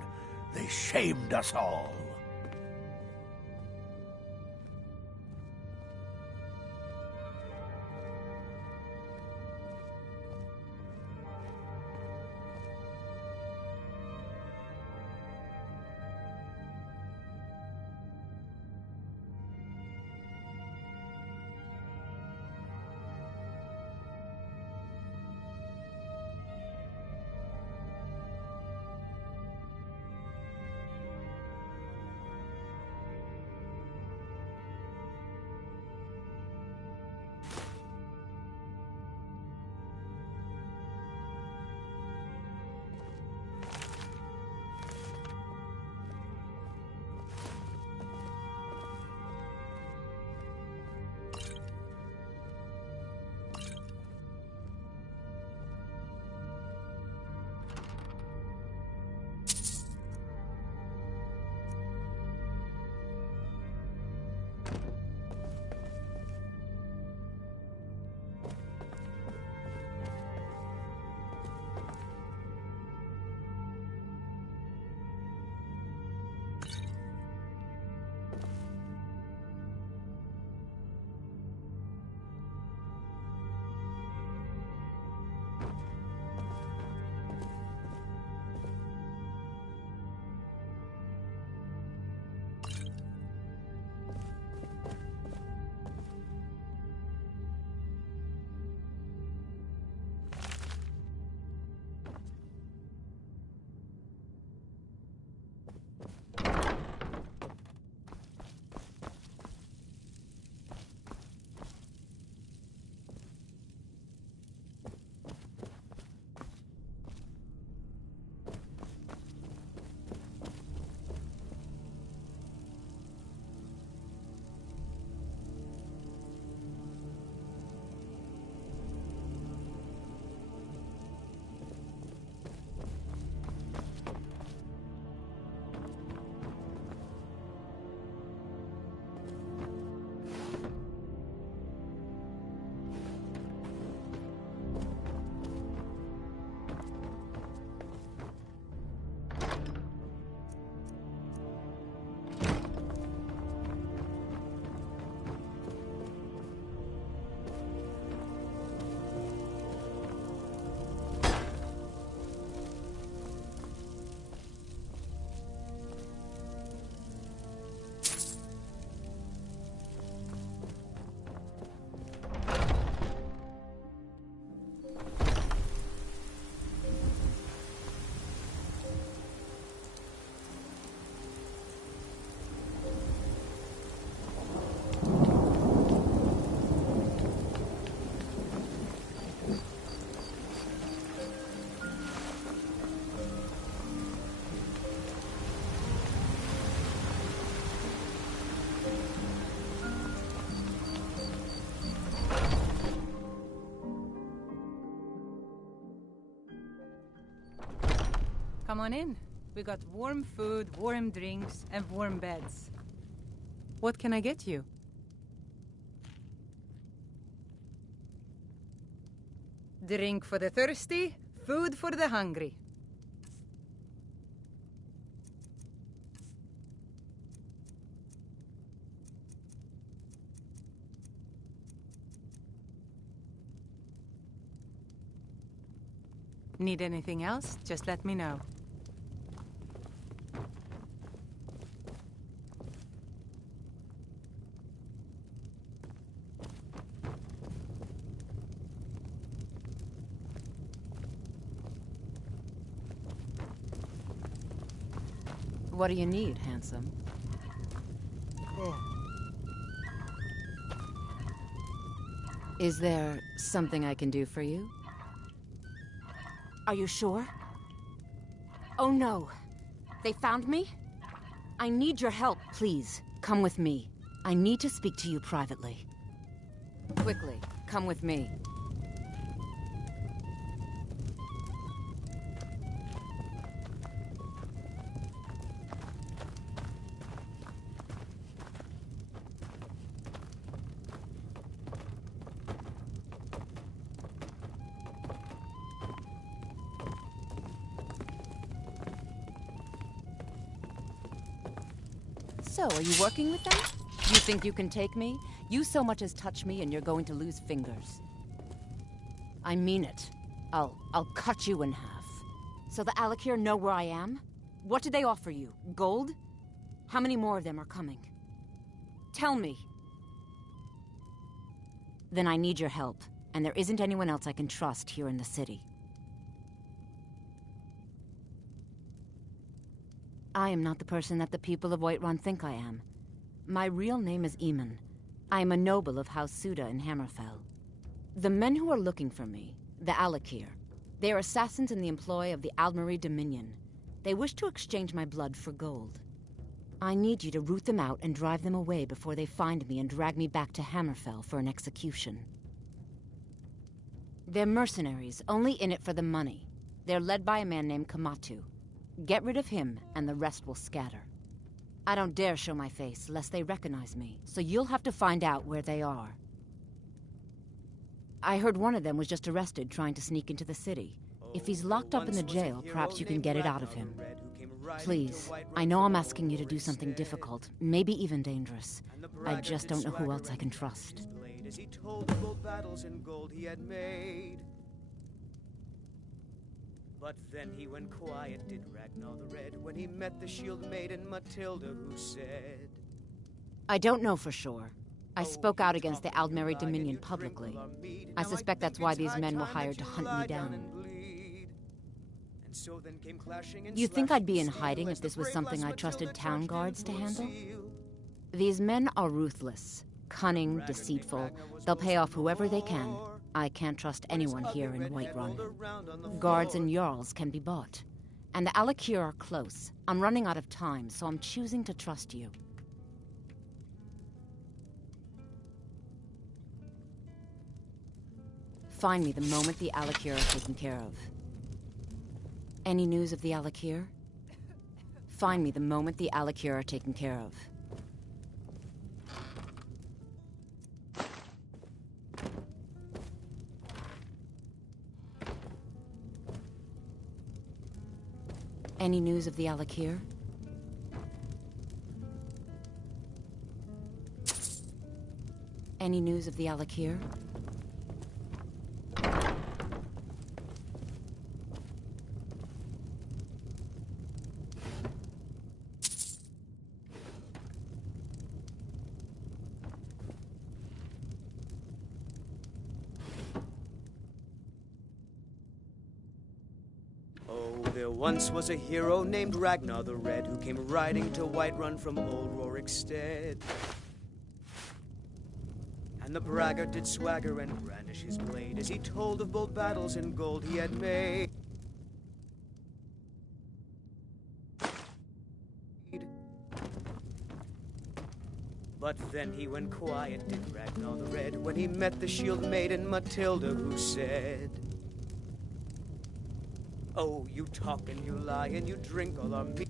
they shamed us all. Come on in. We got warm food, warm drinks, and warm beds. What can I get you? Drink for the thirsty, food for the hungry. Need anything else? Just let me know. What do you need, handsome? Is there something I can do for you? Are you sure? Oh no! They found me? I need your help, please. Come with me. I need to speak to you privately. Quickly, come with me. So, are you working with them? You think you can take me? You so much as touch me and you're going to lose fingers. I mean it. I'll cut you in half. So the Alakir know where I am? What did they offer you? Gold? How many more of them are coming? Tell me. Then I need your help, and there isn't anyone else I can trust here in the city. I am not the person that the people of Whiterun think I am. My real name is Eamon. I am a noble of House Suda in Hammerfell. The men who are looking for me, the Alakir, they are assassins in the employ of the Aldmeri Dominion. They wish to exchange my blood for gold. I need you to root them out and drive them away before they find me and drag me back to Hammerfell for an execution. They're mercenaries, only in it for the money. They're led by a man named Kamatu. Get rid of him, and the rest will scatter. I don't dare show my face, lest they recognize me, so you'll have to find out where they are. I heard one of them was just arrested trying to sneak into the city. If he's locked up in the jail, perhaps you can get it out of him. Please, I know I'm asking you to do something difficult, maybe even dangerous. I just don't know who else I can trust. As he told of old battles in gold he had made. But then he went quiet, did Ragnar the Red, when he met the shield maiden Matilda, who said, I don't know for sure. I spoke out against the Aldmeri Dominion publicly. I suspect that's why these men were hired to hunt me down. You think I'd be in hiding if this was something I trusted town guards to handle? These men are ruthless, cunning, deceitful. They'll pay off whoever they can. I can't trust anyone here in Whiterun. Guards and Jarls can be bought. And the Alakir are close. I'm running out of time, so I'm choosing to trust you. Find me the moment the Alakir are taken care of. Any news of the Alakir? Find me the moment the Alakir are taken care of. Any news of the Alakir? Any news of the Alakir? There once was a hero named Ragnar the Red who came riding to Whiterun from old Rorikstead. And the braggart did swagger and brandish his blade as he told of bold battles in gold he had made. But then he went quiet, did Ragnar the Red, when he met the shield maiden Matilda, who said, Oh, you talk and you lie and you drink all our meat.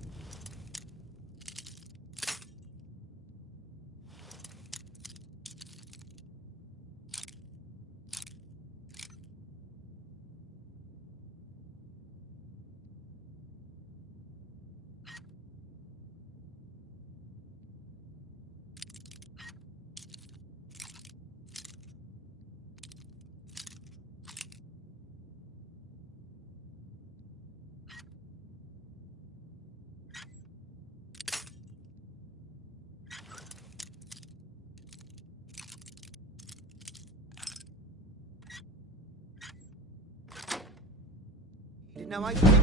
Now I think...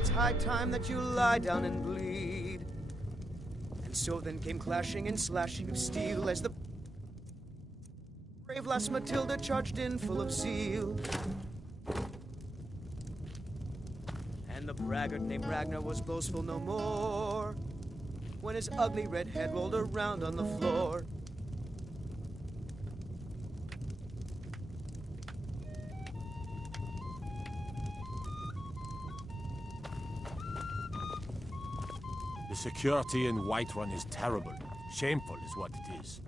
It's high time that you lie down and bleed. And so then came clashing and slashing of steel as the brave lass Matilda charged in full of zeal. And the braggart named Ragnar was boastful no more when his ugly red head rolled around on the floor. The security in Whiterun is terrible. Shameful is what it is.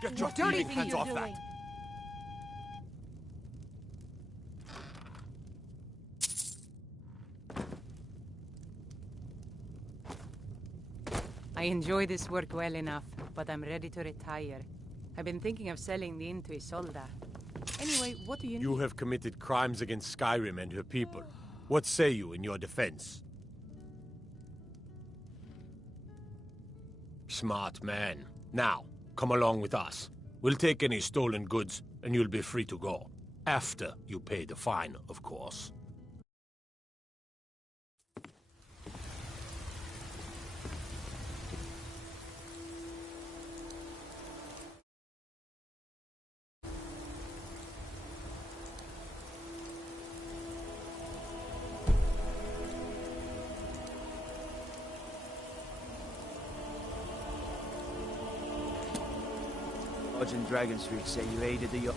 Get your thieving hands off that! I enjoy this work well enough, but I'm ready to retire. I've been thinking of selling the inn to Isolda. Anyway, what do you need? You have committed crimes against Skyrim and her people. What say you in your defense? Smart man. Now, come along with us. We'll take any stolen goods, and you'll be free to go. After you pay the fine, of course. Lodge in Dragon Street say you aided the...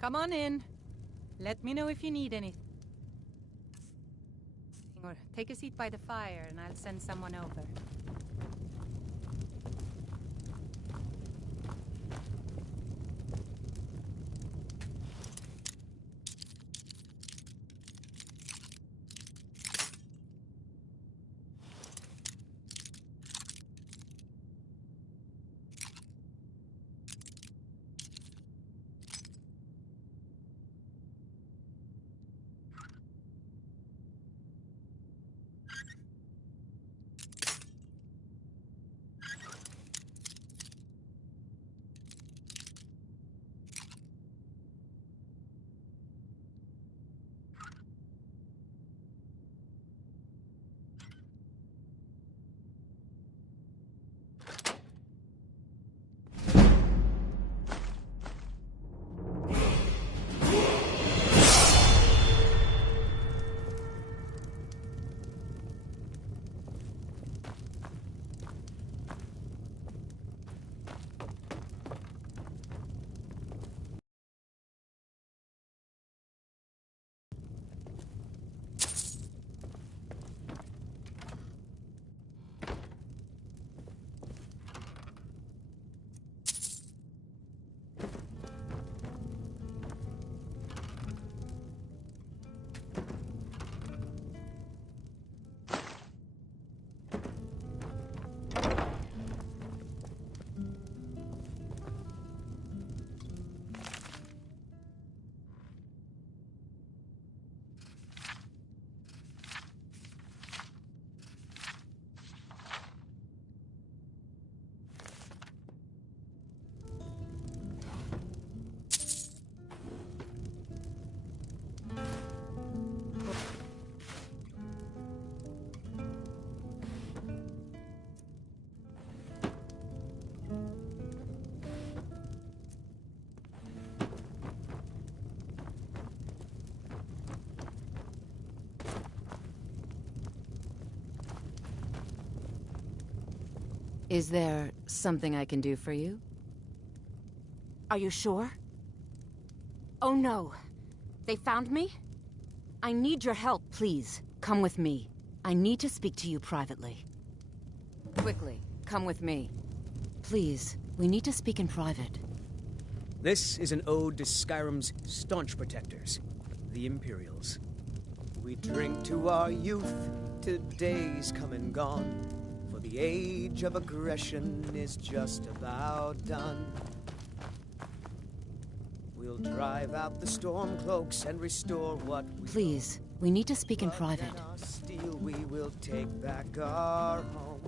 Come on in. Let me know if you need anything. Or take a seat by the fire and I'll send someone over. Is there something I can do for you? Are you sure? Oh no. They found me? I need your help. Please, come with me. I need to speak to you privately. Quickly, come with me. Please, we need to speak in private. This is an ode to Skyrim's staunch protectors, the Imperials. We drink to our youth, to days come and gone, for the age of aggression is just about done. We'll drive out the storm cloaks and restore what we Please, we need to speak in private. Steel, we will take back our home.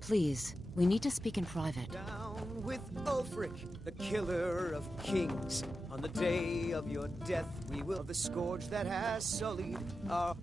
Please, we need to speak in private. Down with Ulfric, the killer of kings. On the day of your death, we will the scourge that has sullied our